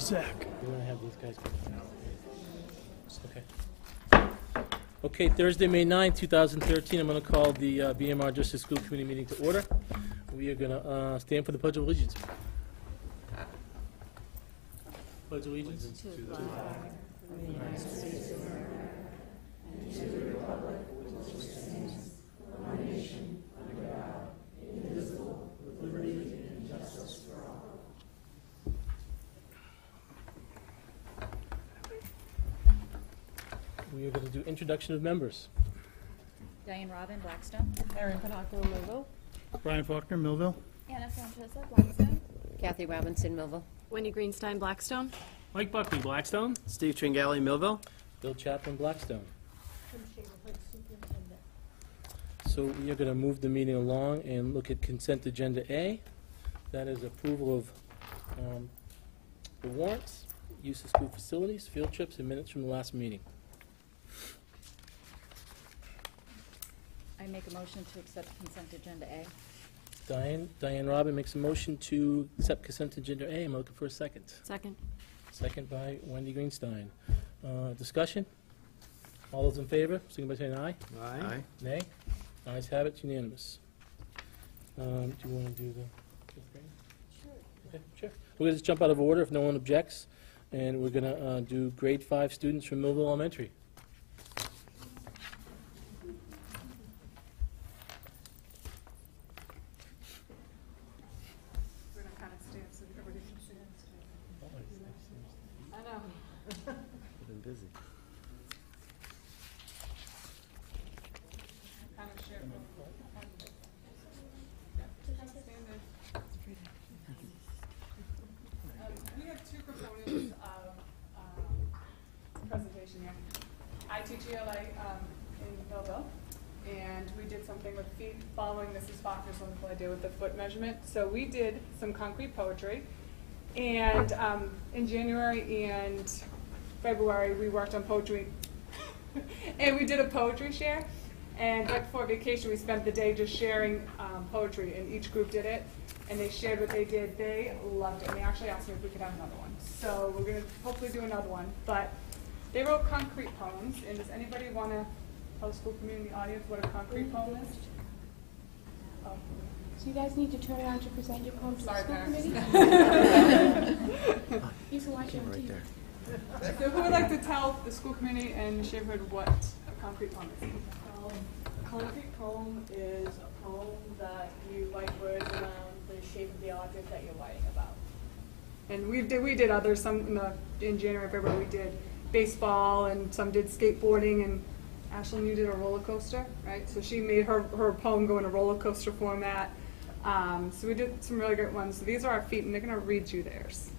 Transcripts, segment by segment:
Zach. We're gonna have these guys. Okay. Okay, Thursday, May 9, 2013, I'm gonna call the BMR District School Committee meeting to order. We are gonna stand for the Pledge of Allegiance. Pledge of Allegiance. To the flag of the United States of America and to the republic which stands one nation under God, indivisible, with liberty and justice for all. We are gonna do introduction of members. Diane Robin, Blackstone. Erin Pinocchio, Millville. Brian Faulkner, Millville. Anna Francesa, Blackstone. Kathy Robinson, Millville. Wendy Greenstein, Blackstone. Mike Buckley, Blackstone. Steve Tringali, Millville. Bill Chaplin, Blackstone. So we are going to move the meeting along and look at consent agenda A. That is approval of the warrants, use of school facilities, field trips, and minutes from the last meeting. I make a motion to accept consent agenda A. Diane Robin makes a motion to accept consent agenda A. I'm looking for a second. Second. Second by Wendy Greenstein. Discussion? All those in favor, signify by saying aye. Aye. Nay? Ayes have it, unanimous. Do you want to do the fifth grade? Sure. Okay, sure. We're going to just jump out of order if no one objects, and we're going to do grade 5 students from Millville Elementary. We're going to kind of stand so everybody can see. I know. I've been busy. Kind of share. We have two components of presentation here. I teach ELA in Millville, and we did something with feet following Mrs. Faulkner's wonderful idea with the foot measurement. So we did some concrete poetry, and in January and February we worked on poetry, and we did a poetry share. And right before vacation, we spent the day just sharing poetry, and each group did it, and they shared what they did. They loved it, and they actually asked me if we could have another one. So we're going to hopefully do another one. But they wrote concrete poems, and does anybody want to tell the school community in the audience what a concrete poem is? Oh. So you guys need to turn around to present your poem to the Sorry, school parents. committee. You can watch it on Right TV. there. So who would like to tell the school committee and the neighborhood what a concrete poem is? A concrete poem is a poem that you write words around the shape of the object that you're writing about. And we did others. Some in January, February, we did baseball, and some did skateboarding. And Ashlyn, you did a roller coaster, right? So she made her poem go in a roller coaster format. So we did some really great ones. So these are our feet, and they're going to read you theirs.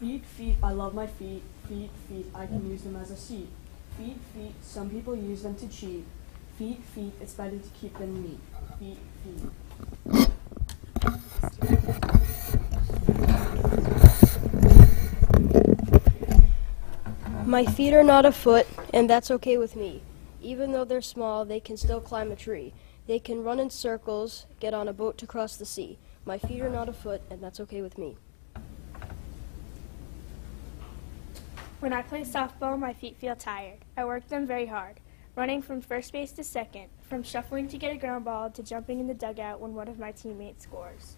Feet, feet, I love my feet. Feet, feet, I can use them as a seat. Feet, feet, some people use them to cheat. Feet, feet, it's better to keep them neat. Feet, feet. My feet are not a foot, and that's okay with me. Even though they're small, they can still climb a tree. They can run in circles, get on a boat to cross the sea. My feet are not a foot, and that's okay with me. When I play softball, my feet feel tired. I work them very hard, running from first base to second, from shuffling to get a ground ball to jumping in the dugout when one of my teammates scores.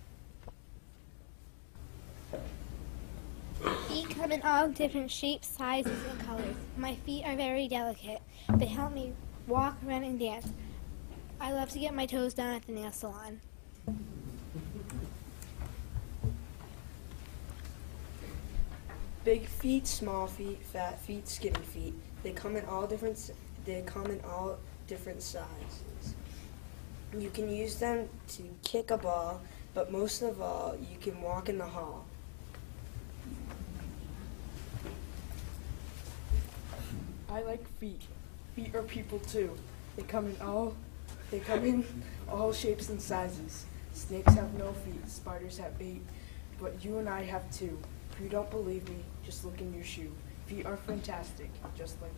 Feet come in all different shapes, sizes, and colors. My feet are very delicate. They help me walk, run, and dance. I love to get my toes done at the nail salon. Big feet, small feet, fat feet, skinny feet. They come in all different sizes. You can use them to kick a ball, but most of all, you can walk in the hall. I like feet. Feet are people too. They come in all shapes and sizes. Snakes have no feet, spiders have 8, but you and I have 2. If you don't believe me, just look in your shoe. Feet are fantastic, just like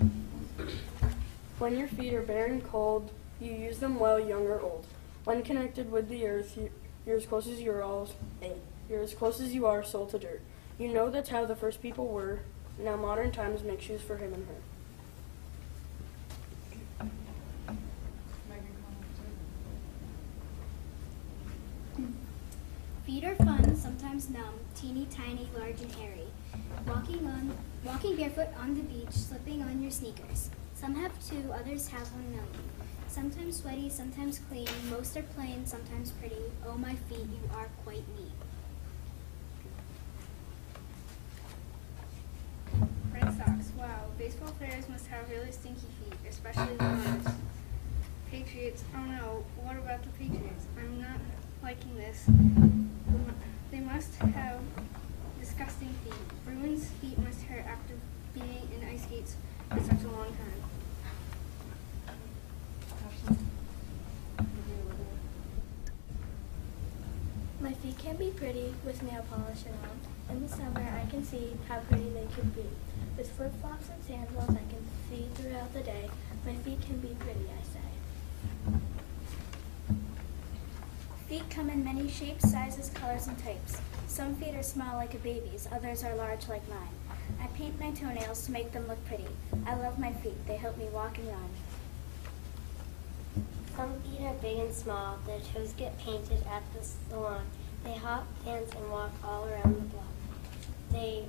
you. When your feet are bare and cold, you use them while young or old. When connected with the earth, you're as close as you are soul to dirt. You know that's how the first people were. Now modern times make shoes for him and her. Feet are fun, sometimes numb, teeny tiny, large and hairy. Walking barefoot on the beach, slipping on your sneakers. Some have two, others have one million. Sometimes sweaty, sometimes clean, most are plain, sometimes pretty. Oh my feet, you are quite neat. Red Sox. Wow, baseball players must have really stinky feet, especially the runners. Patriots. Oh no, what about the Patriots? I'm not liking this. They must have disgusting feet. Bruins' feet must hurt after being in ice skates for such a long time. My feet can be pretty with nail polish on. In the summer, I can see how pretty they could be. With flip-flops and sandals, I can see throughout the day. My feet can be pretty, I say. Feet come in many shapes, sizes, colors, and types. Some feet are small like a baby's, others are large like mine. I paint my toenails to make them look pretty. I love my feet, they help me walk and run. Some feet are big and small. Their toes get painted at the salon. They hop, dance, and walk all around the block. They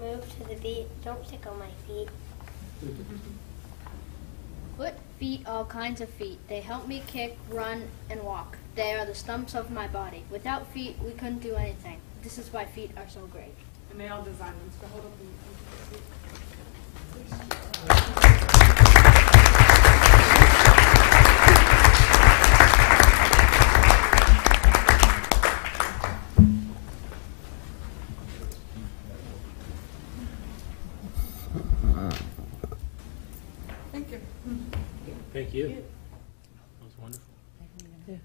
move to the beat. Don't tickle my feet. Foot, feet, all kinds of feet. They help me kick, run, and walk. They are the stumps of my body. Without feet, we couldn't do anything. This is why feet are so great. And they all design them, so hold up and Thank you. Thank you. That was wonderful. Yes.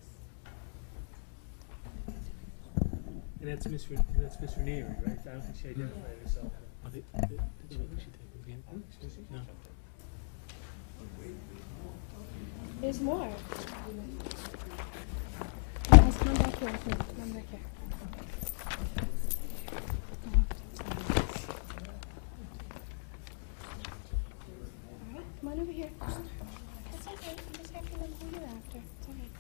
And that's Miss Ranieri, right? I don't think she identified herself. Oh, did she take it again? No. There's more. Guys, come back here with me. Come back here. Alright, come on over here. That's okay. You just have to look who you're after. It's alright.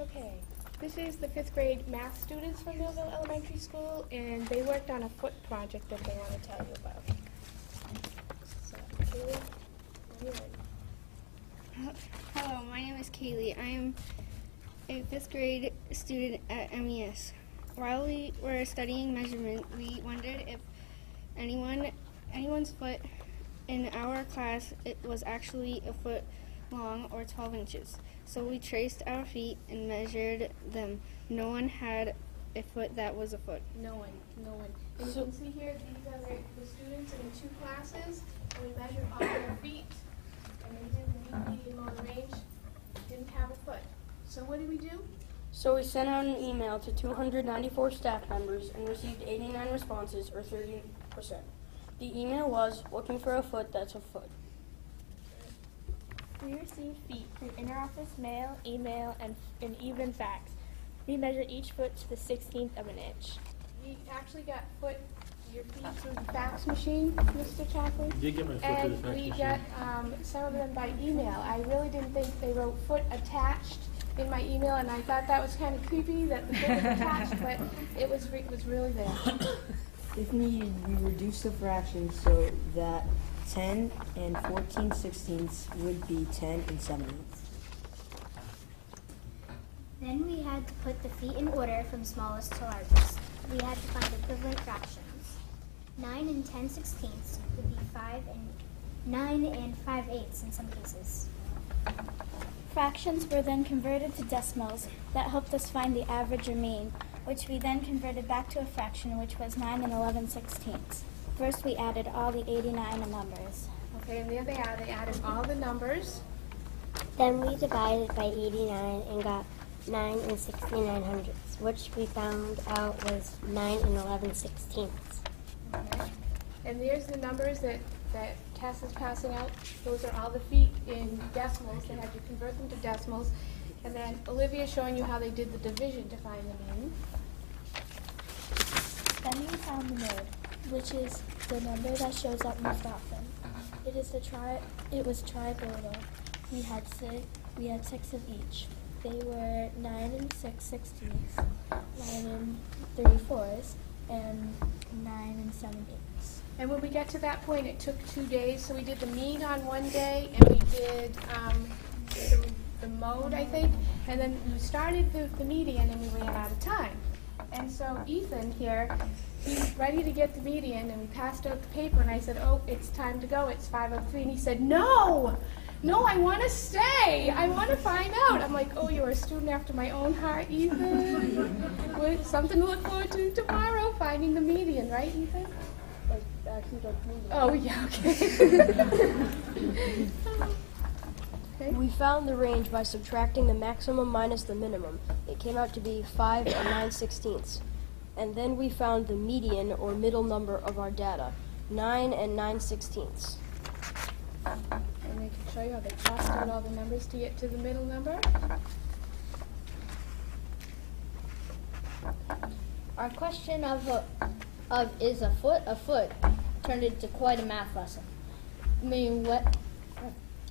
Okay, this is the 5th grade math students from Millville Elementary School, and they worked on a foot project that they want to tell you about. So, Kaylee, when you're ready. Hello, my name is Kaylee. I am a 5th grade student at MES. While we were studying measurement, we wondered if anyone's foot in our class it was actually a foot long or 12 inches. So we traced our feet and measured them. No one had a foot that was a foot. No one. And you can see here, these are the students in 2 classes, and we measured all their feet, and they did the long range, didn't have a foot. So what did we do? So we sent out an email to 294 staff members and received 89 responses, or 30%. The email was, looking for a foot that's a foot. We received feet through interoffice mail, email, and even fax. We measured each foot to the 16th of an inch. We actually got your feet through the fax machine, Mr. Chaplin. You did get my foot to the And fax we machine. got some of them by email. I really didn't think they wrote foot attached in my email, and I thought that was kind of creepy that the foot was attached, but it was really there. If needed, we reduce the fractions so that 10 and 14/16 would be 10 and 7/8. Then we had to put the feet in order from smallest to largest. We had to find equivalent fractions. 9 and 10/16 would be 9 and 5/8 in some cases. Fractions were then converted to decimals that helped us find the average or mean, which we then converted back to a fraction, which was 9 and 11/16. First, we added all the 89 numbers. Okay, and there they are. They added all the numbers. Then we divided by 89 and got 9 and 69 hundredths, which we found out was 9 and 11 sixteenths. Okay. And there's the numbers that Tess is passing out. Those are all the feet in decimals. They had to convert them to decimals. And then Olivia's showing you how they did the division to find the mean. Then we found the mode, which is the number that shows up most often. It was tribodal. We had six of each. They were 9 and 6 sixteenths, 9 and 3/4, and 9 and 7 eighths. And when we get to that point, it took 2 days. So we did the mean on one day, and we did the mode, I think. And then we started the median, and we ran out of time. And so Ethan here, he's ready to get the median, and we passed out the paper, and I said, oh, it's time to go. It's 5:03. And he said, no, I want to stay. I want to find out. I'm like, oh, you're a student after my own heart, Ethan. With something to look forward to tomorrow, finding the median, right, Ethan? Oh, yeah, okay. Okay. We found the range by subtracting the maximum minus the minimum. It came out to be 5 and 9 sixteenths. And then we found the median, or middle number of our data, 9 and 9 sixteenths. And they can show you how they crossed out all the numbers to get to the middle number. Our question of is a foot turned into quite a math lesson.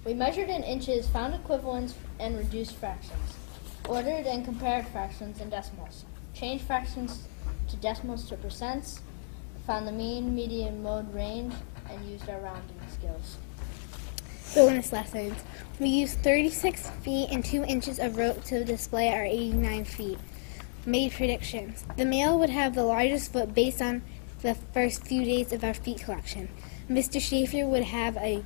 We measured in inches, found equivalents, and reduced fractions, ordered and compared fractions and decimals, changed fractions to decimals to percents, found the mean, median, mode, range, and used our rounding skills. Bonus lessons. We used 36 feet and 2 inches of rope to display our 89 feet. Made predictions. The male would have the largest foot based on the first few days of our feet collection. Mr. Schaefer would have a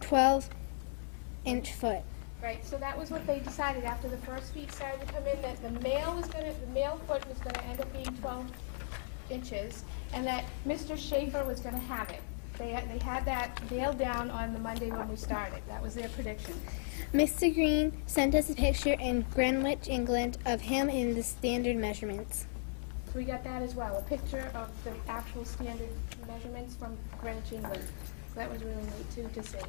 12-inch foot. Right, so that was what they decided after the first feet started to come in, that the male foot was gonna end up being 12 inches, and that Mr. Schaefer was gonna have it. They had that nailed down on the Monday when we started. That was their prediction. Mr. Green sent us a picture in Greenwich, England, of him in the standard measurements. So we got that as well, a picture of the actual standard measurements from Greenwich, England. So that was really neat too to see.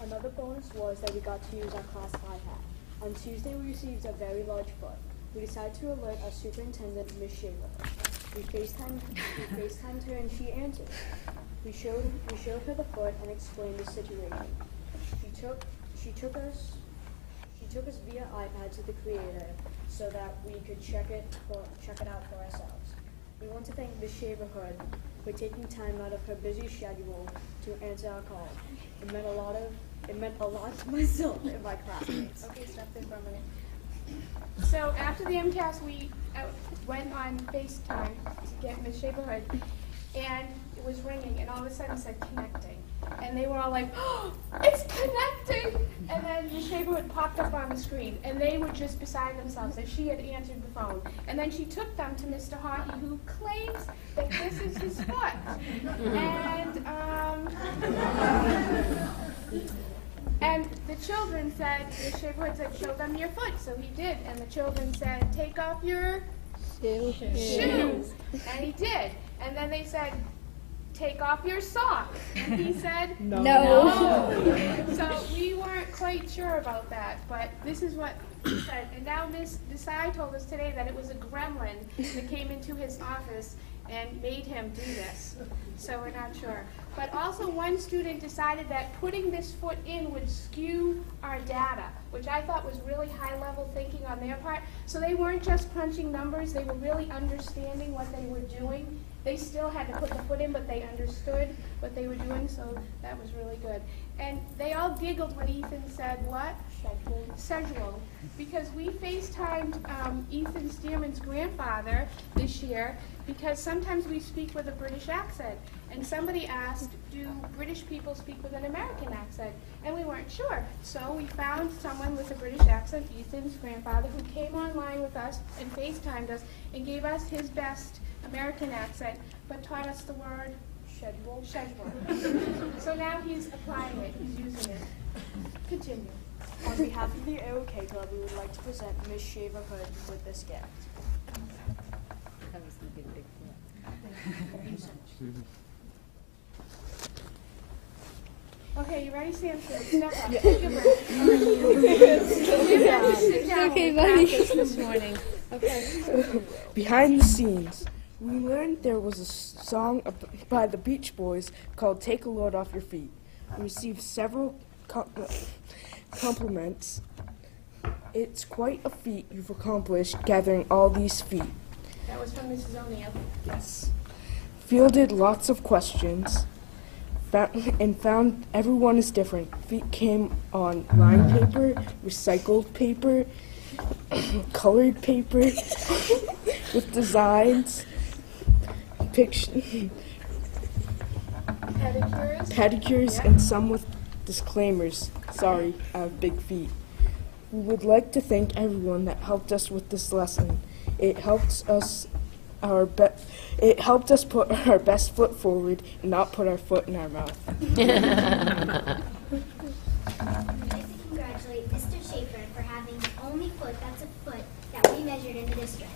Another bonus was that we got to use our Class 5 hat. On Tuesday, we received a very large foot. We decided to alert our superintendent, Ms. Schaefer. We FaceTimed her, and she answered. We showed her the foot and explained the situation. She took us via iPad to the creator so that we could check it out for ourselves. We want to thank Ms. Schaefer for taking time out of her busy schedule to answer our call. It meant a lot to myself and my classmates. Okay, stop there for a minute. So after the MCAS, we went on FaceTime to get Ms. Schaefer, and it was ringing, and all of a sudden it said connecting. And they were all like, oh, it's connecting! And then Ms. Schaefer popped up on the screen, and they were just beside themselves that she had answered the phone. And then she took them to Mr. Hockey, who claims that this is his foot. And the children said, Ms. Schaefer said, show them your foot. So he did, and the children said, take off your shoes. And he did. And then they said, take off your sock. And he said, no. So we weren't quite sure about that, but this is what he said. And now Ms. Desai told us today that it was a gremlin that came into his office and made him do this. So we're not sure. But also one student decided that putting this foot in would skew our data, which I thought was really high-level thinking on their part. So they weren't just crunching numbers, they were really understanding what they were doing. They still had to put the foot in, but they understood what they were doing, so that was really good. And they all giggled when Ethan said, what? Schedule. Because we FaceTimed Ethan Stearman's grandfather this year, because sometimes we speak with a British accent. And somebody asked, do British people speak with an American accent? And we weren't sure. So we found someone with a British accent, Ethan's grandfather, who came online with us and FaceTimed us and gave us his best American accent, but taught us the word schedule. So now he's applying it, he's using it. Continue. On behalf of the AOK Club, we would like to present Miss Shaver Hood with this gift. That was gonna be a big Okay, you ready, Sam? Step up. Yeah. Take your break. Sit down. Okay, We buddy. practiced this morning. Okay. Behind the scenes, we learned there was a song by the Beach Boys called Take a Load Off Your Feet. We received several compliments. It's quite a feat you've accomplished gathering all these feet. That was from Mrs. O'Neill. Yes. Fielded lots of questions and found everyone is different. Feet came on lined paper, recycled paper, colored paper with designs, pedicures, and some with disclaimers. Sorry, I have big feet. We would like to thank everyone that helped us with this lesson. It helped us put our best foot forward and not put our foot in our mouth. I'd like to congratulate Mr. Schaefer for having the only foot that's a foot that we measured in the district.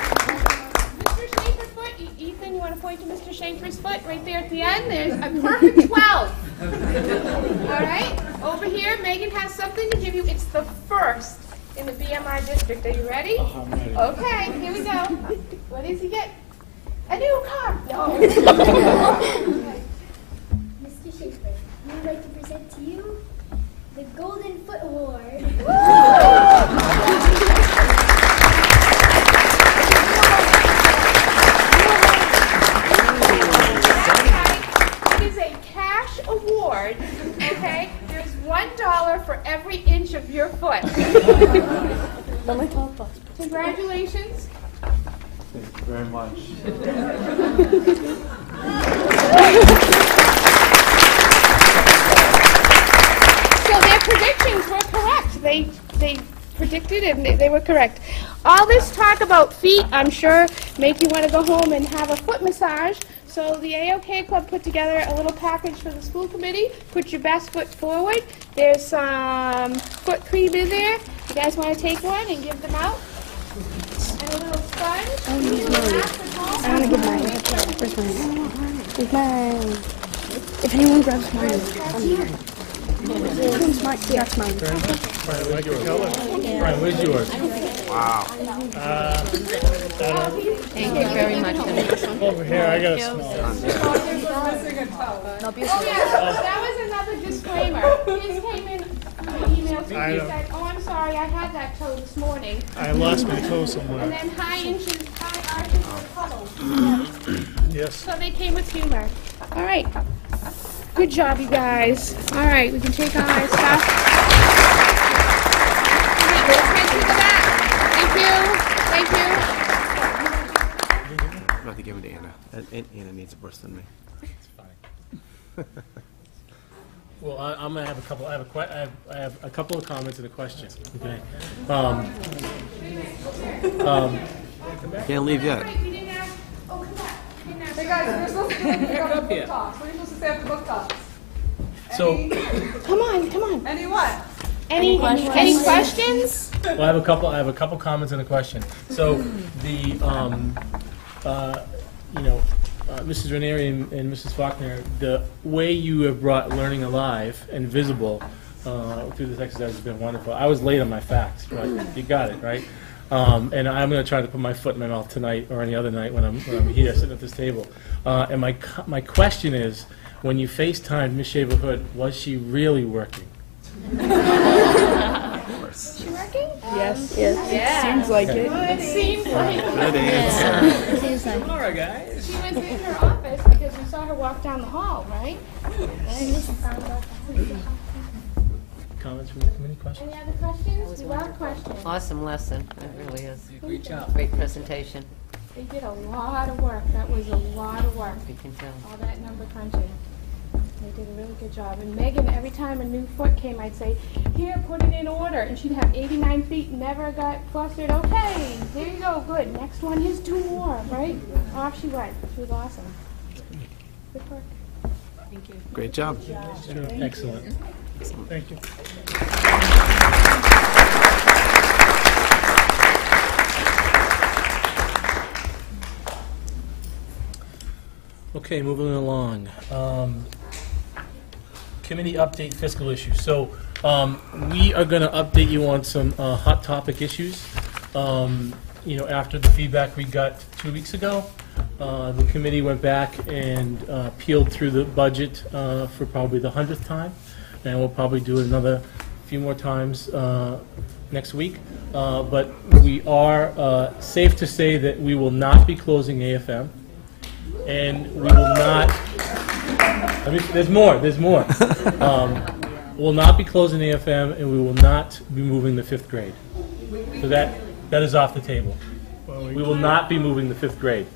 Mr. Schaefer's foot. Ethan, you want to point to Mr. Schaefer's foot right there at the end? There's a perfect 12. All right. Over here, Megan has something to give you. It's the first in the BMI district. Are you ready? I'm ready. Okay, here we go. What does he get? A new car. No. Mr. Schaefer, we would like to present to you the Golden Foot Award. It is a cash award, okay? There's $1 for every inch of your foot. Congratulations. Thank you very much. So their predictions were correct. They predicted and they were correct. All this talk about feet, I'm sure, make you want to go home and have a foot massage. So the AOK Club put together a little package for the school committee. Put your best foot forward. There's some foot cream in there. You guys want to take one and give them out? And a little sponge. I want to give mine. Where's mine? Where's mine? If anyone grabs mine, I'm here. Who's mine? That's mine. Brian, where's yours? Wow. Thank you very much. Over here, I got a small one. Oh, yeah, that was another disclaimer. His came in the email to me. He said, oh, I'm sorry, I had that toe this morning. I lost my toe And somewhere. then high arches were puddles. Yes. So they came with humor. All right. Good job, you guys. All right, we can take our stuff. All right, let's head to the back. Thank you. I'm about to give it to Anna. Anna needs it worse than me. It's fine. Well, I'm gonna have a couple. I have a couple of comments and a question. Okay. Can't leave yet. Hey guys, we're supposed to do like book talks. What are you supposed to say after book talks? So, Come on. Any what? Any questions? well, I have a couple comments and a question. So, the Mrs. Ranieri and Mrs. Faulkner, the way you have brought learning alive and visible through this exercise has been wonderful. I was late on my facts, but you got it right. And I'm going to try to put my foot in my mouth tonight or any other night when I'm here sitting at this table. And my question is, when you FaceTimed Miss Shaver Hood, was she really working? Is she working? Yes. Yeah. Seems like it. It seemed like Good answer. All right, guys. she was in her office because we saw her walk down the hall, right? Comments from the committee? Questions? Any other questions? We love questions. Awesome lesson. It really is. Great job. Great presentation. They did a lot of work. That was a lot of work. We can tell. All that number crunching. They did a really good job. And Megan, every time a new foot came, I'd say, here, put it in order. And she'd have 89 feet, never got flustered. Okay, there you go, good. Next one, here's 2 more, right? Off she went. She was awesome. Good work. Thank you. Great job. Excellent. Thank you. Okay, moving along. Committee update fiscal issues. So we are going to update you on some hot topic issues. After the feedback we got 2 weeks ago, the committee went back and peeled through the budget for probably the 100th time, and we'll probably do it another few more times next week. But we are safe to say that we will not be closing AFM, and we will not. There's more. We'll not be closing AFM, and we will not be moving the 5th grade. So that is off the table. We will not be moving the 5th grade.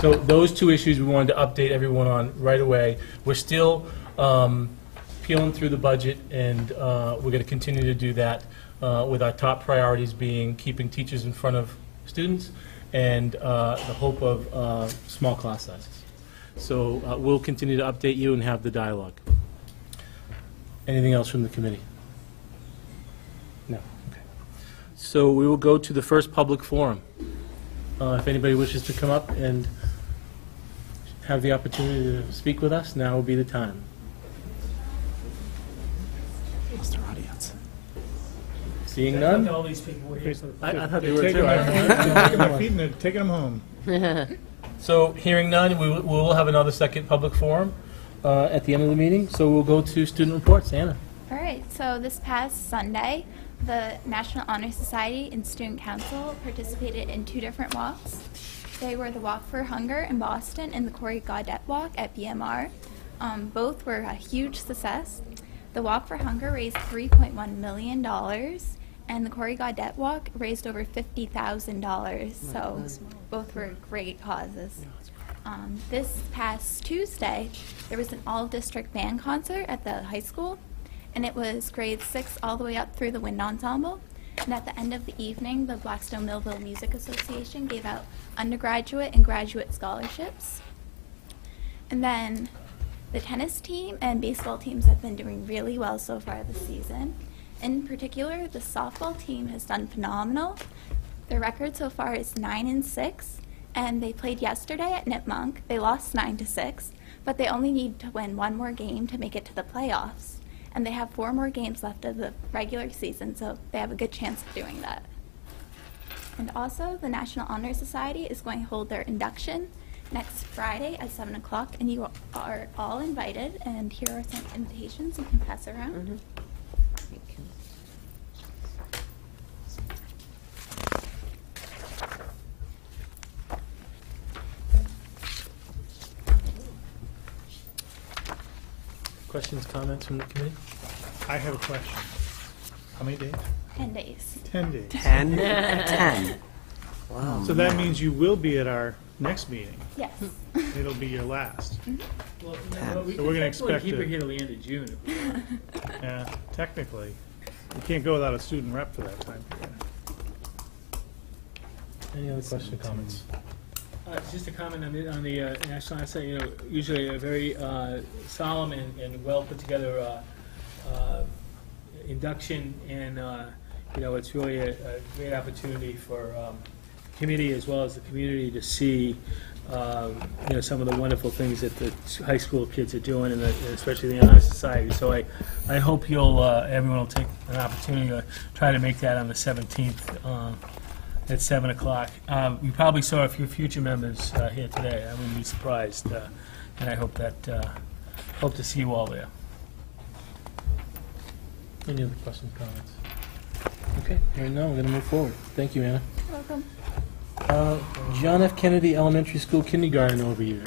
So those 2 issues we wanted to update everyone on right away. We're still peeling through the budget, and we're going to continue to do that with our top priorities being keeping teachers in front of students and the hope of small class sizes. So we'll continue to update you and have the dialogue. Anything else from the committee? No. Okay. So we will go to the first public forum. If anybody wishes to come up and have the opportunity to speak with us, now would be the time. What's their audience? Seeing none? All these people were here for the I thought they were too. taking my feet and they're taking them home. So hearing none, we will have another second public forum at the end of the meeting. So we'll go to student reports. Anna. All right, so this past Sunday, the National Honor Society and Student Council participated in 2 different walks. They were the Walk for Hunger in Boston and the Corey Gaudette Walk at BMR. Both were a huge success. The Walk for Hunger raised $3.1 million, and the Corey Gaudette Walk raised over $50,000, so both were great causes. This past Tuesday, there was an all-district band concert at the high school, and it was grades 6 all the way up through the wind ensemble. And at the end of the evening, the Blackstone Millville Music Association gave out undergraduate and graduate scholarships. And then the tennis team and baseball teams have been doing really well so far this season. In particular, the softball team has done phenomenal. Their record so far is 9-6, and they played yesterday at Nipmunk. They lost 9-6, but they only need to win 1 more game to make it to the playoffs. And they have 4 more games left of the regular season, so they have a good chance of doing that. And also, the National Honor Society is going to hold their induction next Friday at 7 o'clock, and you are all invited. And here are some invitations you can pass around. Mm-hmm. Questions, comments from the committee? I have a question. How many days? 10 days. 10 days. 10? 10. Wow. So that means you will be at our next meeting. Yes. It'll be your last. Well, So we're going to expect keep to. it here till the end of June. Yeah, technically. You can't go without a student rep for that time period. Any other questions or comments? Just a comment on the National Honor Society, usually a very solemn and well put together induction, and it's really a great opportunity for committee as well as the community to see some of the wonderful things that the high school kids are doing, and especially the Honor Society. So I hope everyone will take an opportunity to try to make that on the 17th. At 7 o'clock. We probably saw a few future members here today. I wouldn't be surprised, and I hope to see you all there. Any other questions, comments? Okay, hearing none, we're going to move forward. Thank you, Anna. You're welcome. John F. Kennedy Elementary School kindergarten overview.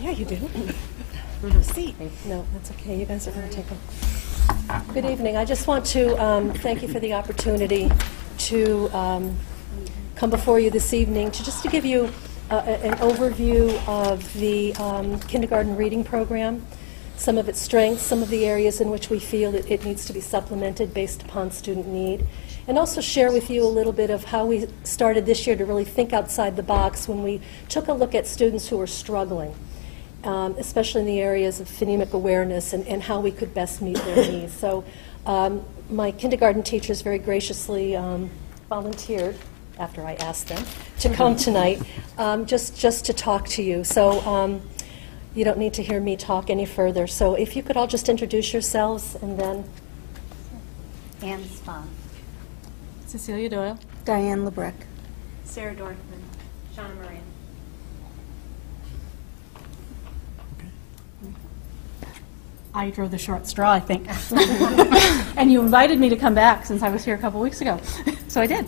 Yeah, you do. seat. No, that's okay. You guys are going to take a... Good evening. I just want to thank you for the opportunity to come before you this evening to give you an overview of the kindergarten reading program, some of its strengths, some of the areas in which we feel it needs to be supplemented based upon student need, and also share with you a little bit of how we started this year to really think outside the box when we took a look at students who were struggling, especially in the areas of phonemic awareness and how we could best meet their needs. So my kindergarten teachers very graciously volunteered, after I asked them, to come tonight just to talk to you. So you don't need to hear me talk any further. So if you could all just introduce yourselves and then... Anne Spahn. Cecilia Doyle. Diane Lebrecht. Sarah Dorfman. Shauna Moran. I drew the short straw, I think. And you invited me to come back since I was here a couple weeks ago. So I did.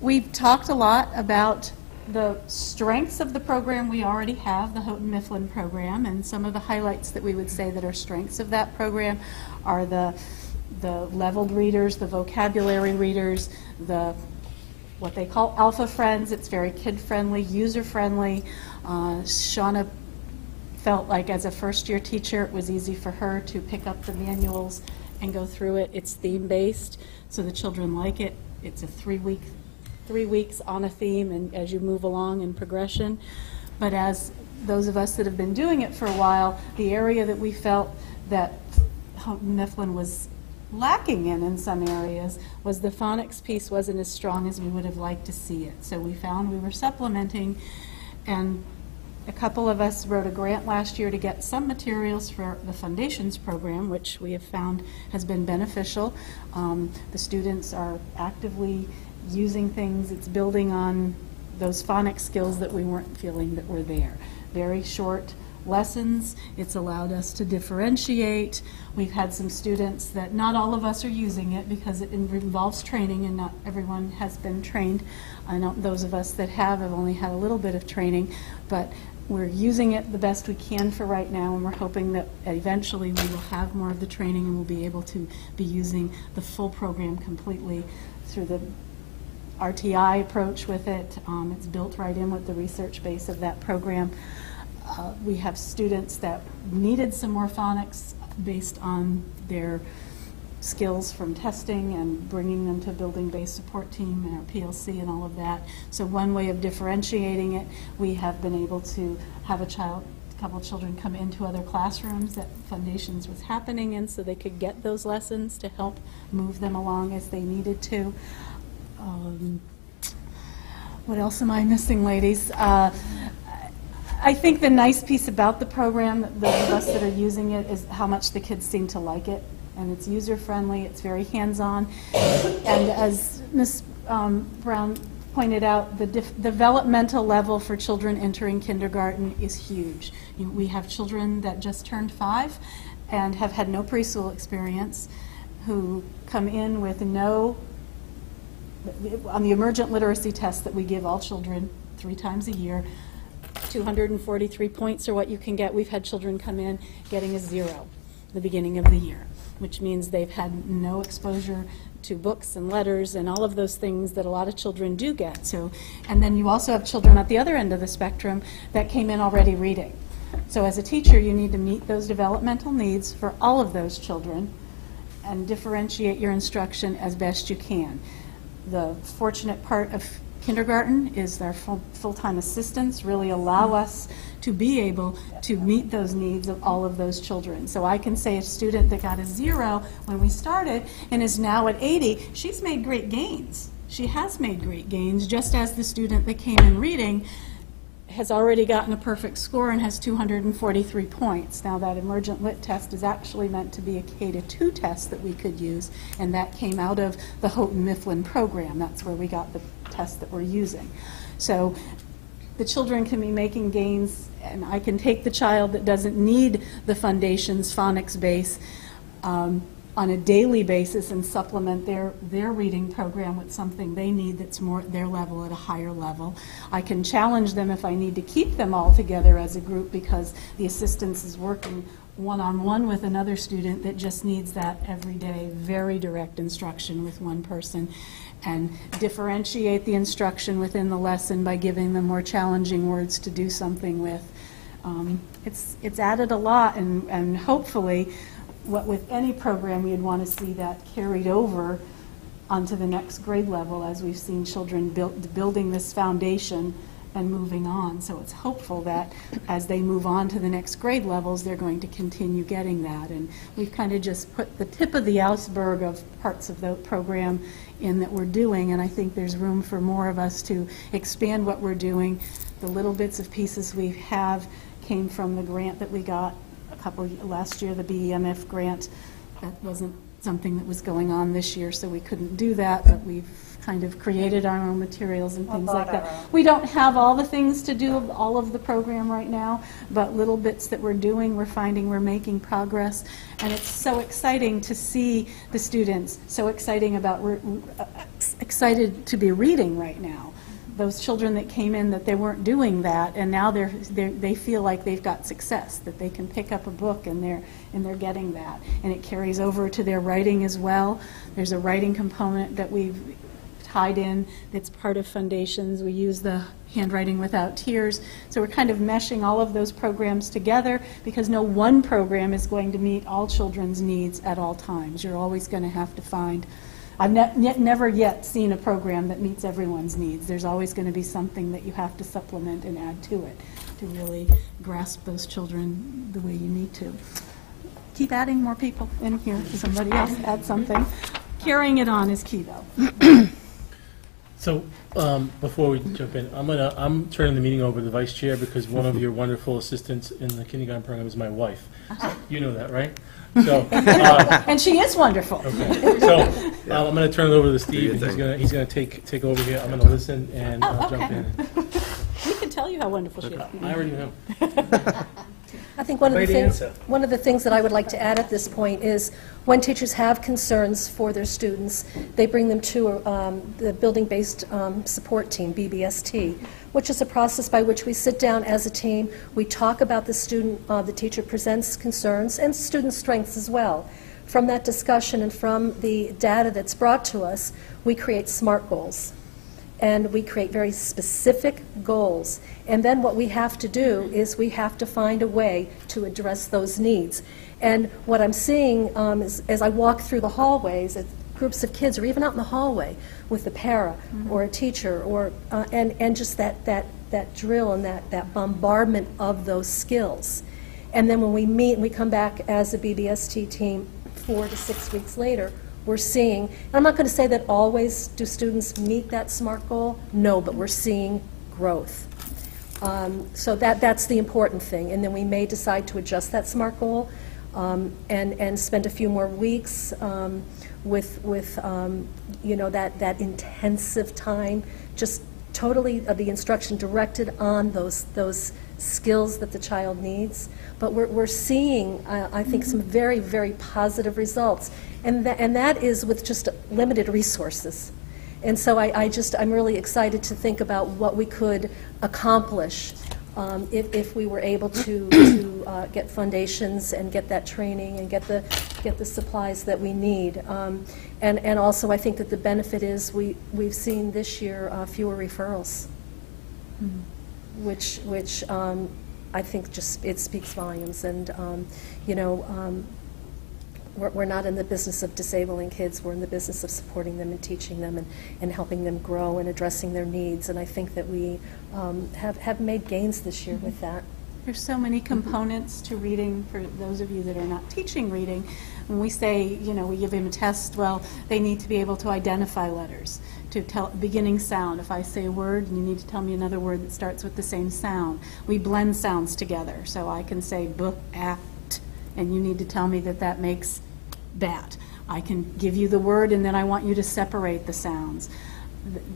We've talked a lot about the strengths of the program we already have, the Houghton Mifflin program, and some of the highlights that we would say that are strengths of that program are the leveled readers, the vocabulary readers, what they call Alpha Friends. It's very kid-friendly, user-friendly. Shauna felt like as a first-year teacher it was easy for her to pick up the manuals and go through it. It's theme-based, so the children like it. It's a 3 weeks on a theme, and as you move along in progression. But as those of us that have been doing it for a while, the area that we felt that Houghton Mifflin was lacking in some areas was the phonics piece wasn't as strong as we would have liked to see it. So we found we were supplementing, and a couple of us wrote a grant last year to get some materials for the Foundations program, which we have found has been beneficial. The students are actively using things. It's building on those phonics skills that we weren't feeling that were there. Very short lessons. It's allowed us to differentiate. We've had some students that not all of us are using it because it involves training and not everyone has been trained. I know those of us that have only had a little bit of training, but we're using it the best we can for right now, and we're hoping that eventually we will have more of the training and we'll be able to be using the full program completely through the RTI approach with it. It's built right in with the research base of that program. We have students that needed some more phonics based on their skills from testing and bringing them to building-based support team and our PLC and all of that. So one way of differentiating it, we have been able to have a couple children come into other classrooms that Foundations was happening in so they could get those lessons to help move them along as they needed to. What else am I missing, ladies? I think the nice piece about the program, those of us that are using it, is how much the kids seem to like it. And it's user-friendly, it's very hands-on. And as Ms. Brown pointed out, the developmental level for children entering kindergarten is huge. We have children that just turned 5 and have had no preschool experience who come in with on the emergent literacy test that we give all children 3 times a year, 243 points are what you can get. We've had children come in getting a 0 at the beginning of the year, which means they've had no exposure to books and letters and all of those things that a lot of children do get. So, and then you also have children at the other end of the spectrum that came in already reading. So as a teacher, you need to meet those developmental needs for all of those children and differentiate your instruction as best you can. The fortunate part of kindergarten is their full-time assistants really allow us to be able to meet those needs of all of those children. So I can say a student that got a 0 when we started and is now at 80, she's made great gains. She has made great gains, just as the student that came in reading has already gotten a perfect score and has 243 points. Now that emergent lit test is actually meant to be a K-2 test that we could use, and that came out of the Houghton Mifflin program. That's where we got the test that we're using. So the children can be making gains, and I can take the child that doesn't need the Foundations phonics base on a daily basis and supplement their reading program with something they need that's more at their level, at a higher level. I can challenge them if I need to keep them all together as a group because the assistance is working one-on-one with another student that just needs that everyday, very direct instruction with one person, and differentiate the instruction within the lesson by giving them more challenging words to do something with. It's added a lot, and hopefully, with any program, you'd want to see that carried over onto the next grade level as we've seen children building this foundation and moving on. So it's hopeful that as they move on to the next grade levels, they're going to continue getting that. And we've kind of just put the tip of the iceberg of parts of the program in that we're doing, and I think there's room for more of us to expand what we're doing. The little bits of pieces we have came from the grant that we got last year, the BEMF grant. That wasn't something that was going on this year, so we couldn't do that, but we've kind of created our own materials and things like that. We don't have all the things to do all of the program right now, but little bits that we're doing, we're finding we're making progress, and it's so exciting to see the students so excited to be reading right now. Those children that came in that they weren't doing that, and now they feel like they've got success, that they can pick up a book and they're getting that, and it carries over to their writing as well. There's a writing component that we've tied in that's part of Foundations. We use the Handwriting Without Tears, so we're kind of meshing all of those programs together because no one program is going to meet all children's needs at all times. You're always going to have to find. I've never yet seen a program that meets everyone's needs. There's always going to be something that you have to supplement and add to it to really grasp those children the way you need to. Keep adding more people in here. Somebody else add something. Carrying it on is key, though. So before we jump in, I'm turning the meeting over to the vice chair because one of your wonderful assistants in the kindergarten program is my wife. So, you know that, right? So, and she is wonderful. Okay. So I'm going to turn it over to Steve, and he's going to take over here. I'm going to listen and jump in. We can tell you how wonderful she is. I already know. I think one of the things that I would like to add at this point is when teachers have concerns for their students, they bring them to the building-based support team, BBST, which is a process by which we sit down as a team, we talk about the student, the teacher presents concerns and student strengths as well. From that discussion and from the data that's brought to us, we create SMART goals. And we create very specific goals. And then what we have to do is we have to find a way to address those needs. And what I'm seeing is, as I walk through the hallways, groups of kids, or even out in the hallway with a para or a teacher, or and just that drill and that bombardment of those skills. And then when we meet and we come back as a BBST team 4 to 6 weeks later, we're seeing, and I'm not going to say that always do students meet that SMART goal, no, but we're seeing growth. So that's the important thing. And then we may decide to adjust that SMART goal and spend a few more weeks with you know, that intensive time, just totally the instruction directed on those skills that the child needs. But we're seeing, I think, some very, very positive results. And that is with just limited resources. And so I'm really excited to think about what we could accomplish if we were able to get foundations and get that training and get the supplies that we need. And also I think that the benefit is we've seen this year fewer referrals, which I think just it speaks volumes. And you know, we're not in the business of disabling kids. We're in the business of supporting them and teaching them and helping them grow and addressing their needs. And I think that we have made gains this year with that. There's so many components to reading for those of you that are not teaching reading. When we say, you know, we give them a test, well, they need to be able to identify letters, to tell beginning sound. If I say a word, you need to tell me another word that starts with the same sound. We blend sounds together. So I can say b-at, and you need to tell me that that makes bat. I can give you the word, and then I want you to separate the sounds.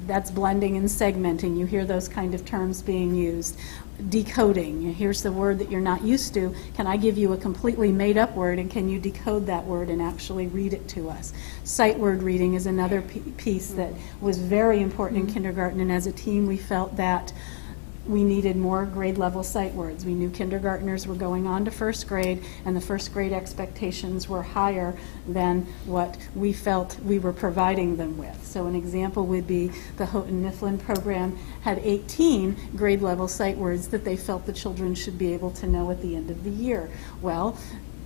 That's blending and segmenting. You hear those kind of terms being used. Decoding. Here's the word that you're not used to. Can I give you a completely made-up word, and can you decode that word and actually read it to us? Sight word reading is another piece that was very important in kindergarten, and as a team we felt that we needed more grade level sight words. We knew kindergartners were going on to first grade, and the first grade expectations were higher than what we felt we were providing them with. So an example would be the Houghton Mifflin program had 18 grade level sight words that they felt the children should be able to know at the end of the year. Well,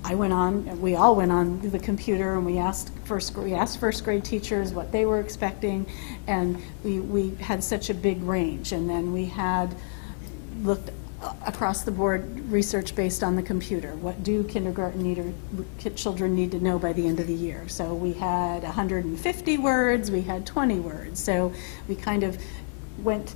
we all went on the computer and we asked first grade teachers what they were expecting, and we had such a big range. And then we had looked across the board research based on the computer. What do children need to know by the end of the year? So we had 150 words, we had 20 words. So we kind of went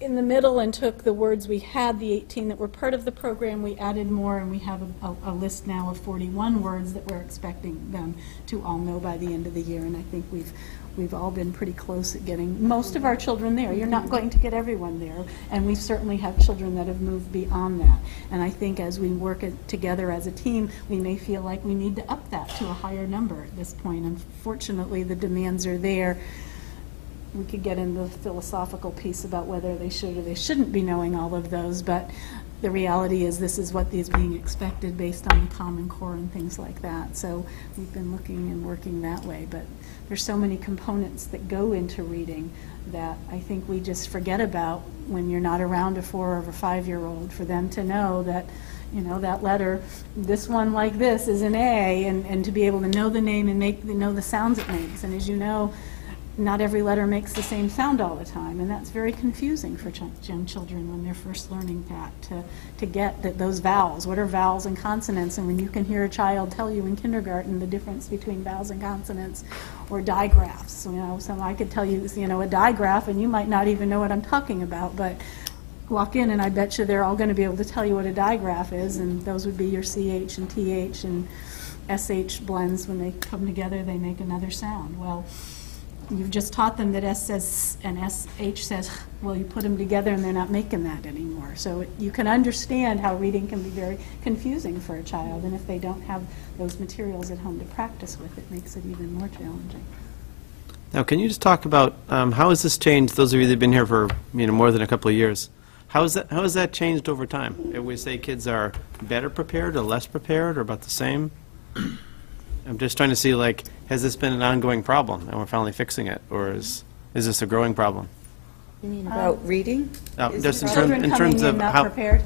in the middle and took the words we had, the 18 that were part of the program, we added more, and we have a list now of 41 words that we're expecting them to all know by the end of the year. And I think we've all been pretty close at getting most of our children there. You're not going to get everyone there, and we certainly have children that have moved beyond that. And I think as we work together as a team, we may feel like we need to up that to a higher number at this point. Unfortunately, the demands are there. We could get into the philosophical piece about whether they should or they shouldn't be knowing all of those, but the reality is this is what is being expected based on the Common Core and things like that. So we've been looking and working that way, but there's so many components that go into reading that I think we just forget about when you're not around a 4 or 5-year-old, for them to know that, you know, that letter, this one like this is an A, and to be able to know the name and know the sounds it makes. And as you know, not every letter makes the same sound all the time, and that's very confusing for young children when they're first learning that, to get that those vowels, what are vowels and consonants, and when you can hear a child tell you in kindergarten the difference between vowels and consonants, or digraphs. You know, so I could tell you, a digraph, and you might not even know what I'm talking about, but walk in and I bet you they're all going to be able to tell you what a digraph is, and those would be your CH and TH and SH blends. When they come together, they make another sound. Well, you've just taught them that S says and SH says, well, you put them together and they're not making that anymore. So you can understand how reading can be very confusing for a child, and if they don't have those materials at home to practice with, it makes it even more challenging. Now, can you just talk about how has this changed, those of you that have been here for more than a couple of years, how has that changed over time? If we say kids are better prepared or less prepared or about the same? I'm just trying to see, like, has this been an ongoing problem and we're finally fixing it, or is this a growing problem? You mean about reading? Just Children in coming terms in of not how, prepared?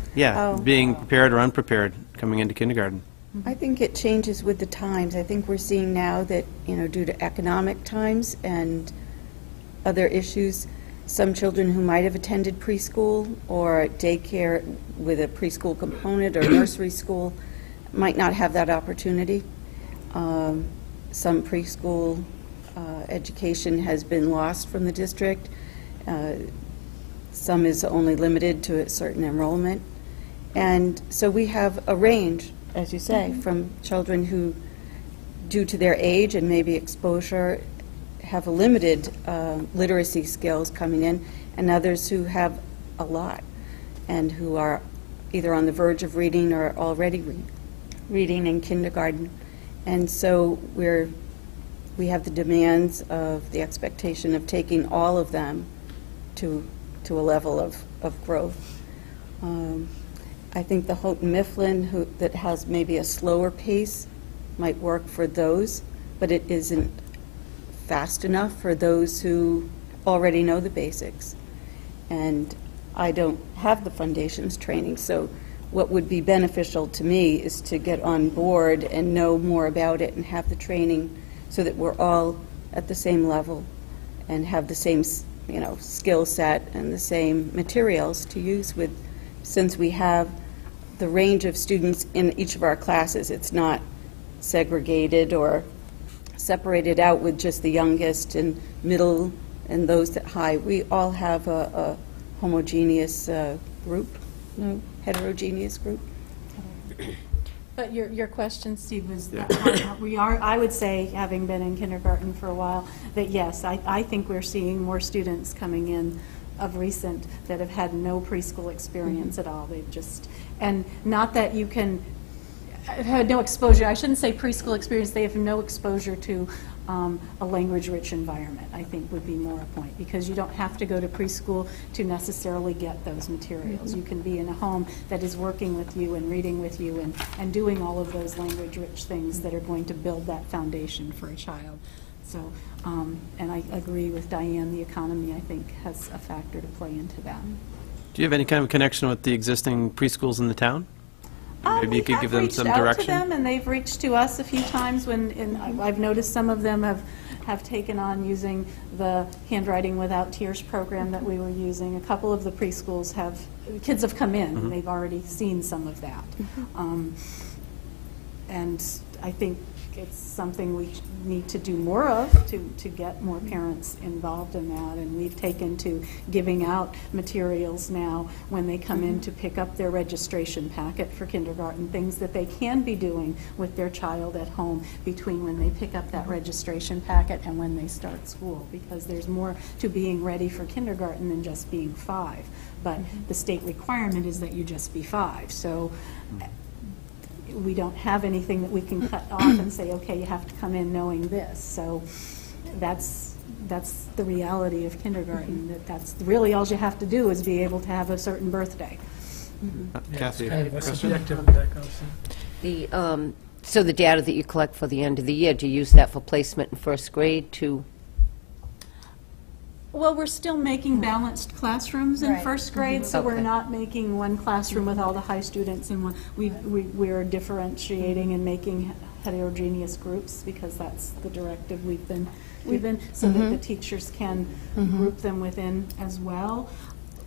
being prepared or unprepared coming into kindergarten. I think it changes with the times. I think we're seeing now that, due to economic times and other issues, some children who might have attended preschool or daycare with a preschool component or nursery school might not have that opportunity. Some preschool education has been lost from the district. Some is only limited to a certain enrollment. And so we have a range, as you say, from children who, due to their age and maybe exposure, have a limited literacy skills coming in, and others who have a lot and who are either on the verge of reading or already reading in kindergarten. And so we have the demands of the expectation of taking all of them to a level of growth. I think the Houghton Mifflin, that has maybe a slower pace, might work for those, but it isn't fast enough for those who already know the basics. And I don't have the foundations training, so what would be beneficial to me is to get on board and know more about it and have the training so that we're all at the same level and have the same, skill set and the same materials to use with, since we have the range of students in each of our classes. It's not segregated or separated out with just the youngest and middle and those that high. We all have a homogeneous group, no heterogeneous group. But your question, Steve, was Yeah. I would say, having been in kindergarten for a while, that yes, I think we're seeing more students coming in of recent that have had no preschool experience at all. They've just, and not that you can, had no exposure, I shouldn't say preschool experience, they have no exposure to a language-rich environment, I think would be more a point, because you don't have to go to preschool to necessarily get those materials. You can be in a home that is working with you and reading with you and doing all of those language-rich things that are going to build that foundation for a child. So, and I agree with Diane, the economy, I think, has a factor to play into that. Do you have any kind of connection with the existing preschools in the town? Maybe you could give them some We've reached out to direction? them, and they've reached to us a few times when, and I've noticed some of them have taken on using the Handwriting Without Tears program that we were using. A couple of the preschools kids have come in, and they've already seen some of that. And I think it's something we need to do more of to get more parents involved in that. And we've taken to giving out materials now when they come in to pick up their registration packet for kindergarten, things that they can be doing with their child at home between when they pick up that registration packet and when they start school, because there's more to being ready for kindergarten than just being 5. But the state requirement is that you just be 5. So we don't have anything that we can cut off and say, okay, you have to come in knowing this. So that's the reality of kindergarten, that's really all you have to do is be able to have a certain birthday. Kathy, Kind of a question? subjective that goes in. So the data that you collect for the end of the year, do you use that for placement in first grade to? Well, we're still making balanced classrooms in first grade, so we're not making one classroom with all the high students in one. We're differentiating and making heterogeneous groups, because that's the directive we've been given, so that the teachers can group them within as well.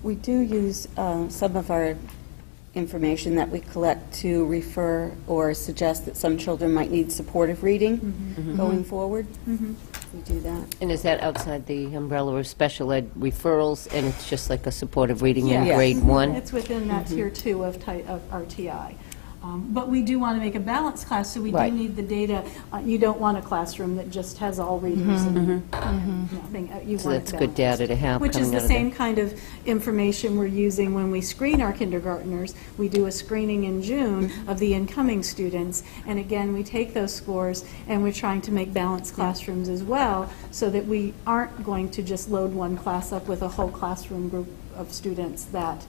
We do use some of our information that we collect to refer or suggest that some children might need supportive reading going forward. We do that. And is that outside the umbrella of special ed referrals, and it's just like a supportive reading in Yes. grade 1? It's within that tier 2 of RTI. But we do want to make a balanced class, so we do need the data. You don't want a classroom that just has all readers and nothing. You So want that's it good balanced. data to have Which is coming the out of same there. kind of information we're using when we screen our kindergartners. We do a screening in June of the incoming students, and again, we take those scores, and we're trying to make balanced classrooms as well, so that we aren't going to just load one class up with a whole classroom group of students that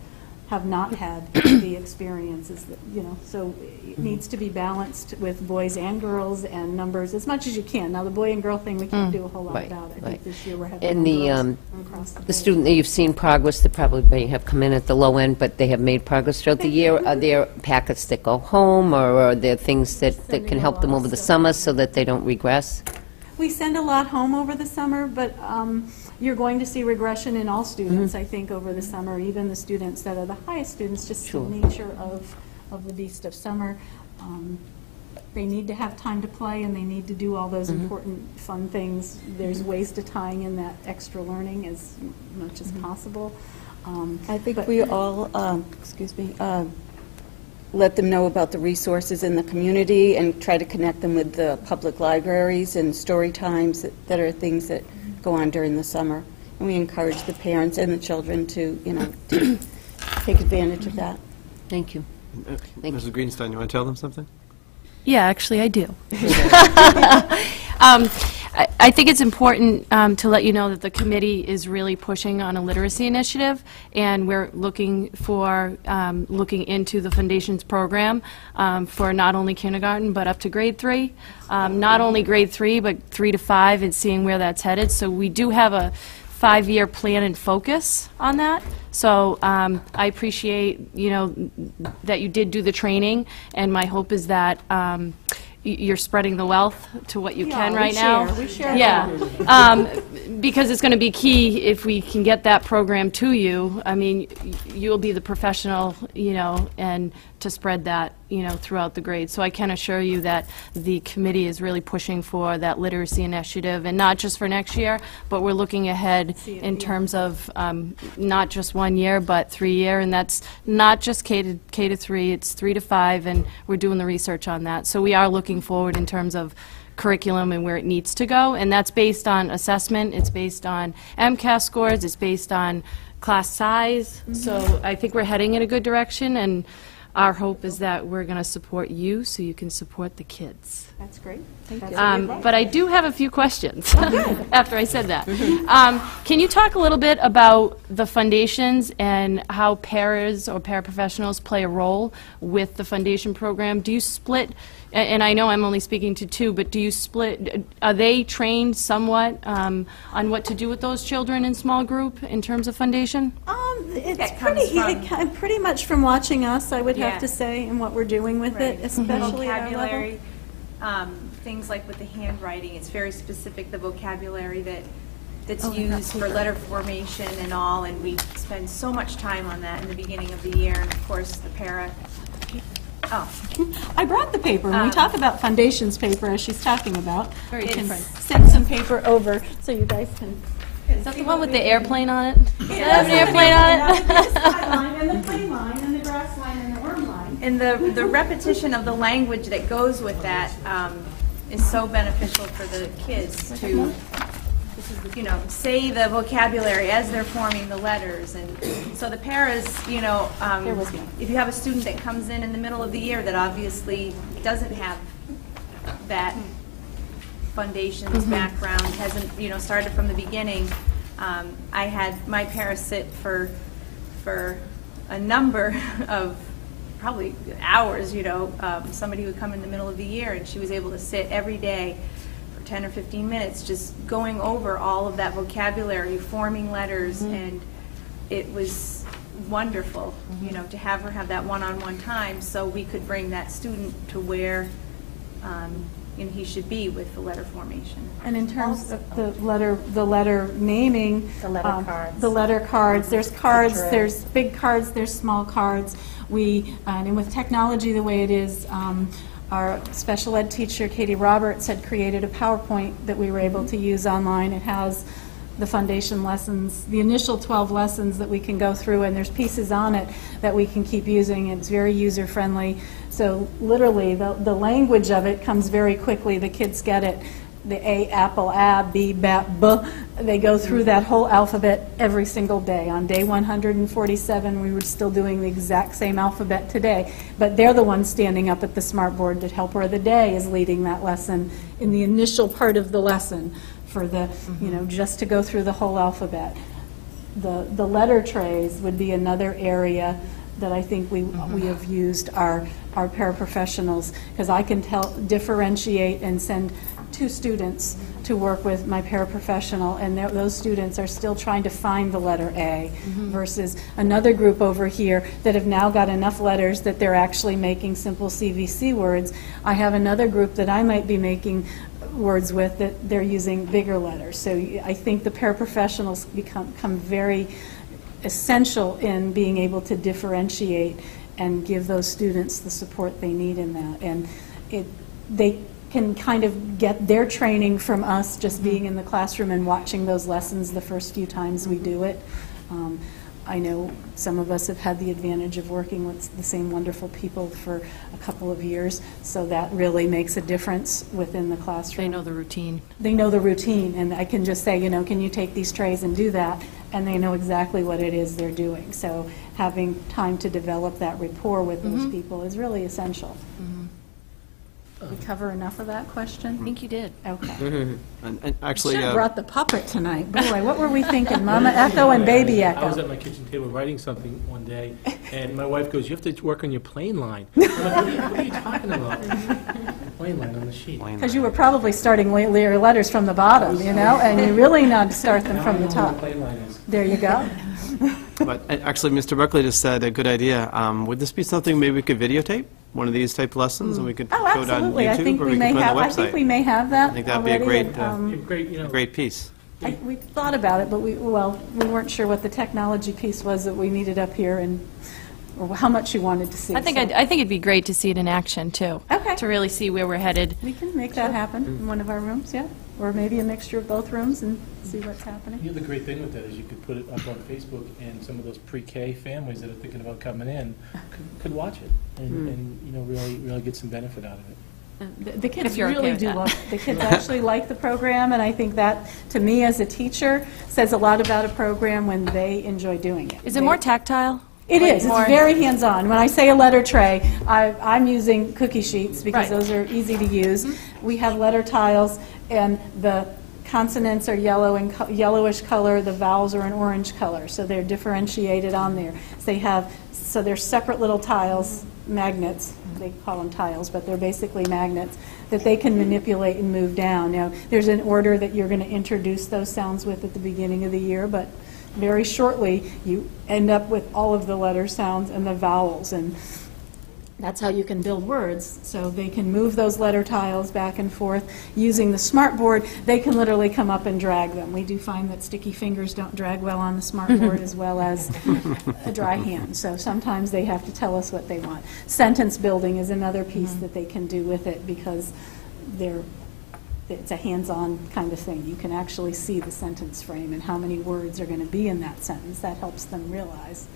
have not had the experiences that, so it needs to be balanced with boys and girls and numbers as much as you can. Now, the boy and girl thing, we can't do a whole lot about. I think this year we're having And more girls across the board. student that you've seen progress, that probably may have come in at the low end, but they have made progress throughout the year, are there packets that go home, or are there things that can help them over the summer so that they don't regress? We send a lot home over the summer, but you're going to see regression in all students, I think, over the summer, even the students that are the highest students, just the nature of the beast of summer. They need to have time to play, and they need to do all those important, fun things. There's ways to tying in that extra learning as much as possible. I think we all, let them know about the resources in the community and try to connect them with the public libraries and story times that are things that go on during the summer. And we encourage the parents and the children to, to take advantage of that. Thank you. Mrs. Greenstein, you want to tell them something? Yeah, actually, I do. I think it's important to let you know that the committee is really pushing on a literacy initiative, and we're looking for looking into the Foundations program for not only kindergarten but up to grade 3. Not only grade 3, but 3 to 5, and seeing where that's headed. So we do have a 5-year plan and focus on that. So I appreciate, that you did do the training, and my hope is that you're spreading the wealth to what you can right now. We share. Yeah, because it's going to be key if we can get that program to you. I mean, you'll be the professional, and to spread that, throughout the grade. So I can assure you that the committee is really pushing for that literacy initiative, and not just for next year, but we're looking ahead in terms of not just 1 year, but 3 year, and that's not just K to 3, it's 3 to 5, and we're doing the research on that. So we are looking forward in terms of curriculum and where it needs to go, and that's based on assessment, it's based on MCAS scores, it's based on class size. So I think we're heading in a good direction, and our hope is that we're going to support you so you can support the kids. That's great. Thank you. But I do have a few questions after I said that. Can you talk a little bit about the foundations and how paras or paraprofessionals play a role with the foundation program? Do you split, and I know I'm only speaking to 2, but do you split, are they trained somewhat on what to do with those children in small group in terms of foundation? It's pretty much from watching us, I would have to say, and what we're doing with it, especially at our level. Things like with the handwriting, it's very specific, the vocabulary that's used for letter formation and all, and we spend so much time on that in the beginning of the year, and of course the para. I brought the paper. When we talk about foundations paper, as she's talking about, Very we can different. send some paper over so you guys can. Is that the one with the airplane on it? Does it have an airplane on it? There's the sky line and the plane line and the grass line and the worm line. And the repetition of the language that goes with that is so beneficial for the kids to, say the vocabulary as they're forming the letters. And so the paras, if you have a student that comes in the middle of the year that obviously doesn't have that foundations background, hasn't, started from the beginning, I had my para sit for a number of probably hours, somebody would come in the middle of the year and she was able to sit every day for 10 or 15 minutes just going over all of that vocabulary, forming letters, and it was wonderful, to have her have that one-on-one time so we could bring that student to where he should be with the letter formation. And in terms of the letter naming, The letter cards. the letter cards, there's cards, there's big cards, there's small cards. And with technology the way it is, our special ed teacher, Katie Roberts, had created a PowerPoint that we were able to use online. It has the foundation lessons, the initial 12 lessons that we can go through, and there's pieces on it that we can keep using. It's very user-friendly. So literally, the language of it comes very quickly. The kids get it. The A, apple, ab, B, bap, b. They go through that whole alphabet every single day. On day 147, we were still doing the exact same alphabet today. But they're the ones standing up at the smartboard. The helper of the day is leading that lesson in the initial part of the lesson for the, just to go through the whole alphabet. The letter trays would be another area that I think we have used our paraprofessionals, because I can differentiate and send 2 students to work with my paraprofessional, and those students are still trying to find the letter A, versus another group over here that have now got enough letters that they're actually making simple CVC words. I have another group that I might be making words with that they're using bigger letters. So I think the paraprofessionals become very essential in being able to differentiate and give those students the support they need in that. And they can kind of get their training from us just being in the classroom and watching those lessons the first few times we do it. I know some of us have had the advantage of working with the same wonderful people for a couple of years, so that really makes a difference within the classroom. They know the routine. They know the routine, and I can just say, can you take these trays and do that? And they know exactly what it is they're doing. So having time to develop that rapport with those people is really essential. Did we cover enough of that question? I think you did. Okay. And actually, Should have brought the puppet tonight. Boy, what were we thinking? Mama Echo and Baby Echo. I was at my kitchen table writing something one day, and my wife goes, "You have to work on your plane line." I'm like, what are you talking about? Plane line on the sheet. Because you were probably starting your letters from the bottom, and you really need to start them from the top. Plane line is. There you go. But actually, Mr. Buckley just said a good idea. Would this be something maybe we could videotape? One of these type lessons, and we could Oh, show it on absolutely. YouTube, I think or we we may could put it have. on the I think website. we may have that. I think that'd be a already, great piece. We thought about it, but we weren't sure what the technology piece was that we needed up here, and or how much you wanted to see. I think So it'd be great to see it in action, too. Okay. To really see where we're headed. we can make that happen in one of our rooms, yeah, or maybe a mixture of both rooms and see what's happening. The other great thing with that is you could put it up on Facebook, and some of those pre-K families that are thinking about coming in could watch it and you know, really get some benefit out of it. The kids If you're okay really with do that. love it. The kids actually like the program, and I think that, to me as a teacher, says a lot about a program when they enjoy doing it. Is it more tactile? It Like is. more- It's very hands-on. When I say a letter tray, I'm using cookie sheets because Right. those are easy to use. We have letter tiles, and the consonants are yellow and yellowish color. The vowels are an orange color, so they're differentiated on there. So they're separate little tiles, magnets. They call them tiles, but they're basically magnets that they can manipulate and move down. Now, there's an order that you're going to introduce those sounds with at the beginning of the year, but very shortly, you end up with all of the letter sounds and the vowels, and that's how you can build words. So they can move those letter tiles back and forth. Using the smart board, they can literally come up and drag them. We do find that sticky fingers don't drag well on the smart board as well as a dry hand. So sometimes they have to tell us what they want. Sentence building is another piece that they can do with it because it's a hands-on kind of thing. You can actually see the sentence frame and how many words are going to be in that sentence. That helps them realize.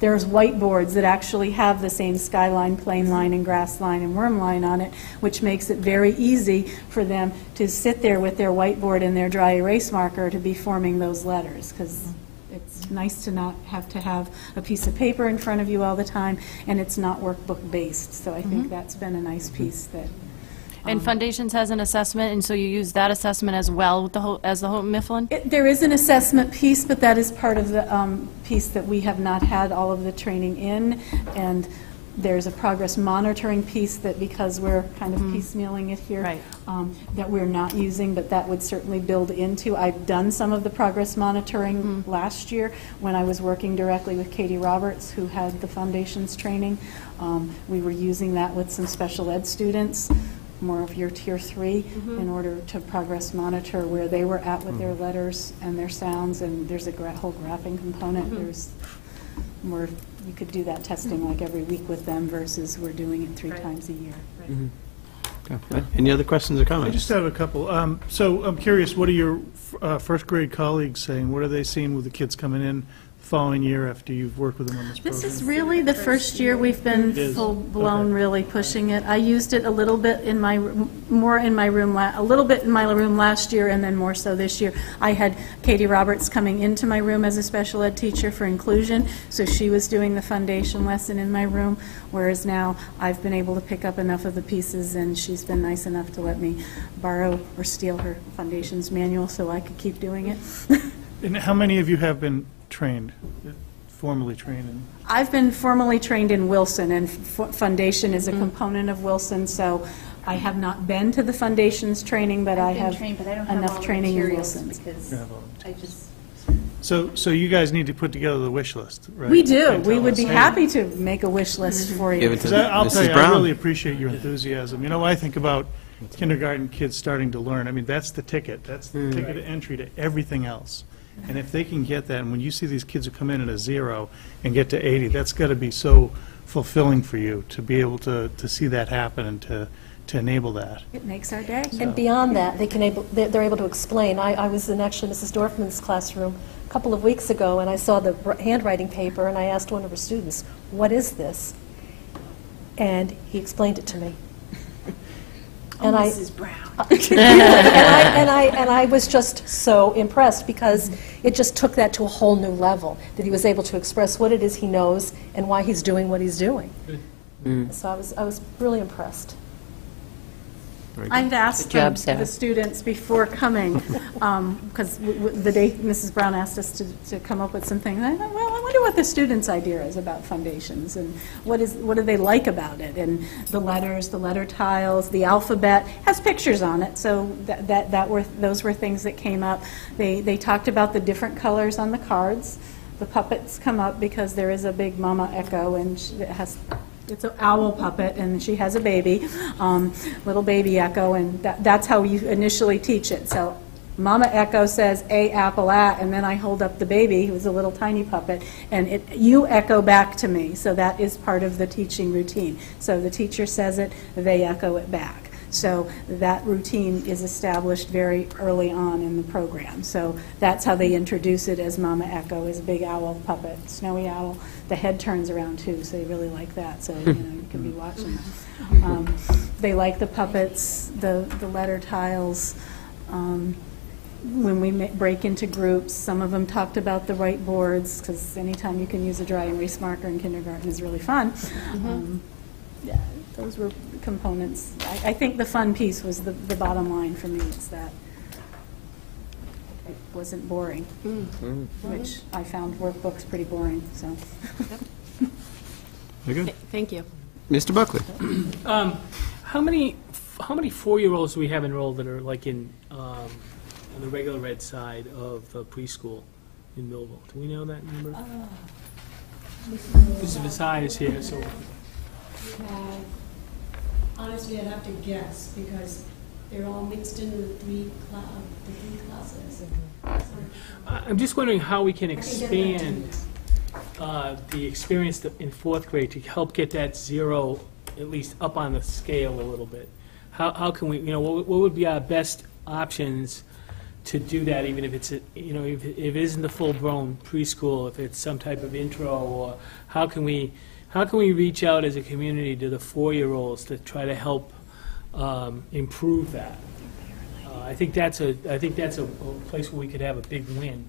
There's whiteboards that actually have the same skyline, plane line, and grass line and worm line on it, which makes it very easy for them to sit there with their whiteboard and their dry erase marker to be forming those letters, because it's nice to not have to have a piece of paper in front of you all the time, and it's not workbook-based. So I think that's been a nice piece that... And Foundations has an assessment, and so you use that assessment as well with as the Houghton Mifflin? There is an assessment piece, but that is part of the piece that we have not had all of the training in. And there's a progress monitoring piece that, because we're kind of piecemealing it here, that we're not using, but that would certainly build into. I've done some of the progress monitoring last year when I was working directly with Katie Roberts, who had the Foundations training. We were using that with some special ed students, more of your tier 3, in order to progress monitor where they were at with their letters and their sounds, and there's a whole graphing component. There's more, you could do that testing like every week with them versus we're doing it 3 times a year. Okay. Any other questions or I comments? just have a couple. So I'm curious, what are your first grade colleagues saying? What are they seeing with the kids coming in the following year after you've worked with them on this program? This is really the first year we've been full-blown really pushing it. I used it a little bit in my, more in my room, a little bit in my room last year, and then more so this year. I had Katie Roberts coming into my room as a special ed teacher for inclusion, so she was doing the foundation lesson in my room, whereas now I've been able to pick up enough of the pieces, and she's been nice enough to let me borrow or steal her Foundations manual so I could keep doing it. And how many of you have been trained, formally trained in? I've been formally trained in Wilson, and Foundation is a component of Wilson, so I have not been to the Foundations training, but I have enough training in Wilson. So you guys need to put together the wish list, right? We do. And We tell would us. be happy to make a wish list for you. Give it to Because I'll tell Mrs. you, I Brown. really appreciate your enthusiasm. You know, I think about kindergarten kids starting to learn. I mean, that's the ticket. That's the ticket of entry to everything else. And if they can get that, and when you see these kids who come in at a 0 and get to 80, that's got to be so fulfilling for you to be able to see that happen and to enable that. It makes our day. And beyond that, they're able to explain. I was in actually Mrs. Dorfman's classroom a couple of weeks ago, and I saw the handwriting paper, and I asked one of her students, "What is this?" And he explained it to me. And Mrs. Brown. and I was just so impressed because it just took that to a whole new level, that he was able to express what it is he knows and why he's doing what he's doing. So I was really impressed. I've asked Good job, Sarah. the students before coming, because the day Mrs. Brown asked us to come up with some things, I thought, well, I wonder what the students' idea is about Foundations, and what do they like about it, and the letters, the letter tiles, the alphabet, has pictures on it, so those were things that came up. They talked about the different colors on the cards. The puppets come up because there is a big Mama Echo, and it's an owl puppet, and she has a baby, little baby Echo, and that's how you initially teach it. So Mama Echo says, A, apple, at, and then I hold up the baby, who's a little tiny puppet, and you echo back to me. So that is part of the teaching routine. So the teacher says it, they echo it back. So that routine is established very early on in the program. So that's how they introduce it as Mama Echo, is a big owl puppet, snowy owl. The head turns around too, so they really like that. So you can be watching. They like the puppets, the letter tiles. When we break into groups, some of them talked about the whiteboards, because anytime you can use a dry erase marker in kindergarten is really fun. Yeah, those were components. I think the fun piece was the bottom line for me, is that it wasn't boring, which I found workbooks pretty boring. So. Very good. Thank you. Mr. Buckley. How many 4-year-olds do we have enrolled that are like in on the regular ed side of the preschool in Millville? Do we know that number? Mr. Visai is here, so. Honestly, I'd have to guess, because they're all mixed into the three classes. I'm just wondering how we can expand the experience in 4th grade to help get that 0 at least up on the scale a little bit. How can we, what would be our best options to do that, even if it's, if it isn't the full-blown preschool, if it's some type of intro, or how can we reach out as a community to the 4-year-olds to try to help improve that? I think that's a place where we could have a big win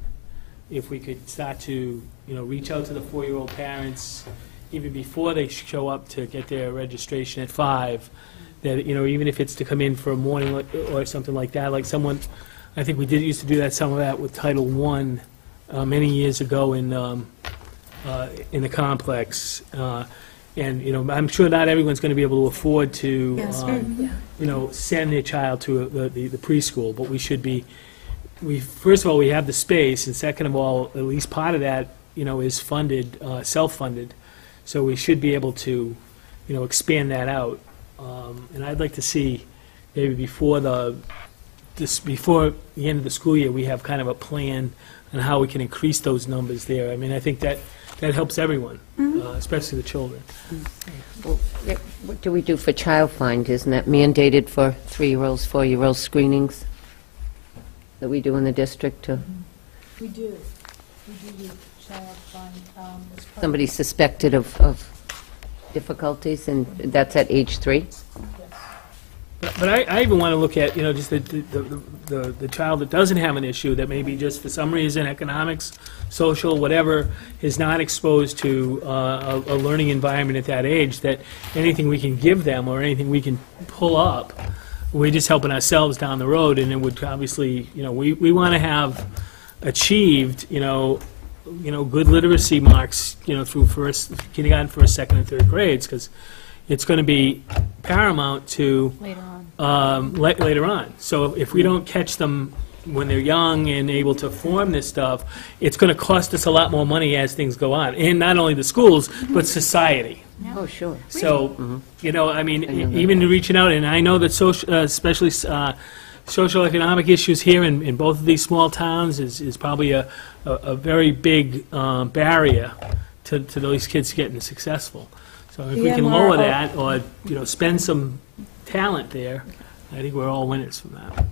if we could start to reach out to the 4-year-old parents even before they show up to get their registration at 5. That even if it's to come in for a morning or something like that, like someone, I think we used to do some of that with Title I many years ago in the complex. And I'm sure not everyone's going to be able to afford to, send their child to the preschool, but we should be. First of all, we have the space, and second of all, at least part of that, is funded, self-funded, so we should be able to, expand that out. And I'd like to see maybe before the end of the school year, we have kind of a plan on how we can increase those numbers there. I mean, I think that helps everyone, especially the children. Well, what do we do for Child Find? Isn't that mandated for 3-year-olds, 4-year-olds screenings that we do in the district? We do. We do Child Find. Somebody suspected of difficulties, and that's at age 3? But I even want to look at, just the child that doesn't have an issue, that maybe just for some reason, economics, social, whatever, is not exposed to a learning environment at that age, that anything we can give them or anything we can pull up, we're just helping ourselves down the road. And it would obviously, we want to have achieved, good literacy marks, through kindergarten, 1st, 2nd, and 3rd grades, because it's going to be paramount to later on. So if we don't catch them when they're young and able to form this stuff, it's going to cost us a lot more money as things go on, and not only the schools but society. Oh, sure. So, I mean, even reaching out, and I know that especially social economic issues here in both of these small towns is probably a very big barrier to those kids getting successful. So if we can lower that, or spend some talent there, I think we're all winners from that.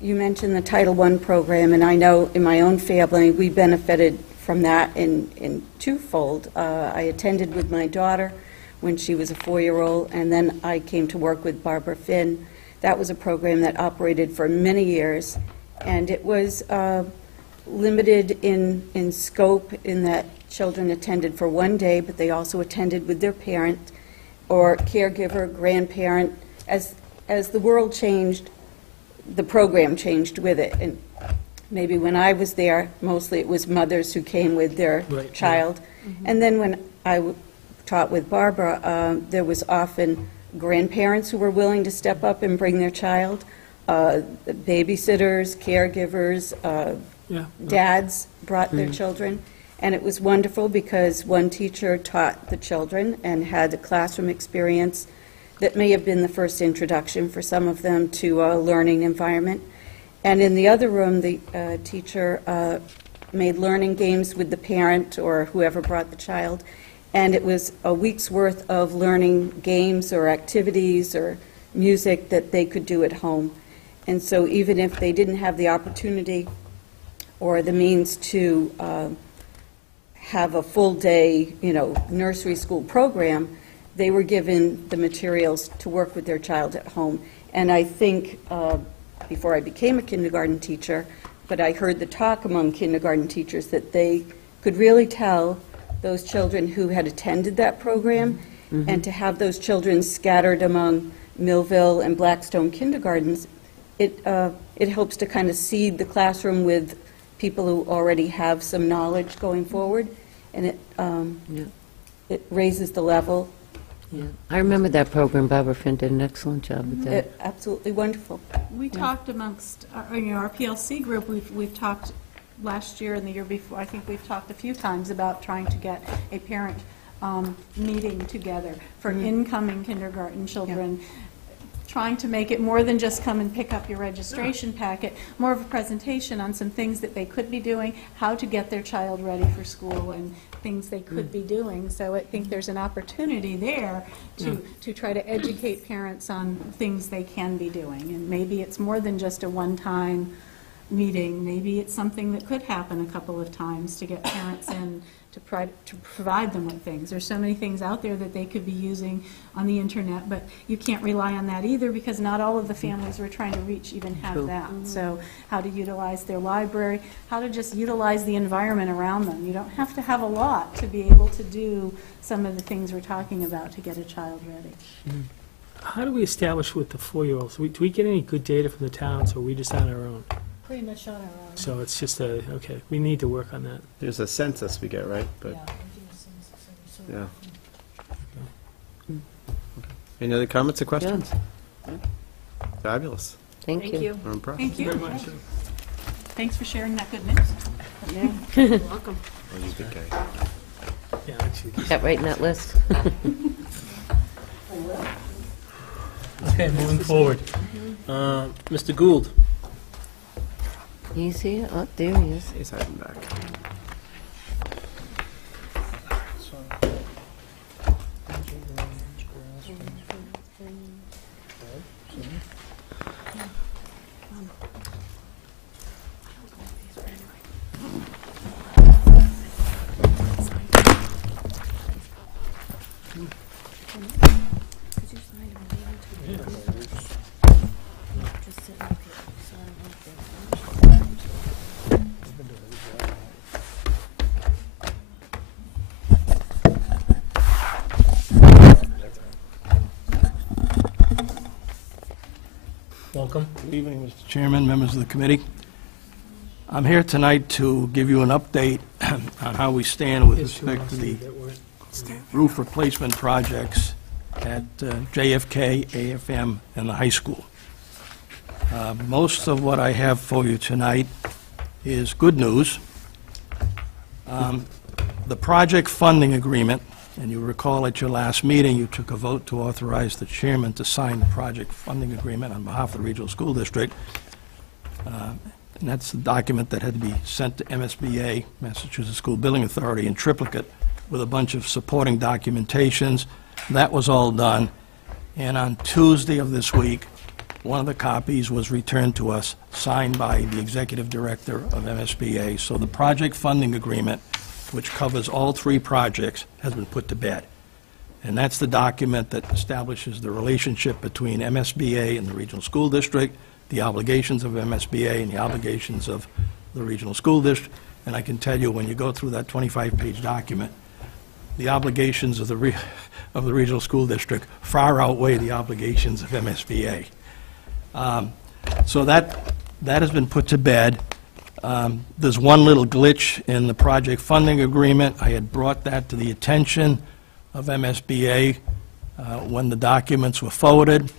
You mentioned the Title I program, and I know in my own family we benefited from that in twofold. I attended with my daughter when she was a 4-year-old, and then I came to work with Barbara Finn. That was a program that operated for many years, and it was limited in scope, in that children attended for one day, but they also attended with their parent or caregiver, grandparent. As the world changed, the program changed with it. And maybe when I was there, mostly it was mothers who came with their child. And then when I taught with Barbara, there was often grandparents who were willing to step up and bring their child, babysitters, caregivers, dads brought their children. And it was wonderful because one teacher taught the children and had a classroom experience that may have been the first introduction for some of them to a learning environment. And in the other room, the teacher made learning games with the parent or whoever brought the child, and it was a week's worth of learning games or activities or music that they could do at home. And so even if they didn't have the opportunity or the means to have a full-day, nursery school program, they were given the materials to work with their child at home. And I think, before I became a kindergarten teacher, but I heard the talk among kindergarten teachers that they could really tell those children who had attended that program, and to have those children scattered among Millville and Blackstone kindergartens, it helps to kind of seed the classroom with people who already have some knowledge going forward, and it raises the level. Yeah. I remember that program. Barbara Finn did an excellent job with that. Absolutely wonderful. We talked amongst our PLC group, we've talked last year and the year before, I think we've talked a few times about trying to get a parent meeting together for incoming kindergarten children, trying to make it more than just come and pick up your registration packet, more of a presentation on some things that they could be doing, how to get their child ready for school, and things they could be doing. So I think there's an opportunity there to try to educate parents on things they can be doing. And maybe it's more than just a one-time meeting. Maybe it's something that could happen a couple of times to get parents in to provide them with things. There's so many things out there that they could be using on the internet, but you can't rely on that either because not all of the families we're trying to reach even have that. So how to utilize their library, how to just utilize the environment around them. You don't have to have a lot to be able to do some of the things we're talking about to get a child ready. How do we establish with the 4-year-olds? Do we get any good data from the towns, or are we just on our own? Pretty much on our own. So it's just okay, we need to work on that. There's a census we get, right? But yeah. Any other comments or questions? Fabulous. Thank you. We're impressed. Thank you. Very much. Thanks for sharing that good news. You're welcome. Oh, you good guy. Yeah, actually. That right in that list? Okay, moving forward. Mr. Gould. He's here. Oh, there he is. He's hiding back. Welcome. Good evening, Mr. Chairman, members of the committee. I'm here tonight to give you an update on how we stand with respect to the roof replacement projects at JFK, AFM, and the high school. Most of what I have for you tonight is good news. The project funding agreement, and you recall at your last meeting, you took a vote to authorize the chairman to sign the project funding agreement on behalf of the regional school district. And that's the document that had to be sent to MSBA, Massachusetts School Building Authority, in triplicate with a bunch of supporting documentations. That was all done. And on Tuesday of this week, one of the copies was returned to us, signed by the executive director of MSBA. So the project funding agreement, which covers all 3 projects, has been put to bed. And that's the document that establishes the relationship between MSBA and the regional school district, the obligations of MSBA and the obligations of the regional school district. And I can tell you, when you go through that 25-page document, the obligations of the regional school district far outweigh the obligations of MSBA. So that has been put to bed. There's one little glitch in the project funding agreement. I had brought that to the attention of MSBA when the documents were forwarded.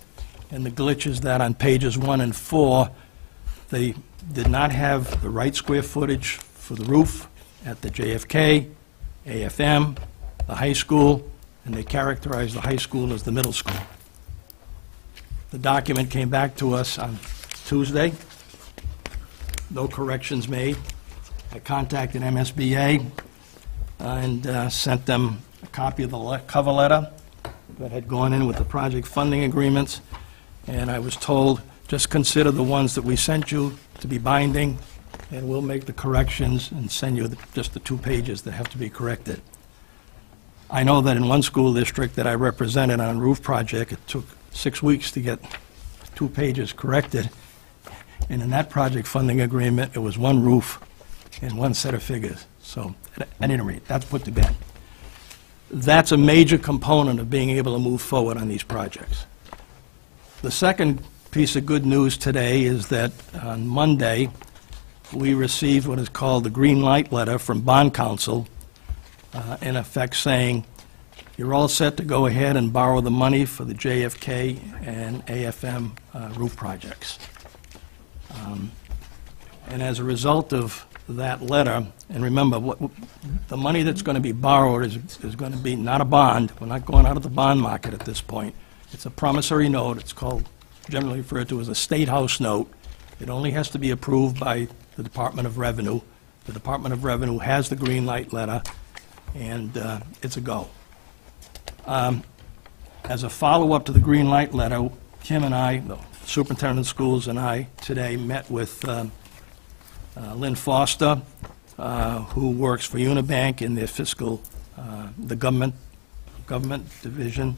And the glitch is that on pages 1 and 4, they did not have the right square footage for the roof at the JFK, AFM, the high school, and they characterized the high school as the middle school. The document came back to us on Tuesday, no corrections made. I contacted MSBA and sent them a copy of the cover letter that had gone in with the project funding agreements, and I was told, just consider the ones that we sent you to be binding, and we'll make the corrections and send you just the 2 pages that have to be corrected. I know that in one school district that I represented on a roof project, it took 6 weeks to get 2 pages corrected, and in that project funding agreement, it was 1 roof and 1 set of figures. So at any rate, that's put to bed. That's a major component of being able to move forward on these projects. The second piece of good news today is that on Monday, we received what is called the green light letter from Bond Council, in effect saying, you're all set to go ahead and borrow the money for the JFK and AFM roof projects. And as a result of that letter, and remember, the money that's going to be borrowed is going to be not a bond. We're not going out of the bond market at this point. It's a promissory note. It's called, generally referred to as a State House note. It only has to be approved by the Department of Revenue. The Department of Revenue has the green light letter, and it's a go. As a follow-up to the green light letter, Kim and I, the superintendent of schools and I, today met with Lynn Foster, who works for Unibank in their fiscal, the government division,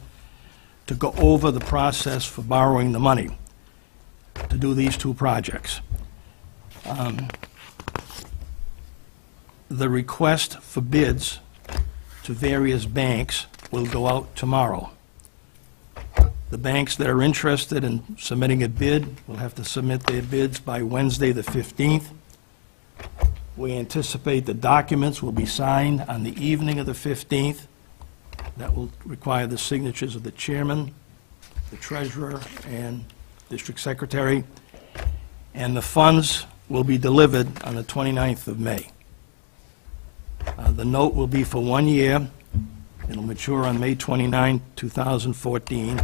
to go over the process for borrowing the money to do these 2 projects. The request for bids to various banks will go out tomorrow. The banks that are interested in submitting a bid will have to submit their bids by Wednesday the 15th. We anticipate the documents will be signed on the evening of the 15th. That will require the signatures of the chairman, the treasurer, and district secretary. And the funds will be delivered on the 29th of May. The note will be for 1 year. It'll mature on May 29, 2014.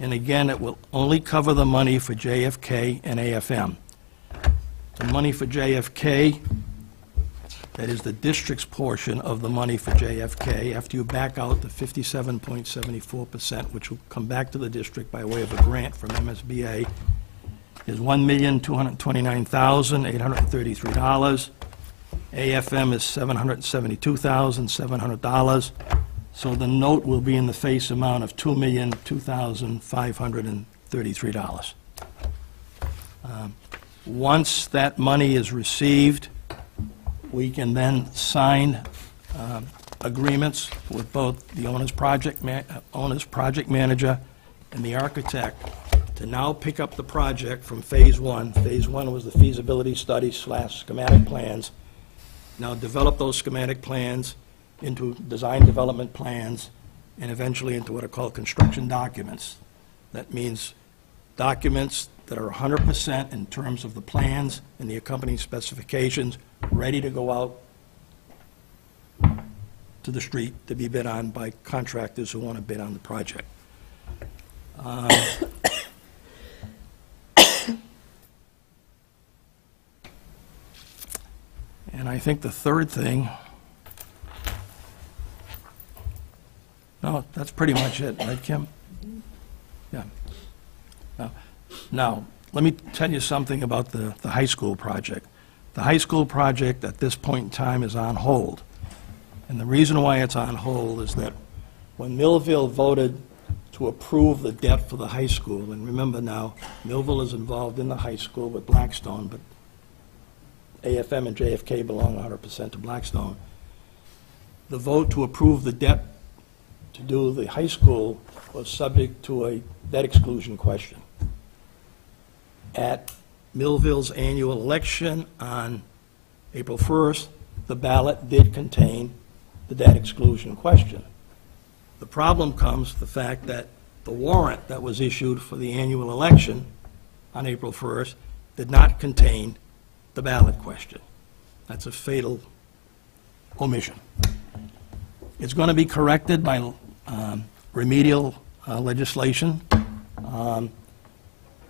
And again, it will only cover the money for JFK and AFM. The money for JFK, that is the district's portion of the money for JFK, after you back out the 57.74%, which will come back to the district by way of a grant from MSBA, is $1,229,833. AFM is $772,700. So the note will be in the face amount of $2,002,533. Once that money is received, we can then sign agreements with both the owner's project manager and the architect to now pick up the project from Phase 1. Phase 1 was the feasibility study / schematic plans. Now develop those schematic plans into design development plans and eventually into what are called construction documents. That means documents that are 100% in terms of the plans and the accompanying specifications, ready to go out to the street to be bid on by contractors who want to bid on the project. And I think the third thing, no, that's pretty much it, right, Kim? Yeah. Now, let me tell you something about the high school project. The high school project at this point in time is on hold. And the reason why it's on hold is that when Millville voted to approve the debt for the high school, and remember now, Millville is involved in the high school with Blackstone, but AFM and JFK belong 100% to Blackstone. The vote to approve the debt to do the high school was subject to a debt exclusion question. At Millville's annual election on April 1st, the ballot did contain the debt exclusion question. The problem comes to the fact that the warrant that was issued for the annual election on April 1st did not contain the ballot question. That's a fatal omission. It's going to be corrected by remedial legislation.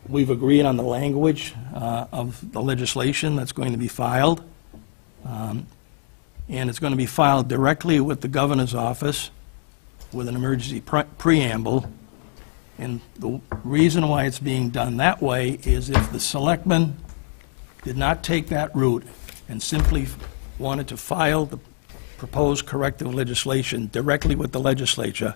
We've agreed on the language of the legislation that's going to be filed. And it's going to be filed directly with the governor's office with an emergency preamble. And the reason why it's being done that way is if the selectmen did not take that route and simply wanted to file the proposed corrective legislation directly with the legislature,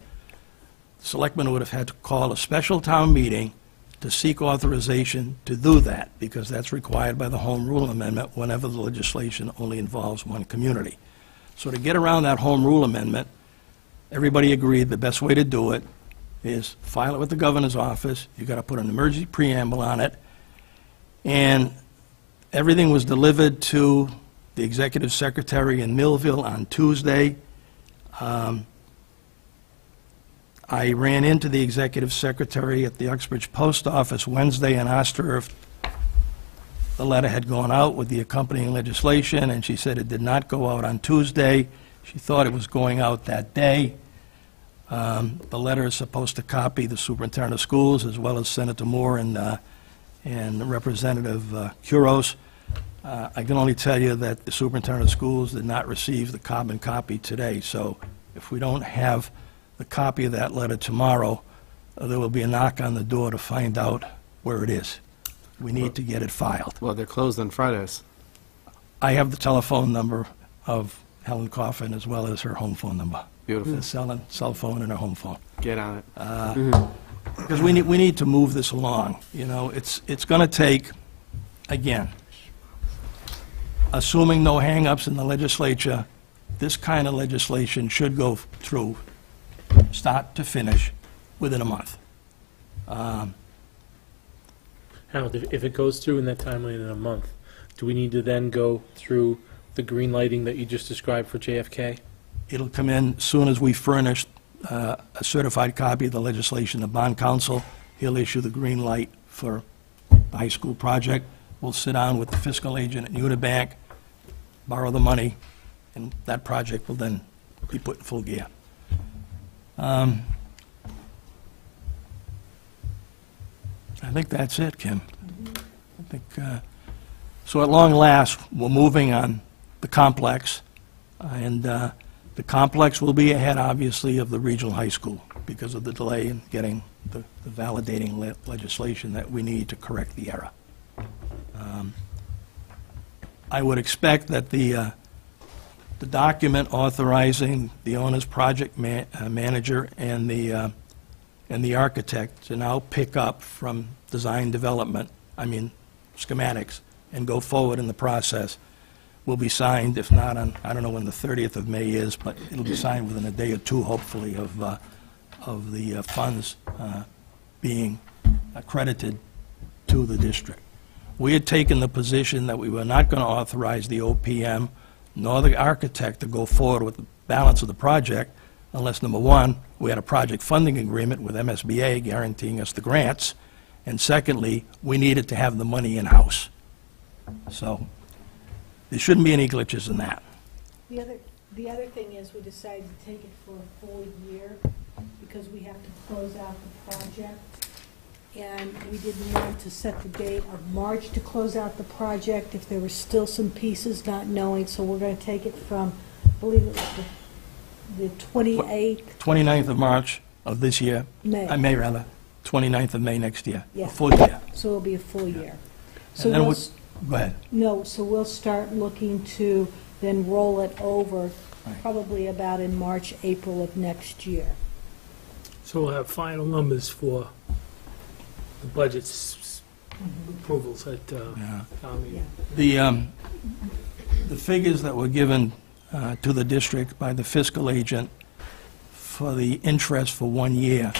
the selectmen would have had to call a special town meeting to seek authorization to do that, because that's required by the Home Rule Amendment whenever the legislation only involves one community. So to get around that Home Rule Amendment, everybody agreed the best way to do it is file it with the governor's office. You've got to put an emergency preamble on it. And everything was delivered to the executive secretary in Millville on Tuesday. I ran into the executive secretary at the Uxbridge Post Office Wednesday and asked her if the letter had gone out with the accompanying legislation, and she said it did not go out on Tuesday. She thought it was going out that day. The letter is supposed to copy the superintendent of schools as well as Senator Moore and Representative Kuros. I can only tell you that the superintendent of schools did not receive the carbon copy today, so if we don't have the copy of that letter tomorrow, there will be a knock on the door to find out where it is. We need to get it filed. Well, they're closed on Fridays. I have the telephone number of Helen Coffin as well as her home phone number. Beautiful. The cell phone and her home phone. Get on it. Because we need to move this along. You know, it's going to take, again, assuming no hang-ups in the legislature, this kind of legislation should go through, start to finish, within a month. Harold, if it goes through in that timeline in a month, do we need to then go through the green lighting that you just described for JFK? It'll come in as soon as we furnish a certified copy of the legislation to bond counsel. He'll issue the green light for the high school project. We'll sit down with the fiscal agent at Unibank, borrow the money, and that project will then be put in full gear. I think that's it, Kim. I think, so at long last, we're moving on the complex, and the complex will be ahead, obviously, of the regional high school because of the delay in getting the validating legislation that we need to correct the error. I would expect that the document authorizing the owner's project manager and the architect to now pick up from design development, schematics, and go forward in the process will be signed, if not on, I don't know when the 30th of May is, but it'll be signed within a day or two, hopefully, of the funds being accredited to the district. We had taken the position that we were not going to authorize the OPM nor the architect to go forward with the balance of the project unless, number one, we had a project funding agreement with MSBA guaranteeing us the grants, and secondly, we needed to have the money in-house. So there shouldn't be any glitches in that. The other thing is we decided to take it for a full year because we have to close out the project. And we didn't want to set the date of March to close out the project if there were still some pieces not knowing. So we're going to take it from, I believe it was the 28th. 29th of March of this year. May. May, rather. 29th of May next year. Yeah. A full year. So it'll be a full year. So And then we'll, go ahead. no, so we'll start looking to then roll it over Right. probably about in March, April of next year. So we'll have final numbers for the budget approvals at town meeting. The figures that were given to the district by the fiscal agent for the interest for 1 year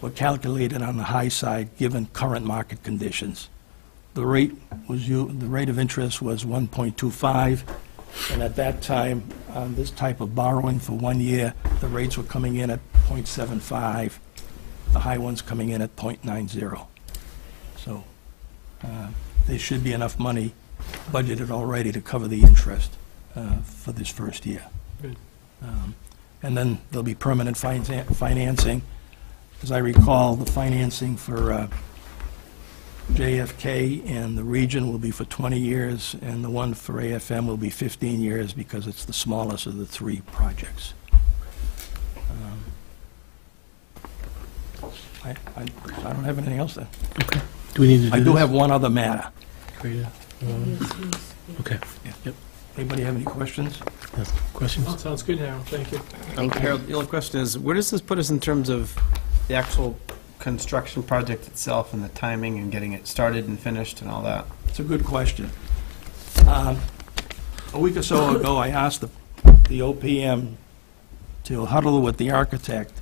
were calculated on the high side, given current market conditions. The rate of interest was 1.25, and at that time, on this type of borrowing for 1 year, the rates were coming in at 0.75, the high ones coming in at 0.90. So there should be enough money budgeted already to cover the interest for this first year. Good. And then there'll be permanent financing. As I recall, the financing for JFK and the region will be for 20 years, and the one for AFM will be 15 years because it's the smallest of the three projects. I don't have anything else then. Okay. Do we need to do I do this? have one other matter. Great. Okay. Yep. Anybody have any questions? Questions? Oh, sounds good, Harold, thank you. Harold, the only question is, where does this put us in terms of the actual construction project itself and the timing and getting it started and finished and all that? It's a good question. A week or so ago, I asked the OPM to huddle with the architect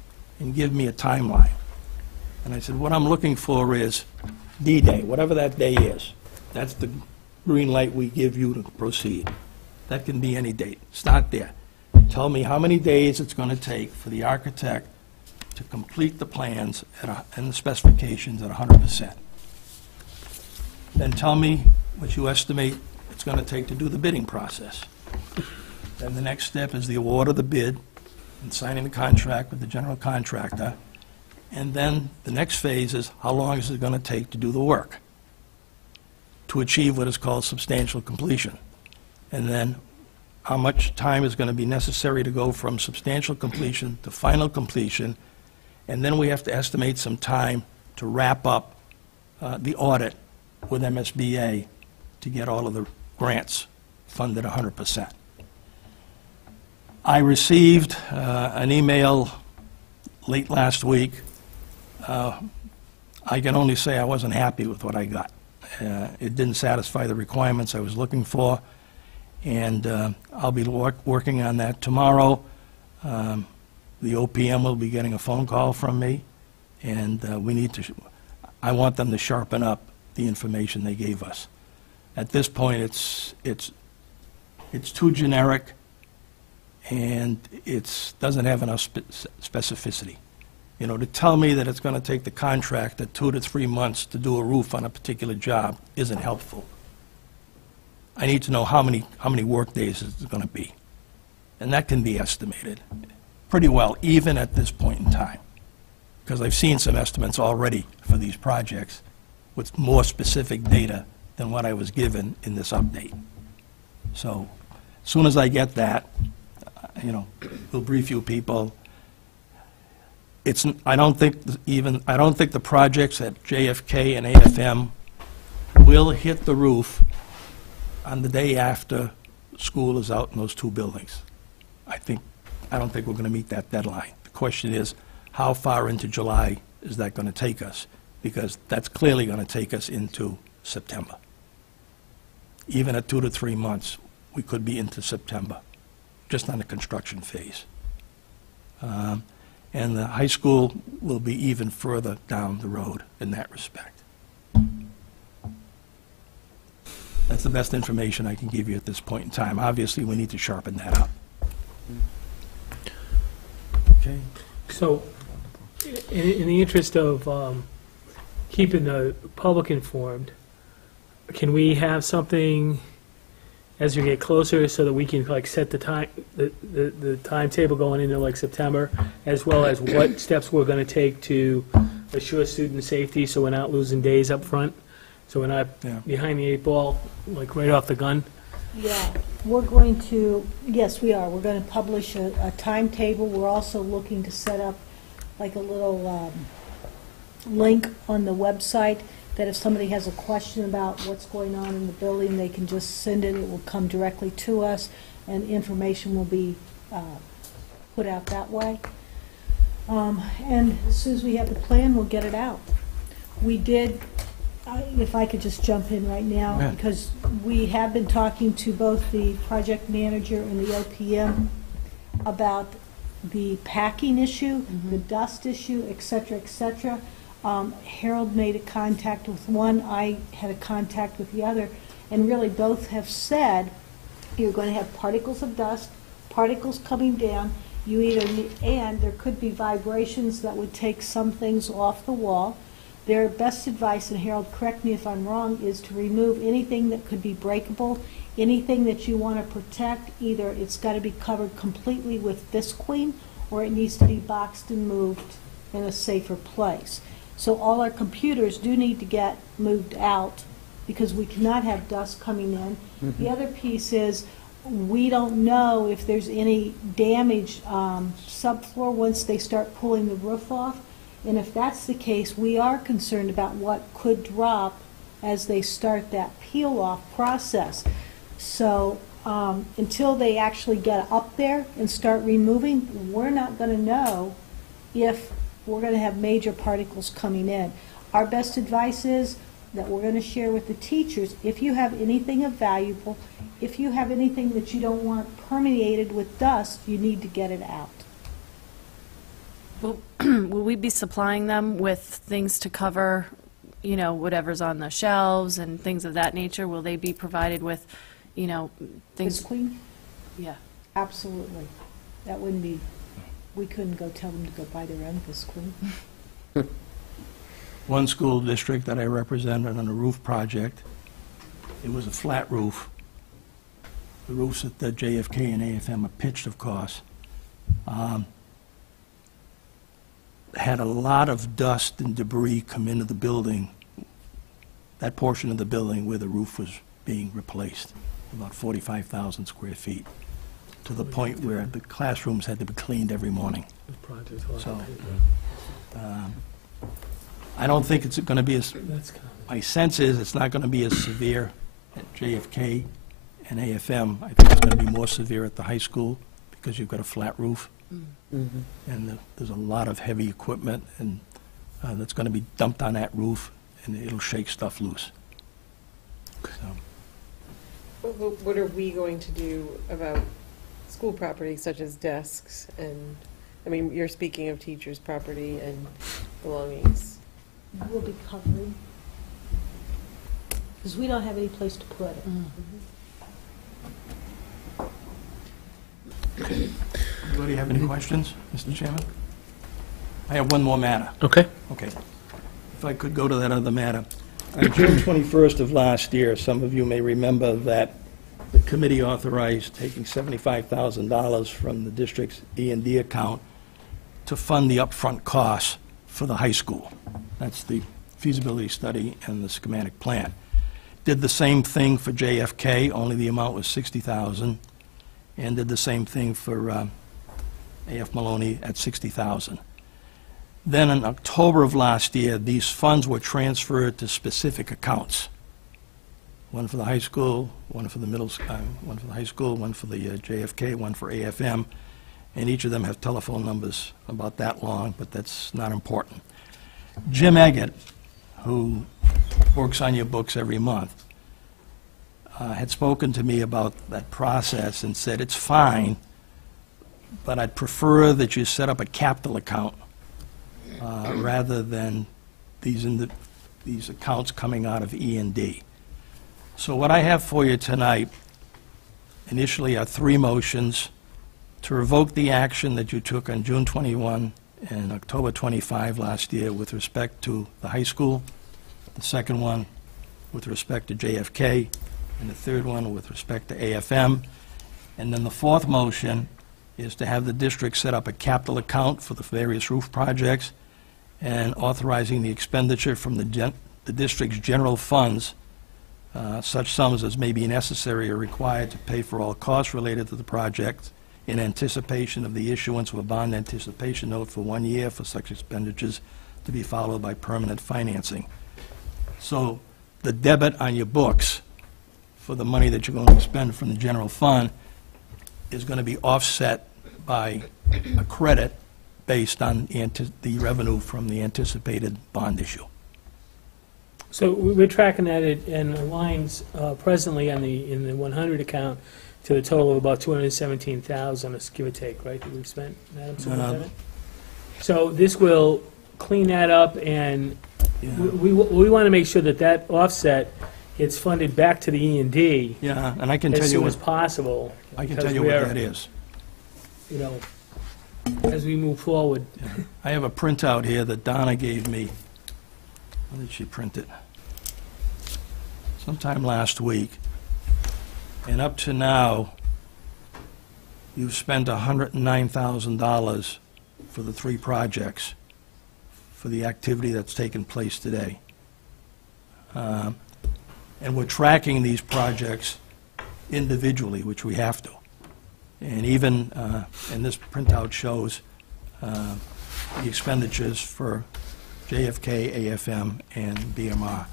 and give me a timeline. And I said, what I'm looking for is D-Day, whatever that day is. That's the green light we give you to proceed. That can be any date. Start there. Tell me how many days it's going to take for the architect to complete the plans and the specifications at 100%. Then tell me what you estimate it's going to take to do the bidding process. Then the next step is the award of the bid and signing the contract with the general contractor. And then the next phase is how long is it going to take to do the work to achieve what is called substantial completion. And then how much time is going to be necessary to go from substantial completion to final completion. And then we have to estimate some time to wrap up the audit with MSBA to get all of the grants funded 100%. I received an email late last week. I can only say I wasn't happy with what I got. It didn't satisfy the requirements I was looking for, and I'll be working on that tomorrow. The OPM will be getting a phone call from me, and I want them to sharpen up the information they gave us. At this point, it's too generic, and it doesn't have enough specificity. You know, to tell me that it's going to take the contractor 2 to 3 months to do a roof on a particular job isn't helpful. I need to know how many work days it's going to be. And that can be estimated pretty well, even at this point in time. Because I've seen some estimates already for these projects with more specific data than what I was given in this update. So as soon as I get that, we'll brief you people. I don't think the projects at JFK and AFM will hit the roof on the day after school is out in those two buildings. I don't think we're going to meet that deadline. The question is, how far into July is that going to take us? Because that's clearly going to take us into September. Even at 2 to 3 months, we could be into September, just on the construction phase. And the high school will be even further down the road in that respect. That's the best information I can give you at this point in time. Obviously, we need to sharpen that up. Okay. So, in the interest of keeping the public informed, can we have something as we get closer so that we can set the time, the timetable going into September, as well as what steps we're going to take to assure student safety so we're not losing days up front, so we're not behind the 8 ball, right off the gun? Yeah, we're going to, yes, we are. We're going to publish a timetable. We're also looking to set up a little link on the website that if somebody has a question about what's going on in the building, they can just send it. It will come directly to us, and information will be put out that way. And as soon as we have the plan, we'll get it out. We did, if I could just jump in right now, because we have been talking to both the project manager and the OPM about the packing issue, the dust issue, et cetera, et cetera. Harold made a contact with one, I had a contact with the other, and really both have said you're going to have particles of dust, particles coming down, and there could be vibrations that would take some things off the wall. Their best advice, and Harold, correct me if I'm wrong, is to remove anything that could be breakable, anything that you want to protect. Either it's got to be covered completely with visqueen, or it needs to be boxed and moved in a safer place. So all our computers do need to get moved out because we cannot have dust coming in. The other piece is we don't know if there's any damage subfloor once they start pulling the roof off. And if that's the case, we are concerned about what could drop as they start that peel-off process. So until they actually get up there and start removing, we're not going to know if we're going to have major particles coming in. Our best advice is that we're going to share with the teachers, if you have anything of valuable, if you have anything that you don't want permeated with dust, you need to get it out. Will we be supplying them with things to cover, you know, whatever's on the shelves and things of that nature? Will they be provided with, you know, things? Visqueen? Yeah. Absolutely. That wouldn't be, we couldn't go tell them to go buy their own Visqueen. One school district that I represented on a roof project, it was a flat roof. The roofs at the JFK and AFM are pitched, of course. Had a lot of dust and debris come into the building, that portion of the building where the roof was being replaced, about 45,000 square feet, to the point where the classrooms had to be cleaned every morning. So, I don't think it's going to be as, my sense is it's not going to be as severe at JFK and AFM. I think it's going to be more severe at the high school because you've got a flat roof. And there's a lot of heavy equipment and that's going to be dumped on that roof, and it'll shake stuff loose. So. What are we going to do about school property such as desks and, I mean, you're speaking of teachers' property and belongings. We'll be covering, because we don't have any place to put it. Anybody have any questions, Mr. Chairman? I have one more matter. Okay. Okay. If I could go to that other matter. On June 21st of last year, some of you may remember that the committee authorized taking $75,000 from the district's E&D account to fund the upfront costs for the high school. That's the feasibility study and the schematic plan. Did the same thing for JFK, only the amount was $60,000, and did the same thing for AF Maloney at $60,000. Then in October of last year, these funds were transferred to specific accounts. One for the high school, one for the middle, one for the high school, one for the JFK, one for AFM, and each of them have telephone numbers about that long, but that's not important. Jim Eggett, who works on your books every month, had spoken to me about that process and said, it's fine, but I'd prefer that you set up a capital account rather than these accounts coming out of E&D. So what I have for you tonight initially are 3 motions to revoke the action that you took on June 21 and October 25 last year with respect to the high school, the second one with respect to JFK, and the third one with respect to AFM. And then the fourth motion is to have the district set up a capital account for the various roof projects and authorizing the expenditure from the district's general funds, such sums as may be necessary or required to pay for all costs related to the project in anticipation of the issuance of a bond anticipation note for 1 year for such expenditures to be followed by permanent financing. So the debit on your books for the money that you're going to spend from the general fund is going to be offset by a credit based on the revenue from the anticipated bond issue. So we're tracking that and aligns presently on in the 100 account to the total of about $217,000, give or take, right, that we've spent, Madam Superintendent? So this will clean that up, and we want to make sure that that offset gets funded back to the E&D Yeah, and I can tell you as soon what, as possible. I can tell you what that is. You know, as we move forward. I have a printout here that Donna gave me. When did she print it? Sometime last week. And up to now, you've spent $109,000 for the 3 projects for the activity that's taken place today. And we're tracking these projects individually, which we have to. And even, and this printout shows the expenditures for JFK, AFM, and BMR.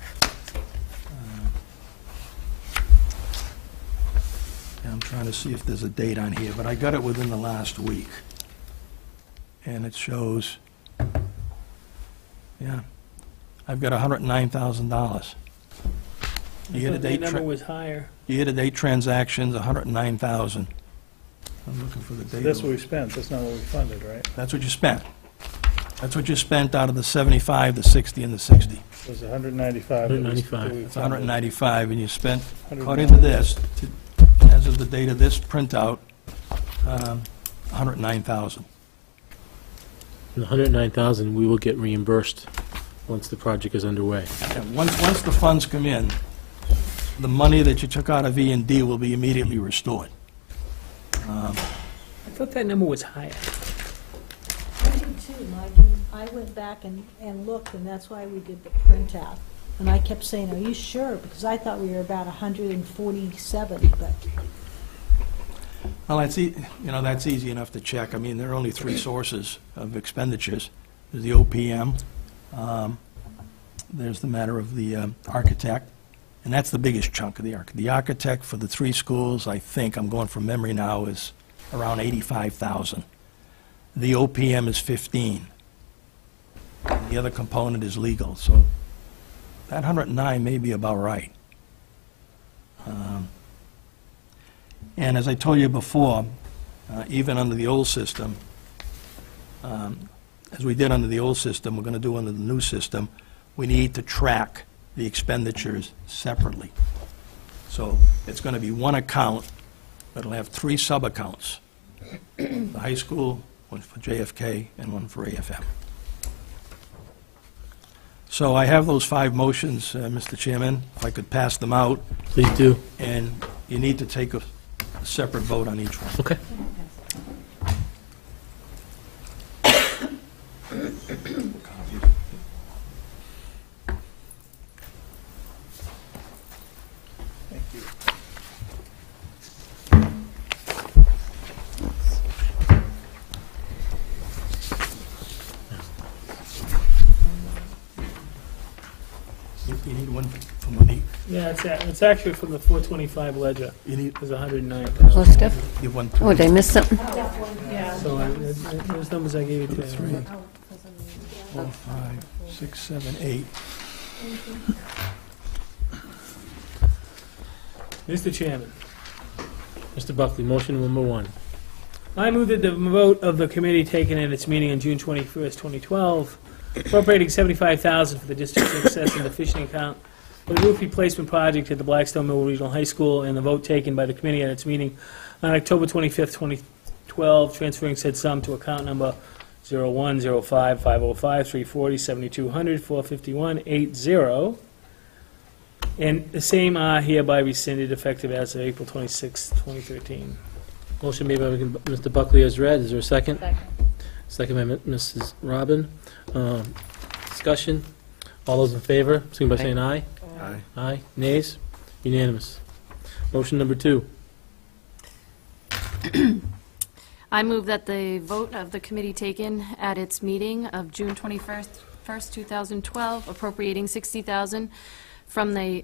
I'm trying to see if there's a date on here, but I got it within the last week. And it shows, yeah, I've got $109,000. The number was higher. Year-to-date transactions, $109,000. I'm looking for the date. That's what we spent, that's not what we funded, right? That's what you spent. That's what you spent out of the 75, the 60, and the 60. It was 195. 195. It's 195, and you spent, according to this, as of the date of this printout, 109,000. The 109,000 we will get reimbursed once the project is underway. And once the funds come in, the money that you took out of E&D will be immediately restored. I thought that number was higher. I did too, Mike. I went back and looked, and that's why we did the printout. And I kept saying, are you sure? Because I thought we were about 147, but... Well, that's that's easy enough to check. I mean, there are only three sources of expenditures. There's the OPM, there's the matter of the architect, and that's the biggest chunk of the architect. The architect for the three schools, I think, I'm going from memory now, is around $85,000. The OPM is $15,000. The other component is legal, so that 109 may be about right. And as I told you before, even under the old system, as we did under the old system, we're going to do under the new system, we need to track the expenditures separately. So it's going to be one account that'll have three sub-accounts. The high school, one for JFK, and one for AFM. So I have those 5 motions, Mr. Chairman, if I could pass them out. Please do. And you need to take a separate vote on each one. Okay. You need one from the... Yeah, it's actually from the 425 ledger. You need... There's 109. Well, Steph? You have one. Oh, did I miss something? So those numbers I gave you today. 3, 4, 5, 6, 7, 8. Mr. Chairman, Mr. Buckley, motion number 1. I move that the vote of the committee taken at its meeting on June 21st, 2012, appropriating $75,000 for the district's excess and deficient account for the roof replacement project at the Blackstone Mill Regional High School, and the vote taken by the committee at its meeting on October 25th, 2012, transferring said sum to account number 0105-505-340-7200-451-80, and the same are hereby rescinded effective as of April 26th, 2013. Motion made by Mr. Buckley as read. Is there a second? Second. Second by Mrs. Robin. Discussion. All those in favor, signify by saying aye. Aye. Aye. Nays? Unanimous. Motion number 2. I move that the vote of the committee taken at its meeting of June 21st, 2012, appropriating $60,000 from the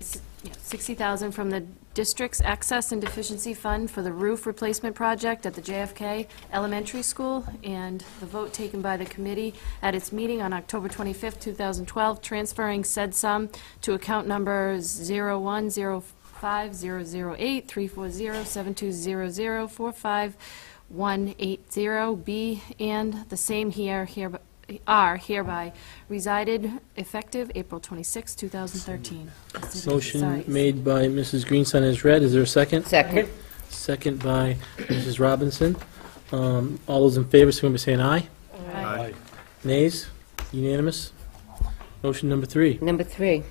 district's excess and deficiency fund for the roof replacement project at the JFK Elementary School, and the vote taken by the committee at its meeting on October 25th, 2012, transferring said sum to account number 0105-008-340-7200-45180B, and the same are hereby resided effective April 26, 2013. Motion made by Mrs. Greenstein as read. Is there a second? Second. Second by Mrs. Robinson. All those in favor, signify by saying aye. Aye. Nays? Unanimous. Motion number 3. Number 3,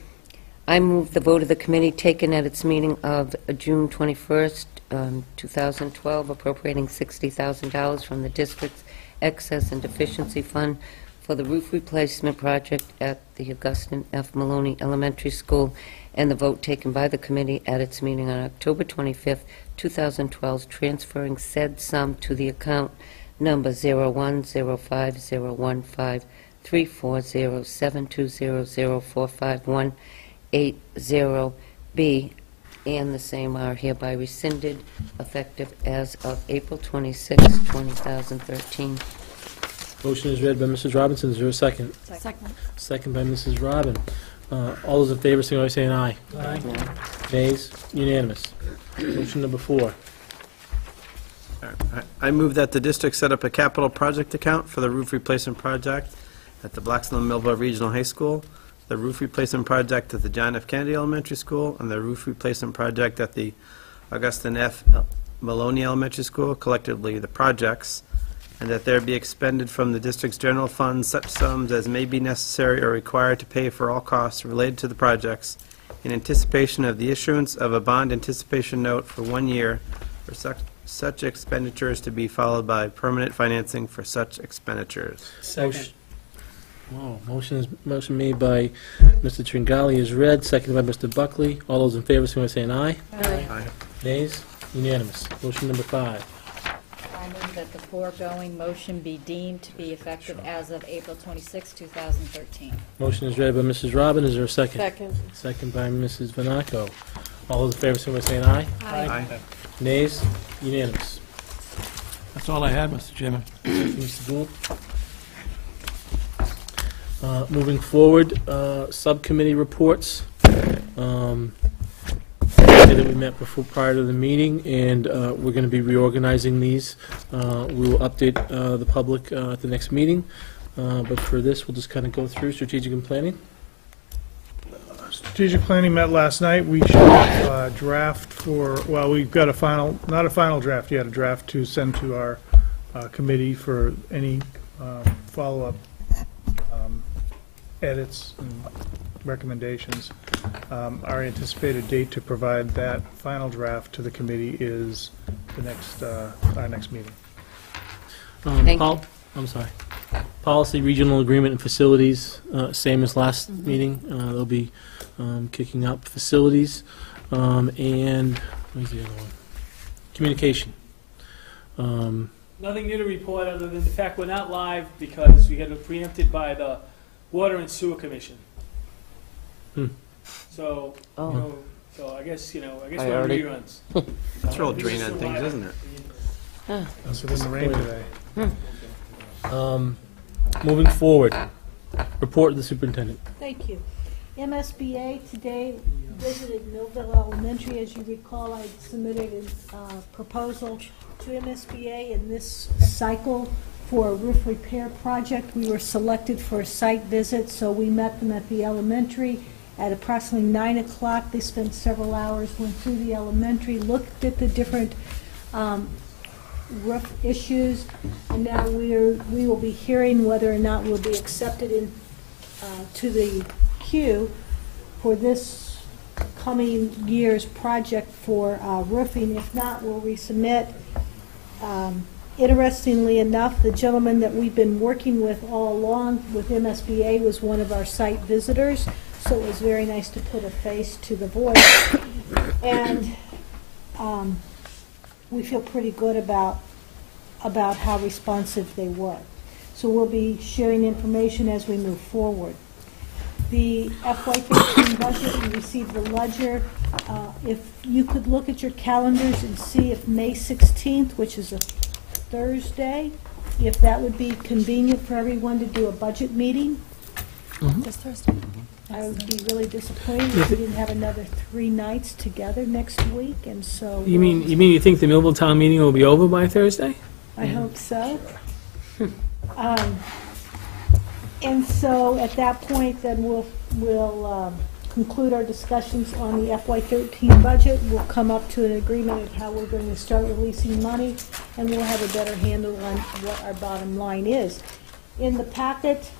I move the vote of the committee taken at its meeting of June 21st, 2012, appropriating $60,000 from the district's excess and deficiency fund for the roof replacement project at the Augustine F. Maloney Elementary School, and the vote taken by the committee at its meeting on October 25th, 2012, transferring said sum to the account number 010500153407200451880B, and the same are hereby rescinded, effective as of April 26, 2013. Motion is read by Mrs. Robinson. Is there a second? Second. Second by Mrs. Robin. All those in favor, signify by saying aye. Aye. Nays? Unanimous. Motion number 4. I move that the district set up a capital project account for the roof replacement project at the Blackstone Millville Regional High School, the roof replacement project at the John F. Kennedy Elementary School, and the roof replacement project at the Augustine F. Maloney Elementary School, collectively the projects, and that there be expended from the district's general fund such sums as may be necessary or required to pay for all costs related to the projects in anticipation of the issuance of a bond anticipation note for 1 year for such expenditures to be followed by permanent financing for such expenditures. Second. Motion made by Mr. Tringali is read, seconded by Mr. Buckley. All those in favor, signify by saying aye. Aye. Nays? Unanimous. Motion number 5. I move that the foregoing motion be deemed to be effective as of April 26, 2013. Motion is read by Mrs. Robin. Is there a second? Second. Second by Mrs. Vanaco. All those in favor, signify by saying aye. Aye. Nays? Unanimous. That's all I had, Mr. Chairman. Thank you, Mr. Gould. Moving forward, subcommittee reports. That we met before prior to the meeting, and we're going to be reorganizing these. We will update the public at the next meeting, but for this, we'll just kind of go through strategic and planning. Strategic planning met last night. We should have a draft for, well, we've got a final, not a final draft yet, a draft to send to our committee for any follow-up edits and recommendations. Our anticipated date to provide that final draft to the committee is the next, our next meeting. Thank you. I'm sorry. Policy, regional agreement, and facilities, same as last meeting. They'll be kicking up facilities, and where's the other one? Communication. Nothing new to report other than the fact we're not live because we got preempted by the Water and Sewer Commission. So, Oh. you know, so I guess I we're on already- reruns. It's real drain on things, isn't it? So in the rain today. Moving forward, report to the superintendent. Thank you. MSBA today visited Millville Elementary. As you recall, I submitted a proposal to MSBA in this cycle for a roof repair project. We were selected for a site visit, so we met them at the elementary at approximately 9 o'clock. They spent several hours, went through the elementary, looked at the different roof issues, and now we will be hearing whether or not we'll be accepted in to the queue for this coming year's project for roofing. If not, we'll resubmit. Interestingly enough, the gentleman that we've been working with all along with MSBA was one of our site visitors, so it was very nice to put a face to the voice. And we feel pretty good about how responsive they were. So we'll be sharing information as we move forward. The FY15 budget, we received the ledger. If you could look at your calendars and see if May 16th, which is a Thursday, if that would be convenient for everyone to do a budget meeting. This Thursday. I would be really disappointed if we didn't have another 3 nights together next week, and so. You think the Millville Town meeting will be over by Thursday? I hope so. And so at that point, then we'll conclude our discussions on the FY13 budget. We'll come up to an agreement of how we're going to start releasing money, and we'll have a better handle on what our bottom line is. In the packet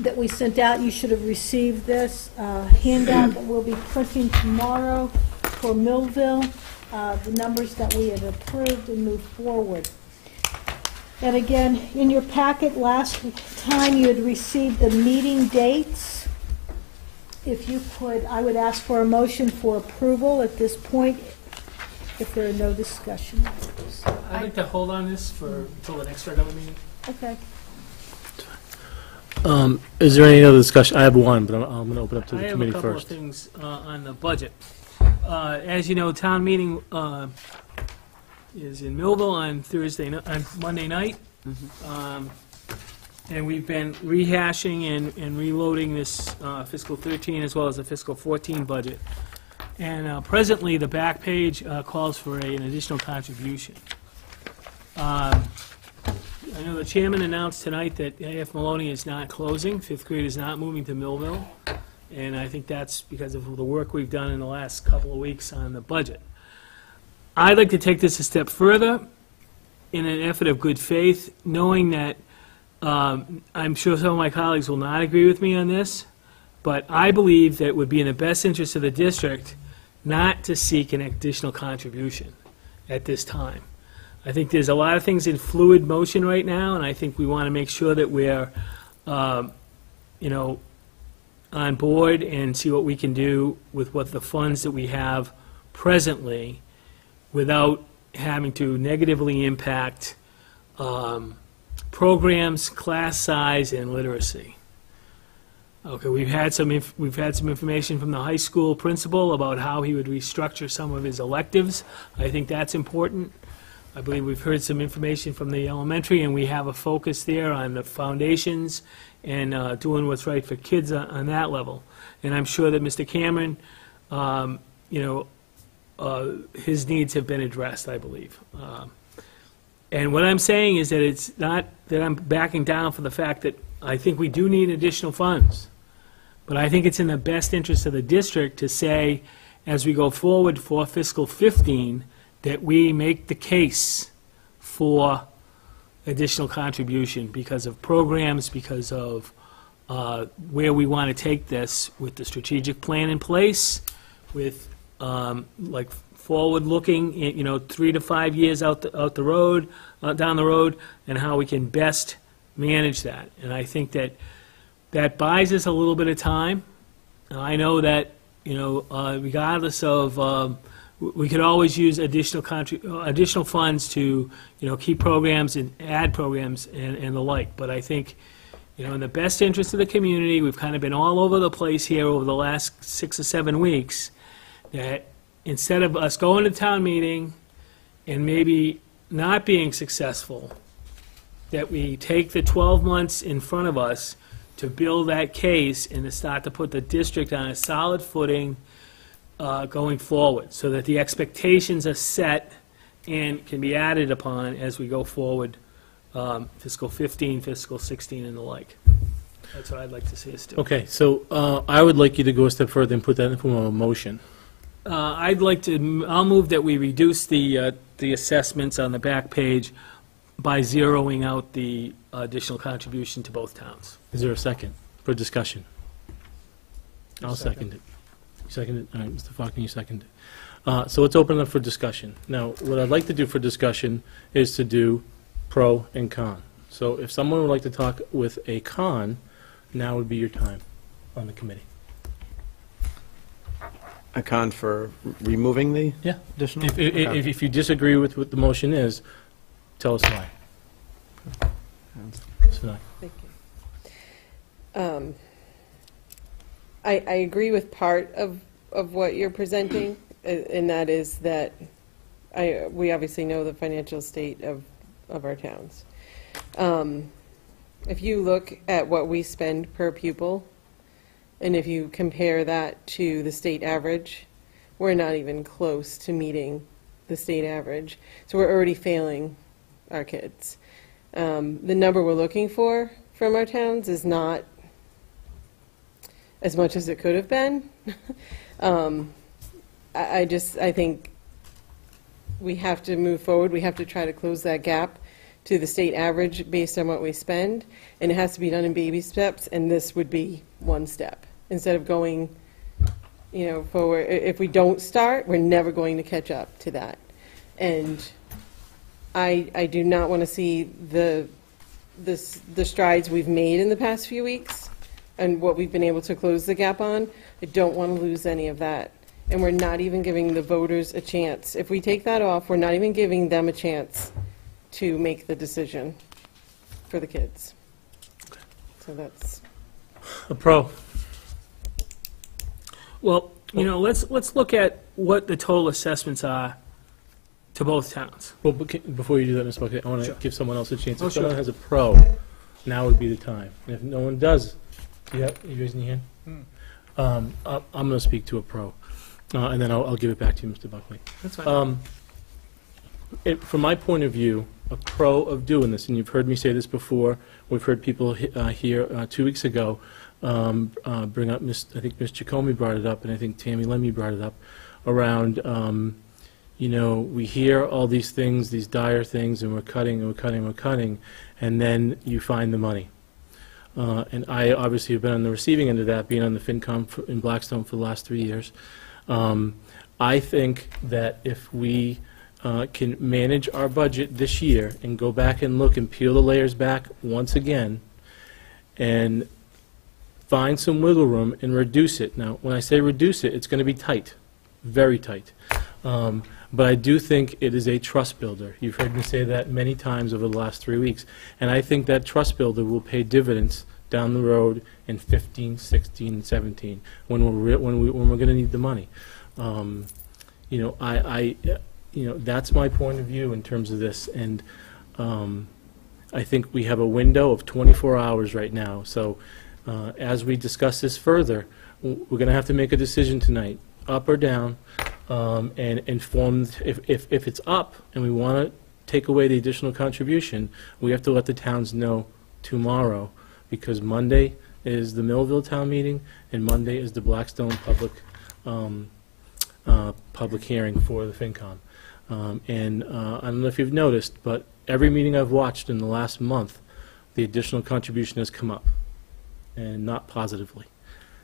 that we sent out, you should have received this handout that we'll be printing tomorrow for Millville, the numbers that we have approved and moved forward. And again, in your packet last time, you had received the meeting dates. If you could, I would ask for a motion for approval at this point, if there are no discussions. I'd like to hold on this until the next regular meeting. Okay. Is there any other discussion? I have one, but I'm going to open up to the I have committee a couple first. of things on the budget. As you know, town meeting is in Millville on Monday night. And we've been rehashing and reloading this fiscal 13 as well as the fiscal 14 budget. And presently, the back page calls for an additional contribution. I know the chairman announced tonight that A.F. Maloney is not closing, fifth grade is not moving to Millville, and I think that's because of the work we've done in the last couple of weeks on the budget. I'd like to take this a step further in an effort of good faith, knowing that I'm sure some of my colleagues will not agree with me on this, but I believe that it would be in the best interest of the district not to seek an additional contribution at this time. I think there's a lot of things in fluid motion right now, and I think we want to make sure that we're, you know, on board and see what we can do with what the funds that we have presently without having to negatively impact programs, class size, and literacy. Okay, we've had some information from the high school principal about how he would restructure some of his electives. I think that's important. I believe we've heard some information from the elementary, and we have a focus there on the foundations and doing what's right for kids on that level. And I'm sure that Mr. Cameron, you know, his needs have been addressed, I believe. And what I'm saying is that it's not that I'm backing down for the fact that I think we do need additional funds. But I think it's in the best interest of the district to say, as we go forward for fiscal 15, that we make the case for additional contribution because of programs, because of where we want to take this with the strategic plan in place, with like forward-looking, you know, 3 to 5 years out the road, down the road, and how we can best manage that. And I think that that buys us a little bit of time. I know that, you know, regardless of we could always use additional funds to, you know, keep programs and add programs and the like. But I think, you know, in the best interest of the community, we've kind of been all over the place here over the last 6 or 7 weeks, that instead of us going to town meeting and maybe not being successful, that we take the 12 months in front of us to build that case and to start to put the district on a solid footing going forward, so that the expectations are set and can be added upon as we go forward, fiscal 15, fiscal 16, and the like. That's what I'd like to see us do. Okay, so I would like you to go a step further and put that in form of a motion. I'll move that we reduce the assessments on the back page by zeroing out the additional contribution to both towns. Is there a second for discussion? I'll second it. You second it? All right, Mr. Falcon, you second it. So let's open it up for discussion. Now, what I'd like to do for discussion is to do pro and con. So if someone would like to talk with a con, now would be your time on the committee. A con for removing the Yeah. additional? If you disagree with what the motion is, tell us why. So, Thank you. I agree with part of what you're presenting, and that is that we obviously know the financial state of our towns. If you look at what we spend per pupil, and if you compare that to the state average, we're not even close to meeting the state average. So we're already failing our kids. The number we're looking for from our towns is not as much as it could have been. I think we have to move forward. We have to try to close that gap to the state average based on what we spend, and it has to be done in baby steps, and this would be one step. Instead of going, you know, forward, if we don't start, we're never going to catch up to that. And I do not want to see the strides we've made in the past few weeks and what we've been able to close the gap on. I don't want to lose any of that. And we're not even giving the voters a chance. If we take that off, we're not even giving them a chance to make the decision for the kids. So that's A pro. Well, let's look at what the total assessments are to both towns. Well, before you do that, Ms. Buckett, I want to give someone else a chance. Oh, If sure. someone has a pro, now would be the time. And if no one does, you raising your hand? I'm going to speak to a pro, and then I'll give it back to you, Mr. Buckley. That's fine. From my point of view, a pro of doing this, and you've heard me say this before, we've heard people here 2 weeks ago bring up, I think Ms. Jacomi brought it up, and I think Tammy Lemmy brought it up, around, we hear all these things, these dire things, and we're cutting, and we're cutting, and we're cutting, and then you find the money. And I obviously have been on the receiving end of that, being on the FinCom in Blackstone for the last 3 years. I think that if we can manage our budget this year and go back and look and peel the layers back once again and find some wiggle room and reduce it. Now, when I say reduce it, it's going to be tight, very tight. But I do think it is a trust builder. You've heard me say that many times over the last 3 weeks. And I think that trust builder will pay dividends down the road in 15, 16, 17, when we're going to need the money. That's my point of view in terms of this. And I think we have a window of 24 hours right now. So as we discuss this further, we're going to have to make a decision tonight, up or down, and inform, if it's up and we want to take away the additional contribution, we have to let the towns know tomorrow, because Monday is the Millville Town Meeting and Monday is the Blackstone public hearing for the FinCom. And I don't know if you've noticed, but every meeting I've watched in the last month, the additional contribution has come up, and not positively.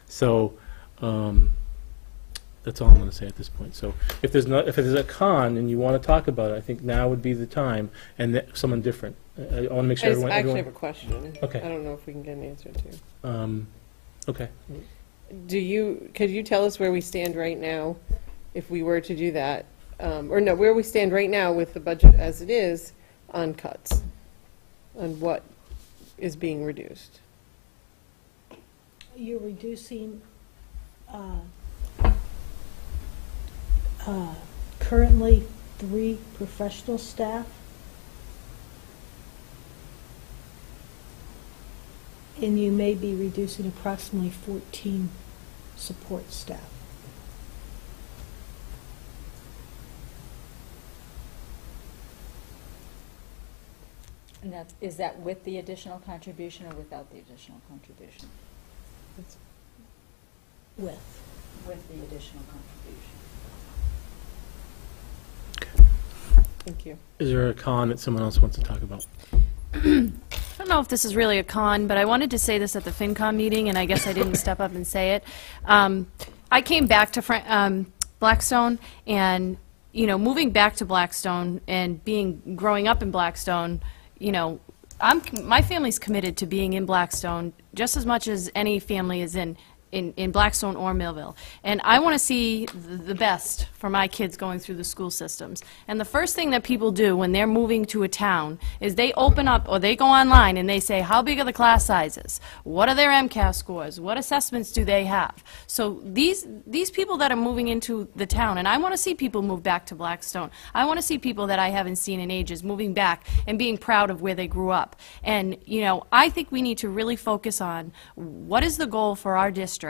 So that's all I'm going to say at this point. So if there's a con and you want to talk about it, I think now would be the time, and someone different. I want to make sure everyone. I actually have a question. Okay. I don't know if we can get an answer to. Okay. Could you tell us where we stand right now, if we were to do that, or no, where we stand right now with the budget as it is on cuts, on what is being reduced? You're reducing currently 3 professional staff, and you may be reducing approximately 14 support staff. And is that with the additional contribution or without the additional contribution? With. With the additional contribution. Thank you. Is there a con that someone else wants to talk about? I don't know if this is really a con, but I wanted to say this at the FinCom meeting, and I guess I didn't step up and say it. I came back to Blackstone, and moving back to Blackstone and growing up in Blackstone, my family's committed to being in Blackstone just as much as any family is in Blackstone or Millville. And I want to see the best for my kids going through the school systems. And the first thing that people do when they're moving to a town is they open up or they go online and they say, how big are the class sizes? What are their MCAS scores? What assessments do they have? So these people that are moving into the town, and I want to see people move back to Blackstone. I want to see people that I haven't seen in ages moving back and being proud of where they grew up. And, I think we need to really focus on what is the goal for our district.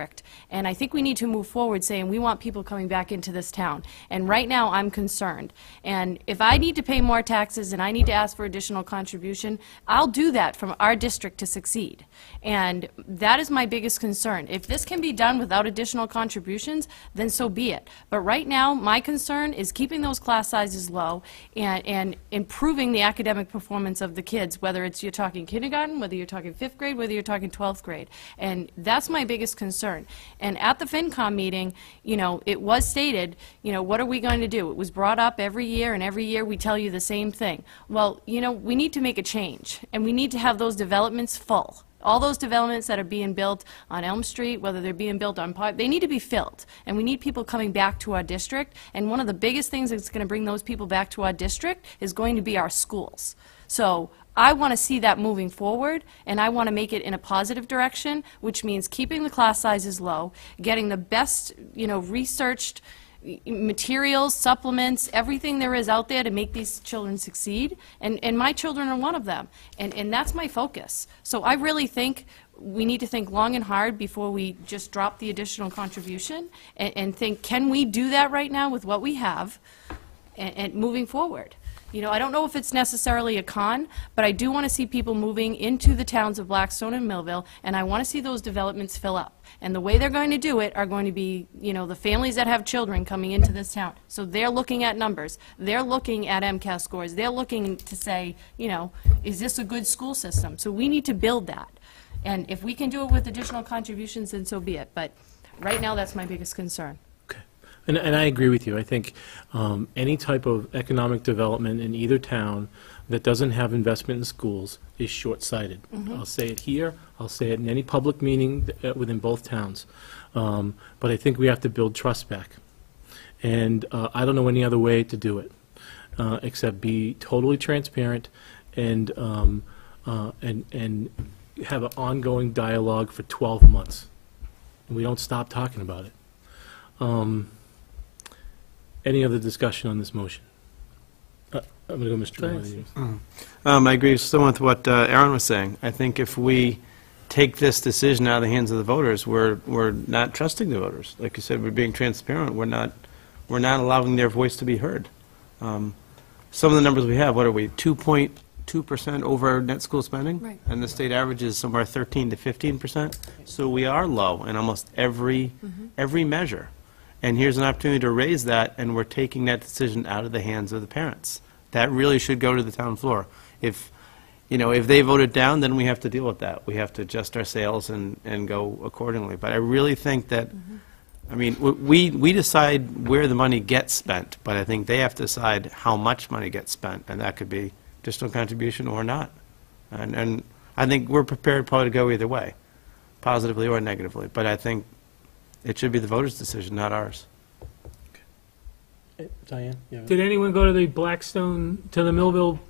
And I think we need to move forward saying we want people coming back into this town. And right now I'm concerned. And if I need to pay more taxes and I need to ask for additional contribution, I'll do that from our district to succeed. And that is my biggest concern. If this can be done without additional contributions, then so be it. But right now my concern is keeping those class sizes low and improving the academic performance of the kids, whether it's you're talking kindergarten, whether you're talking 5th grade, whether you're talking 12th grade. And that's my biggest concern. concern. And at the FinCom meeting, you know, it was stated, you know, what are we going to do? It was brought up every year, and every year we tell you the same thing. Well, you know, we need to make a change, and we need to have those developments full. All those developments that are being built on Elm Street, whether they're being built on Park, they need to be filled. And we need people coming back to our district. And one of the biggest things that's going to bring those people back to our district is going to be our schools. So I want to see that moving forward, and I want to make it in a positive direction, which means keeping the class sizes low, getting the best, you know, researched materials, supplements, everything there is out there to make these children succeed, and my children are one of them, and that's my focus. So I really think we need to think long and hard before we just drop the additional contribution, and think, can we do that right now with what we have, and moving forward? You know, I don't know if it's necessarily a con, but I do want to see people moving into the towns of Blackstone and Millville, and I want to see those developments fill up. And the way they're going to do it are going to be, you know, the families that have children coming into this town. So they're looking at numbers. They're looking at MCAS scores. They're looking to say, you know, is this a good school system? So we need to build that. And if we can do it with additional contributions, then so be it. But right now, that's my biggest concern. And I agree with you. I think any type of economic development in either town that doesn't have investment in schools is short-sighted. I'll say it here, I'll say it in any public meeting within both towns. But I think we have to build trust back. And I don't know any other way to do it except be totally transparent and have an ongoing dialogue for 12 months. And we don't stop talking about it. Any other discussion on this motion? I'm going to go Mr. Maloney. I agree somewhat with what Aaron was saying. I think if we take this decision out of the hands of the voters, we're not trusting the voters. Like you said, we're being transparent. We're not allowing their voice to be heard. Some of the numbers we have, what are we, 2.2% over net school spending? Right. And the state average is somewhere 13 to 15%. So we are low in almost every measure. And here's an opportunity to raise that, and we're taking that decision out of the hands of the parents. That really should go to the town floor. If they vote it down, then we have to deal with that. We have to adjust our sails and go accordingly. But I really think that, I mean, we decide where the money gets spent, but I think they have to decide how much money gets spent, and that could be additional contribution or not. And I think we're prepared probably to go either way, positively or negatively. But I think it should be the voters' decision, not ours. Diane? Yeah. Did anyone go to the Millville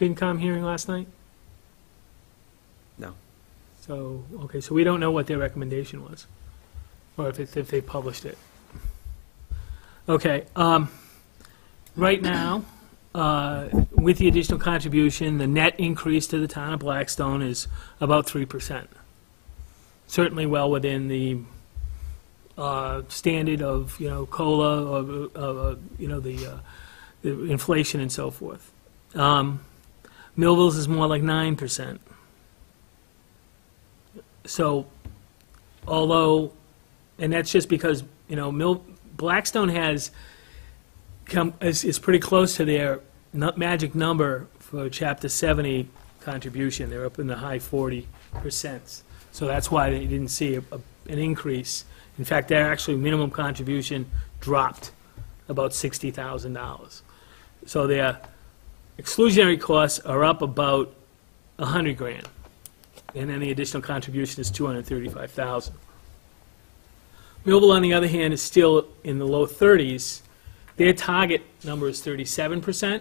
FinCom hearing last night? No. So, okay, so we don't know what their recommendation was, or if they published it. Okay, right now, with the additional contribution, the net increase to the town of Blackstone is about 3%. Certainly well within the standard of, you know, COLA, or you know, the inflation and so forth. Millville's is more like 9%. So, although, and that's just because, you know, Blackstone has is pretty close to their magic number for Chapter 70 contribution. They're up in the high 40%. So that's why they didn't see an increase. In fact, their actually minimum contribution dropped about $60,000. So their exclusionary costs are up about $100,000, and then the additional contribution is $235,000. Millville, on the other hand, is still in the low 30s. Their target number is 37%,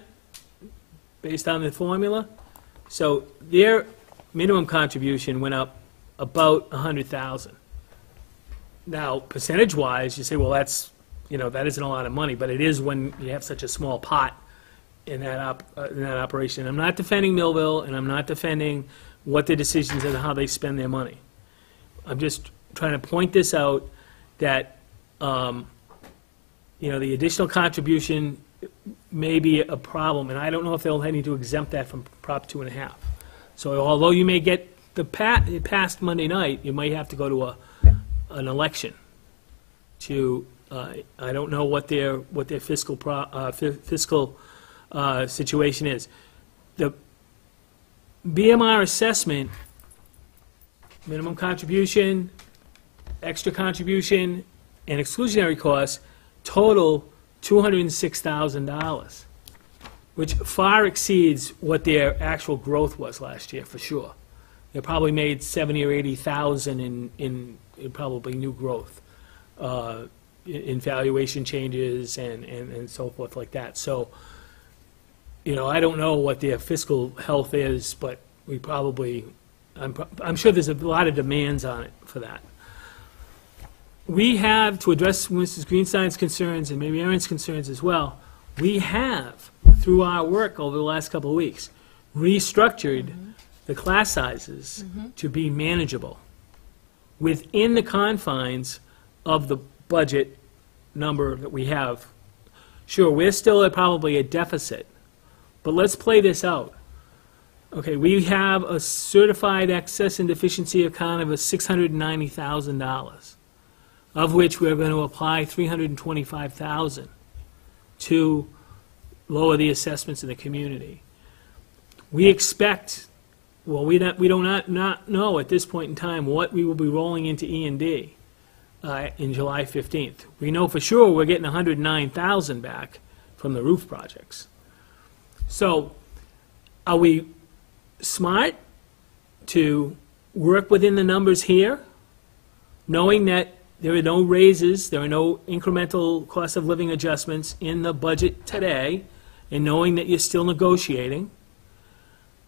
based on the formula. So their minimum contribution went up about $100,000. Now, percentage-wise, you say, well, that's, you know, that isn't a lot of money, but it is when you have such a small pot in that operation. I'm not defending Millville, and I'm not defending what their decisions and how they spend their money. I'm just trying to point this out that, you know, the additional contribution may be a problem, and I don't know if they'll need to exempt that from Prop 2.5. So although you may get it passed Monday night, you might have to go to an election to, I don't know what their fiscal situation is. The BMR assessment, minimum contribution, extra contribution and exclusionary costs total $206,000, which far exceeds what their actual growth was last year, for sure. They probably made 70 or 80,000 in probably new growth, in valuation changes and so forth like that. So, you know, I don't know what their fiscal health is, but we probably, I'm sure there's a lot of demands on it for that. We have, to address Mrs. Greenstein's concerns and maybe Erin's concerns as well, we have, through our work over the last couple of weeks, restructured the class sizes to be manageable within the confines of the budget number that we have. Sure, we're still at probably a deficit, but let's play this out. Okay, we have a certified excess and deficiency account of $690,000, of which we're going to apply $325,000 to lower the assessments in the community. We expect, well, we do not know at this point in time what we will be rolling into E&D in July 15th. We know for sure we're getting $109,000 back from the roof projects. So are we smart to work within the numbers here, knowing that there are no raises, there are no incremental cost of living adjustments in the budget today, and knowing that you're still negotiating,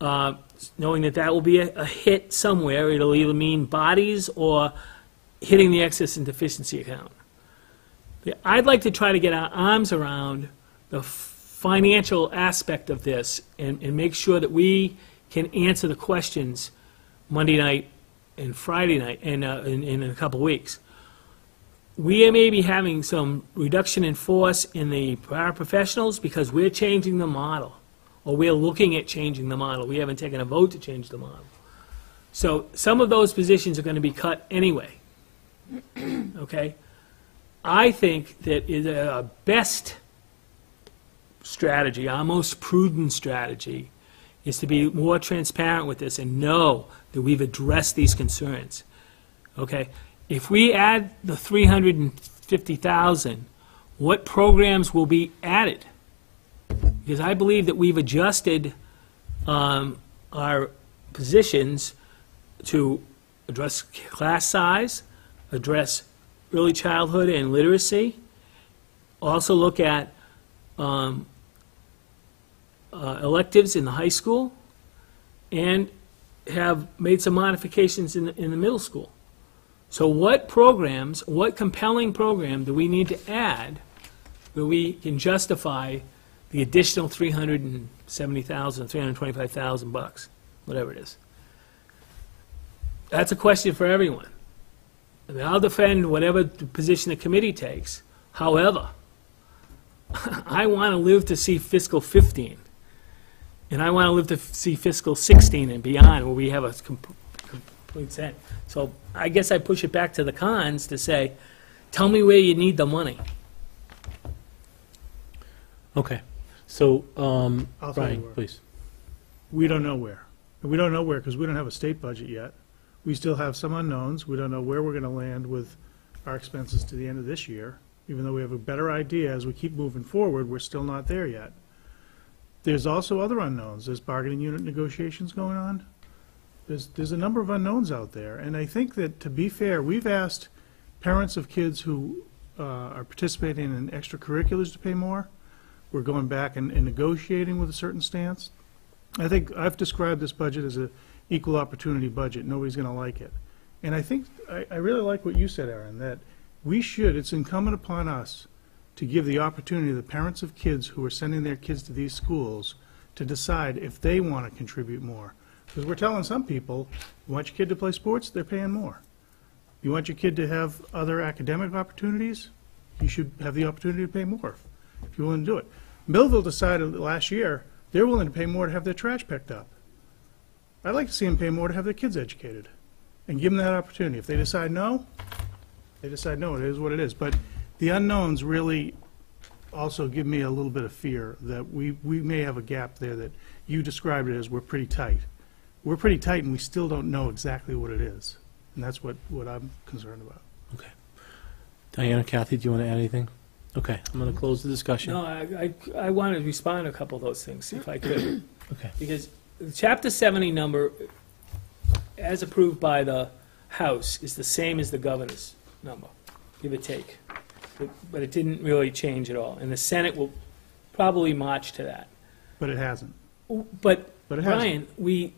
knowing that that will be a hit somewhere? It'll either mean bodies or hitting the excess and deficiency account. I'd like to try to get our arms around the financial aspect of this and make sure that we can answer the questions Monday night and Friday night and in a couple weeks. We may be having some reduction in force in the paraprofessionals because we're changing the model, or we're looking at changing the model. We haven't taken a vote to change the model. So some of those positions are going to be cut anyway. Okay? I think that our best strategy, our most prudent strategy, is to be more transparent with this and know that we've addressed these concerns. Okay? If we add the $350,000, what programs will be added? Because I believe that we've adjusted our positions to address class size, address early childhood and literacy, also look at electives in the high school, and have made some modifications in the middle school. So what programs, what compelling program do we need to add where we can justify the additional $370,000, $325,000, whatever it is? That's a question for everyone. I mean, I'll defend whatever position the committee takes. However, I want to live to see fiscal 15, and I want to live to see fiscal 16 and beyond, where we have a complete set. So I guess I push it back to the cons to say, tell me where you need the money. Okay. So, I'll tell Brian, you where. please. We don't know where. And we don't know where because we don't have a state budget yet. We still have some unknowns. We don't know where we're going to land with our expenses to the end of this year. Even though we have a better idea as we keep moving forward, we're still not there yet. There's also other unknowns. There's bargaining unit negotiations going on. There's a number of unknowns out there. And I think that, to be fair, we've asked parents of kids who are participating in extracurriculars to pay more. We're going back and negotiating with a certain stance. I think I've described this budget as an equal opportunity budget. Nobody's going to like it. And I think I really like what you said, Aaron, that we should, it's incumbent upon us to give the opportunity to the parents of kids who are sending their kids to these schools to decide if they want to contribute more. Because we're telling some people, you want your kid to play sports, they're paying more. You want your kid to have other academic opportunities, you should have the opportunity to pay more if you're willing to do it. Millville decided last year they're willing to pay more to have their trash picked up. I'd like to see them pay more to have their kids educated and give them that opportunity. If they decide no, they decide no, it is what it is. But the unknowns really also give me a little bit of fear that we may have a gap there that you described it as we're pretty tight. We're pretty tight and we still don't know exactly what it is. And that's what I'm concerned about. Okay. Diana, Kathy, do you want to add anything? Okay, I'm going to close the discussion. No, I want to respond to a couple of those things, if I could. Okay. Because the Chapter 70 number, as approved by the House, is the same as the governor's number, give or take. But it didn't really change at all. And the Senate will probably march to that. But it hasn't. But But it Brian, we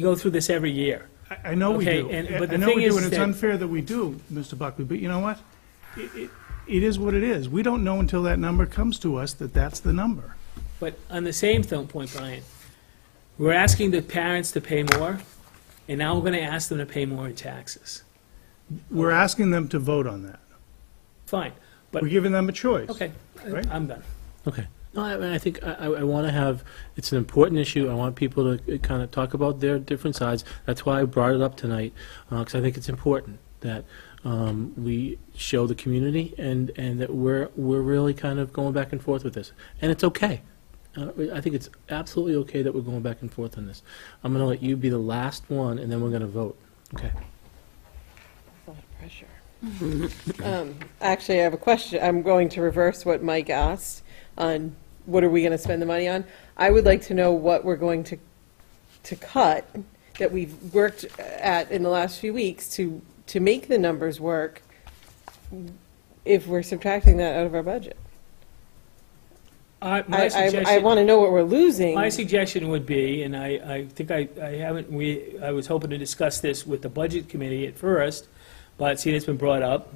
go through this every year. I know we Okay, do. but I the know thing we do, is and it's that- unfair that we do, Mr. Buckley, but you know what? It is what it is. We don't know until that number comes to us that that's the number. But on the same point, Brian, we're asking the parents to pay more, and now we're going to ask them to pay more in taxes. We're asking them to vote on that. Fine, but... We're giving them a choice. Okay, Right? I'm done. Okay. No, I think I want to have, it's an important issue. I want people to kind of talk about their different sides. That's why I brought it up tonight, because I think it's important that we show the community and that we're really kind of going back and forth with this. And it's okay. I think it's absolutely okay that we're going back and forth on this. I'm going to let you be the last one, and then we're going to vote. Okay. A lot of pressure. Actually, I have a question. I'm going to reverse what Mike asked on what are we going to spend the money on. I would like to know what we're going to cut that we've worked at in the last few weeks to make the numbers work if we're subtracting that out of our budget. My I suggestion- want to know what we're losing. My suggestion would be, and I think I haven't, I was hoping to discuss this with the Budget Committee at first, but seeing it's been brought up,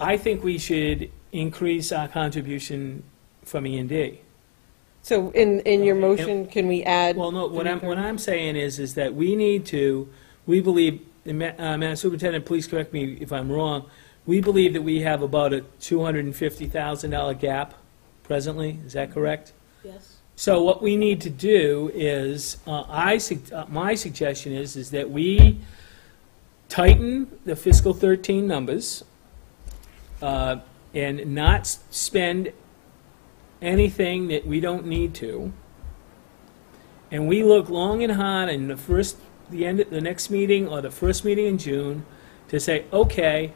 I think we should increase our contribution from E&D. So in your motion, can we add? Well, no, what I'm saying is that we need to, we believe, Madam Superintendent, please correct me if I'm wrong, we believe that we have about a $250,000 gap presently, is that correct? Yes. So what we need to do is, my suggestion is that we tighten the fiscal 13 numbers and not spend anything that we don't need to, and we look long and hard in the next meeting or the first meeting in June to say, okay,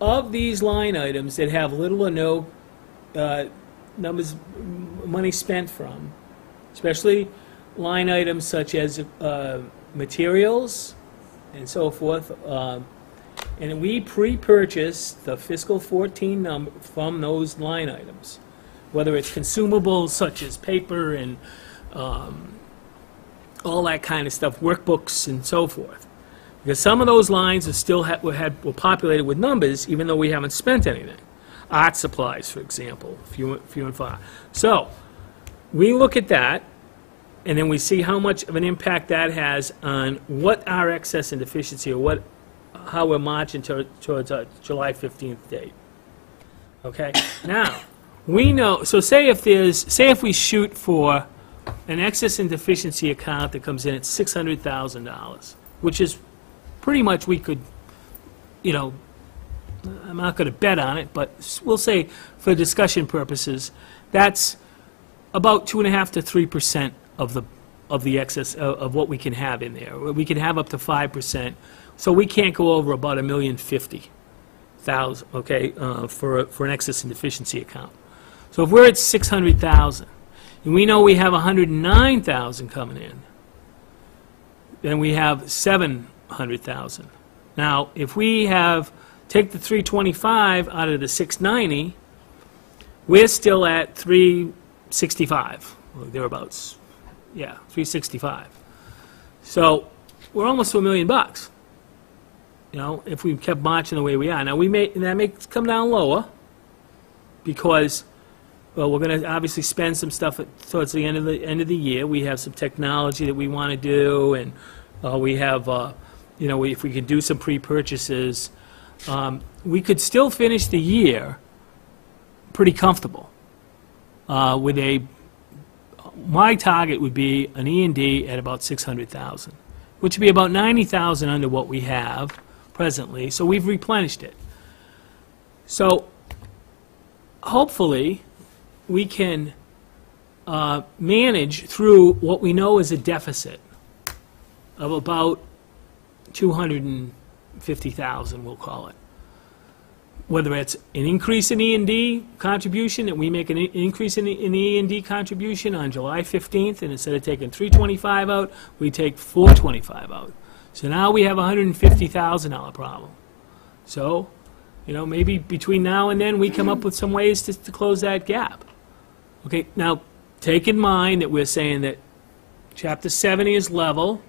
of these line items that have little or no money spent from, especially line items such as materials and so forth, and we pre-purchase the fiscal 14 number from those line items, whether it's consumables such as paper and all that kind of stuff, workbooks and so forth. Because some of those lines are still were populated with numbers, even though we haven't spent anything. Art supplies, for example, few and far. So we look at that, and then we see how much of an impact that has on what our excess and deficiency, or how we're marching towards our July 15th date. Okay? Now, we know, so say if we shoot for an excess and deficiency account that comes in at $600,000, which is pretty much we could, I'm not going to bet on it, but we'll say for discussion purposes, that's about 2.5% to 3% of the excess of what we can have in there. We can have up to 5%, so we can't go over about $1,050,000, okay, for an excess and deficiency account. So if we're at 600,000, and we know we have 109,000 coming in, then we have 700,000. Now, if we take the 325 out of the 690, we're still at 365, or thereabouts. Yeah, 365. So we're almost to $1 million, if we kept marching the way we are. Now, that may come down lower because, well, we're going to obviously spend some stuff towards the end of the year. We have some technology that we want to do, and we have, if we could do some pre-purchases, we could still finish the year pretty comfortable. My target would be an E&D at about 600,000, which would be about 90,000 under what we have presently. So we've replenished it. So hopefully we can manage through what we know is a deficit of about 250,000, we'll call it. whether it's an increase in E&D contribution, that we make an increase in the E&D contribution on July 15th, and instead of taking $325 out, we take $425 out. So now we have a $150,000 problem. So, maybe between now and then, we come up with some ways to close that gap. Okay, now, take in mind that we're saying that Chapter 70 is level,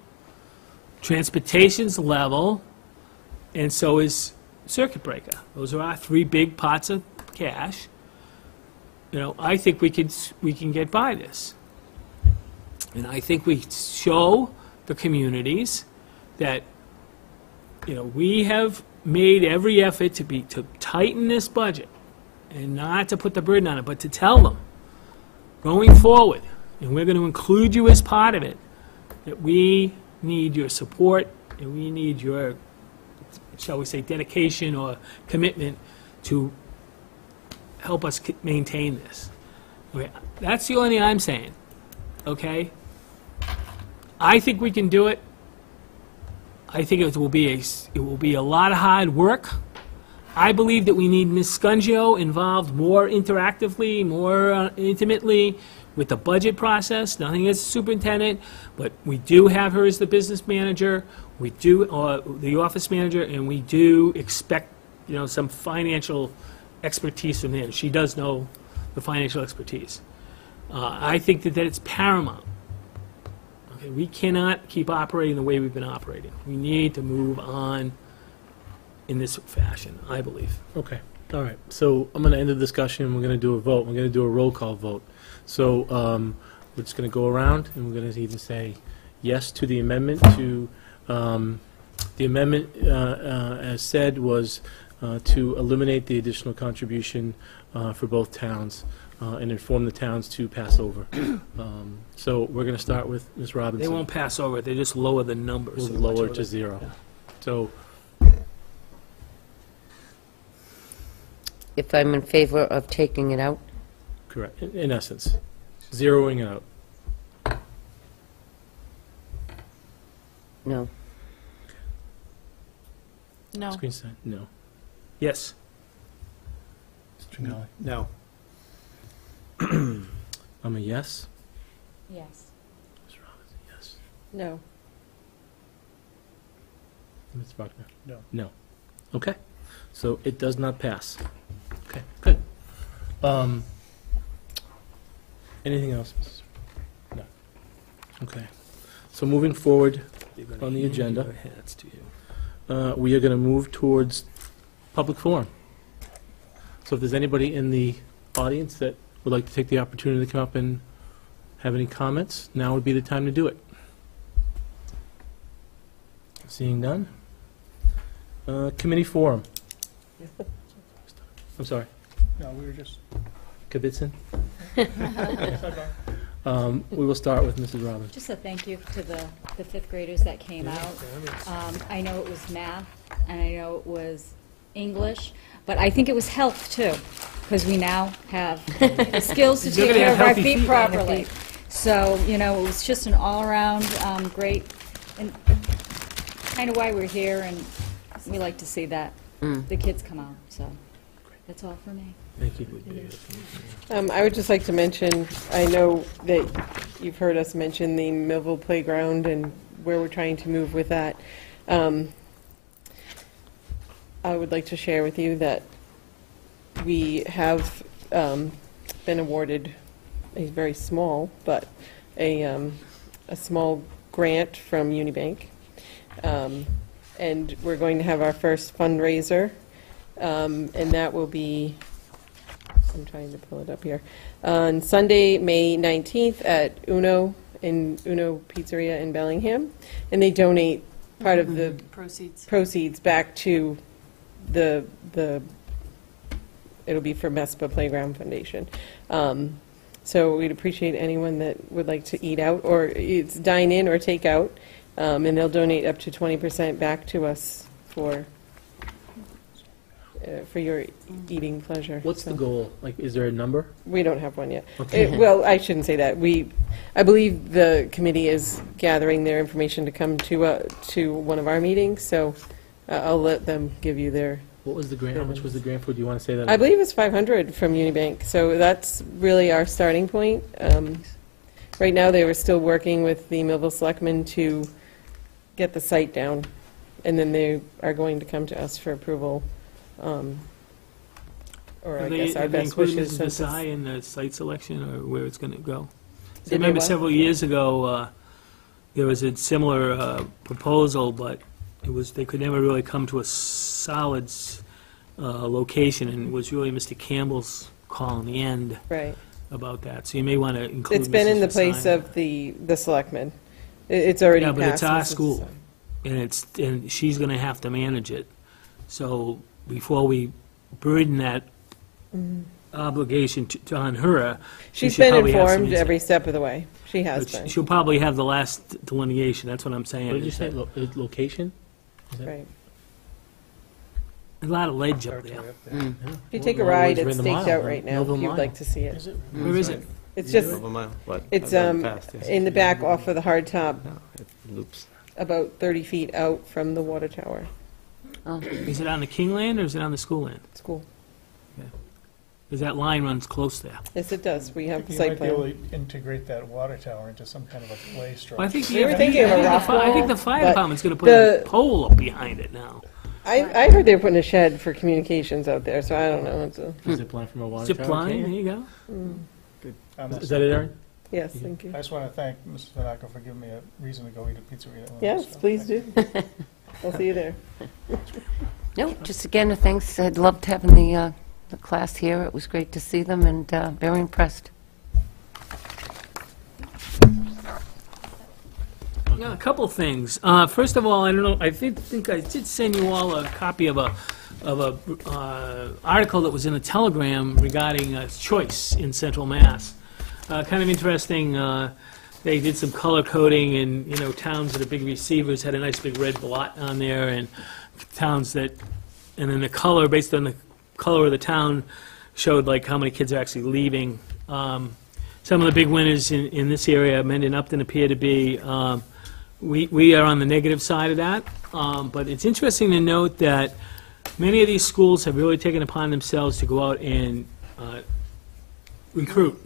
transportation's level, and so is circuit breaker. Those are our three big pots of cash. I think we can get by this. And I think we show the communities that, we have made every effort to tighten this budget and not to put the burden on it, but to tell them, going forward, and we're going to include you as part of it, that we need your support and we need your, shall we say, dedication or commitment to help us maintain this. Okay, that's the only thing I'm saying. Okay? I think we can do it. I think it will be a lot of hard work. I believe that we need Ms. Scungio involved more interactively, more intimately with the budget process. Nothing as superintendent, but we do have her as the business manager. We do, the office manager, and we do expect, some financial expertise from him. She does know the financial expertise. I think that it's paramount. Okay, we cannot keep operating the way we've been operating. We need to move on in this fashion, I believe. Okay, all right. So I'm going to end the discussion. We're going to do a vote. We're going to do a roll call vote. So we're just going to go around, and we're going to either say yes to the amendment to the amendment as said was to eliminate the additional contribution for both towns and inform the towns to pass over. So we're going to start with Ms. Robinson. They won't pass over. They just lower the numbers. We'll lower it to 0. Yeah. So If I'm in favor of taking it out? correct, in essence, zeroing out. No. No. Screen sign, no. Yes. Mr. Tringali? No. I'm a yes. Yes. Ms. Robinson, yes. No. Ms. Faulkner? No. No. Okay. So it does not pass. Okay, good. Anything else? Mrs. No. Okay. So moving forward on the agenda, we are going to move towards public forum. So if there's anybody in the audience that would like to take the opportunity to come up and have any comments, now would be the time to do it. Seeing none. Committee forum. I'm sorry. No, we were just. Kibitson? We will start with Mrs. Robbins. Just a thank you to the fifth graders that came out. I know it was math, and I know it was English, but I think it was health, too, because we now have the skills to take care of our feet properly. So, it was just an all-around great, and kind of why we're here, and we like to see that the kids come out, so that's all for me. Thank you. I would just like to mention, I know that you've heard us mention the Millville Playground and where we're trying to move with that. I would like to share with you that we have been awarded a very small, but a small grant from Unibank. And we're going to have our first fundraiser, and that will be, I'm trying to pull it up here, on Sunday, May 19th at Uno Pizzeria in Bellingham. And they donate part of the proceeds back to the it'll be for MESPA Playground Foundation. So we'd appreciate anyone that would like to eat out, or it's dine in or take out, and they'll donate up to 20% back to us for your eating pleasure. What's the goal? Like, is there a number? We don't have one yet. Okay. Well, I shouldn't say that. I believe the committee is gathering their information to come to one of our meetings, so I'll let them give you their What was the grant, how much was the grant for, do you want to say that? I believe it's 500 from Unibank, so that's really our starting point. Right now, they were still working with the Millville Selectmen to get the site down, and then they are going to come to us for approval. Or I guess our best wishes. Are they including Mrs. Desai in the site selection, or where it's going to go? I Did they remember what? several years ago, there was a similar proposal, but it was, they could never really come to a solid location, and it was really Mr. Campbell's call in the end Right. about that. So you may want to include It's been Mrs. in the Desai. place of the Selectmen. It's already Yeah, passed. but it's our Mrs. school, and she's going to have to manage it. So before we burden that obligation on her, She's should been probably have some informed insight. every step of the way. She has But been. she'll probably have the last delineation, that's what I'm saying. What did you is say, that location? Is that- Right. A lot of ledge up there. If you take a ride, it's staked out right now, if Millville you'd Mile. like to see it. Where is it? It's just, Millville Mile. What? it's I've done past, yes. in the back off of the hard top, It loops. about 30 feet out from the water tower. Is it on the King land or is it on the school land? School. Because that line runs close there. Yes, it does. We have You site might be able plan. to integrate that water tower into some kind of a clay structure. Well, I think We were thinking of a rock I think wall, the fire but department's going to put the- a pole up behind it now. I heard they were putting a shed for communications out there, so I don't know. It's a, Zip line from a water Zip tower? line, there you go. Is that it, Aaron? yes, thank you. I just want to thank Mrs. Vanaco for giving me a reason to go eat a pizzeria. Yes, please do. I'll see you there. No, just again, thanks. I loved having the class here. It was great to see them, and very impressed. Yeah, a couple of things. First of all, I don't know, I think I did send you all a copy of a article that was in the Telegram regarding choice in Central Mass. Kind of interesting. They did some color coding, and towns that are big receivers had a nice big red blot on there, and towns that, and then the color based on the color of the town showed like how many kids are actually leaving. Some of the big winners in this area, Mendon Upton, appear to be. We are on the negative side of that, but it's interesting to note that many of these schools have really taken upon themselves to go out and recruit.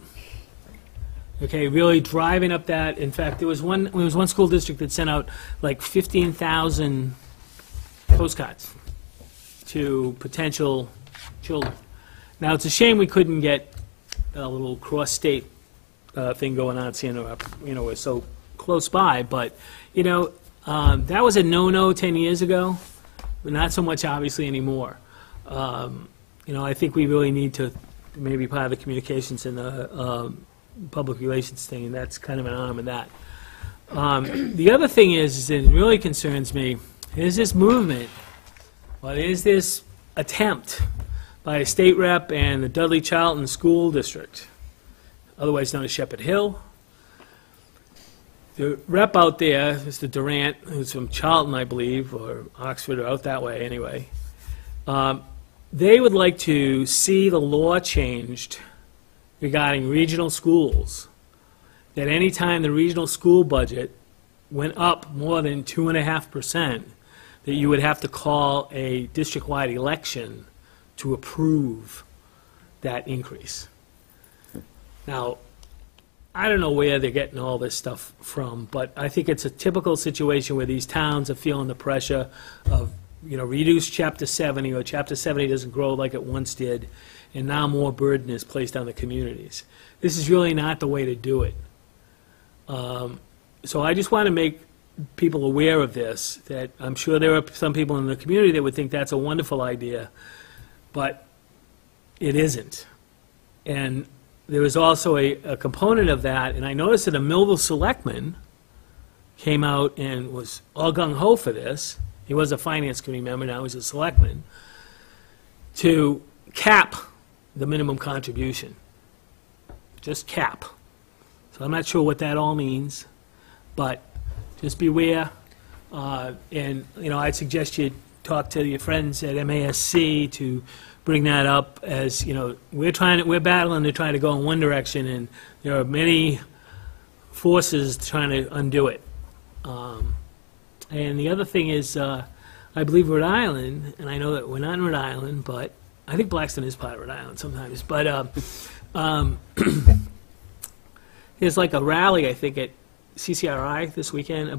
Okay, really driving up that. In fact, there was one school district that sent out like 15,000 postcards to potential children. Now, it's a shame we couldn't get a little cross-state thing going on, seeing we're so close by, but that was a no-no 10 years ago, but not so much obviously anymore. I think we really need to maybe part of the communications and the public relations thing, and that's kind of an arm of that. The other thing is it really concerns me, is this movement, is this attempt by a state rep and the Dudley Charlton School District, otherwise known as Shepherd Hill. The rep out there, Mr. Durant, who's from Charlton, I believe, or Oxford, or out that way anyway, they would like to see the law changed regarding regional schools, that any time the regional school budget went up more than 2.5%, that you would have to call a district-wide election to approve that increase. Now, I don't know where they're getting all this stuff from, but I think it's a typical situation where these towns are feeling the pressure of, reduce Chapter 70, or Chapter 70 doesn't grow like it once did, and now more burden is placed on the communities. This is really not the way to do it. So I just want to make people aware of this, that I'm sure there are some people in the community that would think that's a wonderful idea, but it isn't. And there was also a component of that, and I noticed that a Millville selectman came out and was all gung-ho for this. He was a finance committee member, now he's a selectman, to cap the minimum contribution. Just cap. So I'm not sure what that all means, but just beware. And, I'd suggest you talk to your friends at MASC to bring that up, as we're battling to try to go in one direction, and there are many forces trying to undo it. And the other thing is, I believe Rhode Island, and I know that we're not in Rhode Island, but I think Blackstone is part of Rhode Island sometimes. But there's like a rally, I think, at CCRI this weekend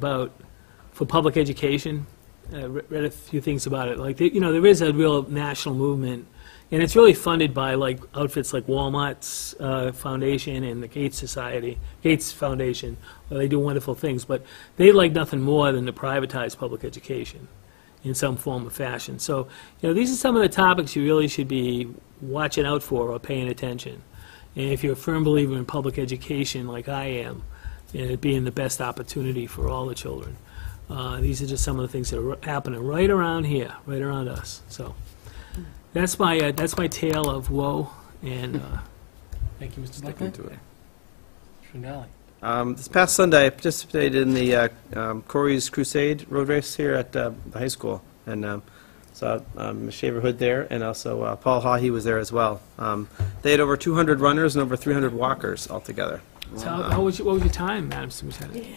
for public education. Read a few things about it. Like, there is a real national movement, and it's really funded by like outfits like Walmart's foundation and the Gates Foundation, where they do wonderful things. But they like nothing more than to privatize public education in some form or fashion. So, these are some of the topics you really should be watching out for or paying attention. And if you're a firm believer in public education, like I am, and it being the best opportunity for all the children, these are just some of the things that are happening right around here, right around us. So that's my tale of woe. And Thank you, Mr. Sticking Buckley. to it. Tringali. This past Sunday, I participated in the Corey's Crusade road race here at the high school, and saw Ms. Shaver-Hood there, and also Paul Hawhey was there as well. They had over 200 runners and over 300 walkers altogether. so what was your time, Madam Superintendent?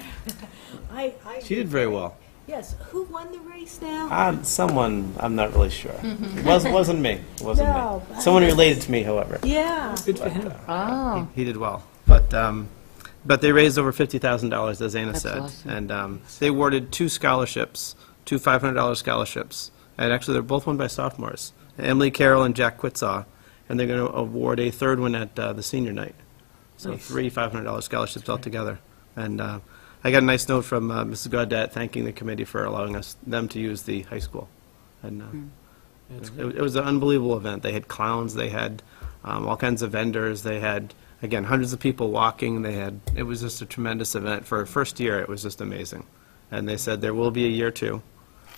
She did very well. Yes, who won the race now? Someone, I'm not really sure. It wasn't me. It wasn't No, me. Someone related to me, however. Yeah. Good for him. He did well. But they raised over $50,000, as Anna That's said. awesome. And they awarded two scholarships, two $500 scholarships. And actually, they're both won by sophomores, Emily Carroll and Jack Quitzaw. And they're going to award a third one at the senior night. So Nice. 3 $500 scholarships altogether. And I got a nice note from Mrs. Gaudette thanking the committee for allowing them to use the high school. And it was an unbelievable event. They had clowns, they had all kinds of vendors, they had, again, hundreds of people walking. It was just a tremendous event. For a first year, it was just amazing. And they said there will be a year two.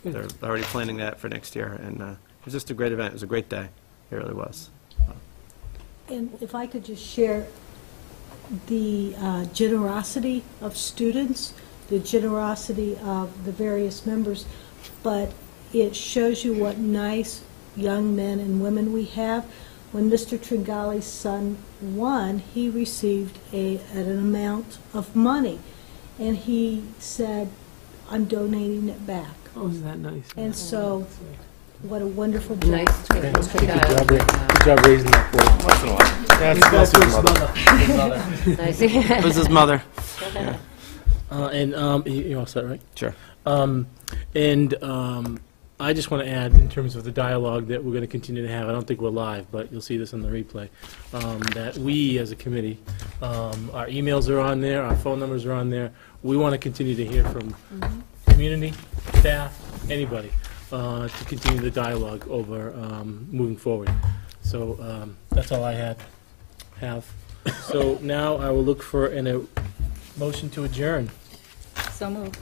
They're already planning that for next year. And it was just a great event. It was a great day. It really was. And if I could just share the generosity of students, the generosity of the various members, but it shows you what nice young men and women we have. When Mr. Tringali's son won, he received an amount of money, and he said, "I'm donating it back." Oh, isn't that nice? And so, what a wonderful job. Nice. Good job raising that boy. Once in a while. That's his mother. Nice. It was his mother. And you're all set, right? Sure. I just want to add, in terms of the dialogue that we're going to continue to have, I don't think we're live, but you'll see this on the replay, that we, as a committee, our emails are on there, our phone numbers are on there. We want to continue to hear from community, staff, anybody, to continue the dialogue over moving forward. So that's all I have. So now I will look for a motion to adjourn. So moved.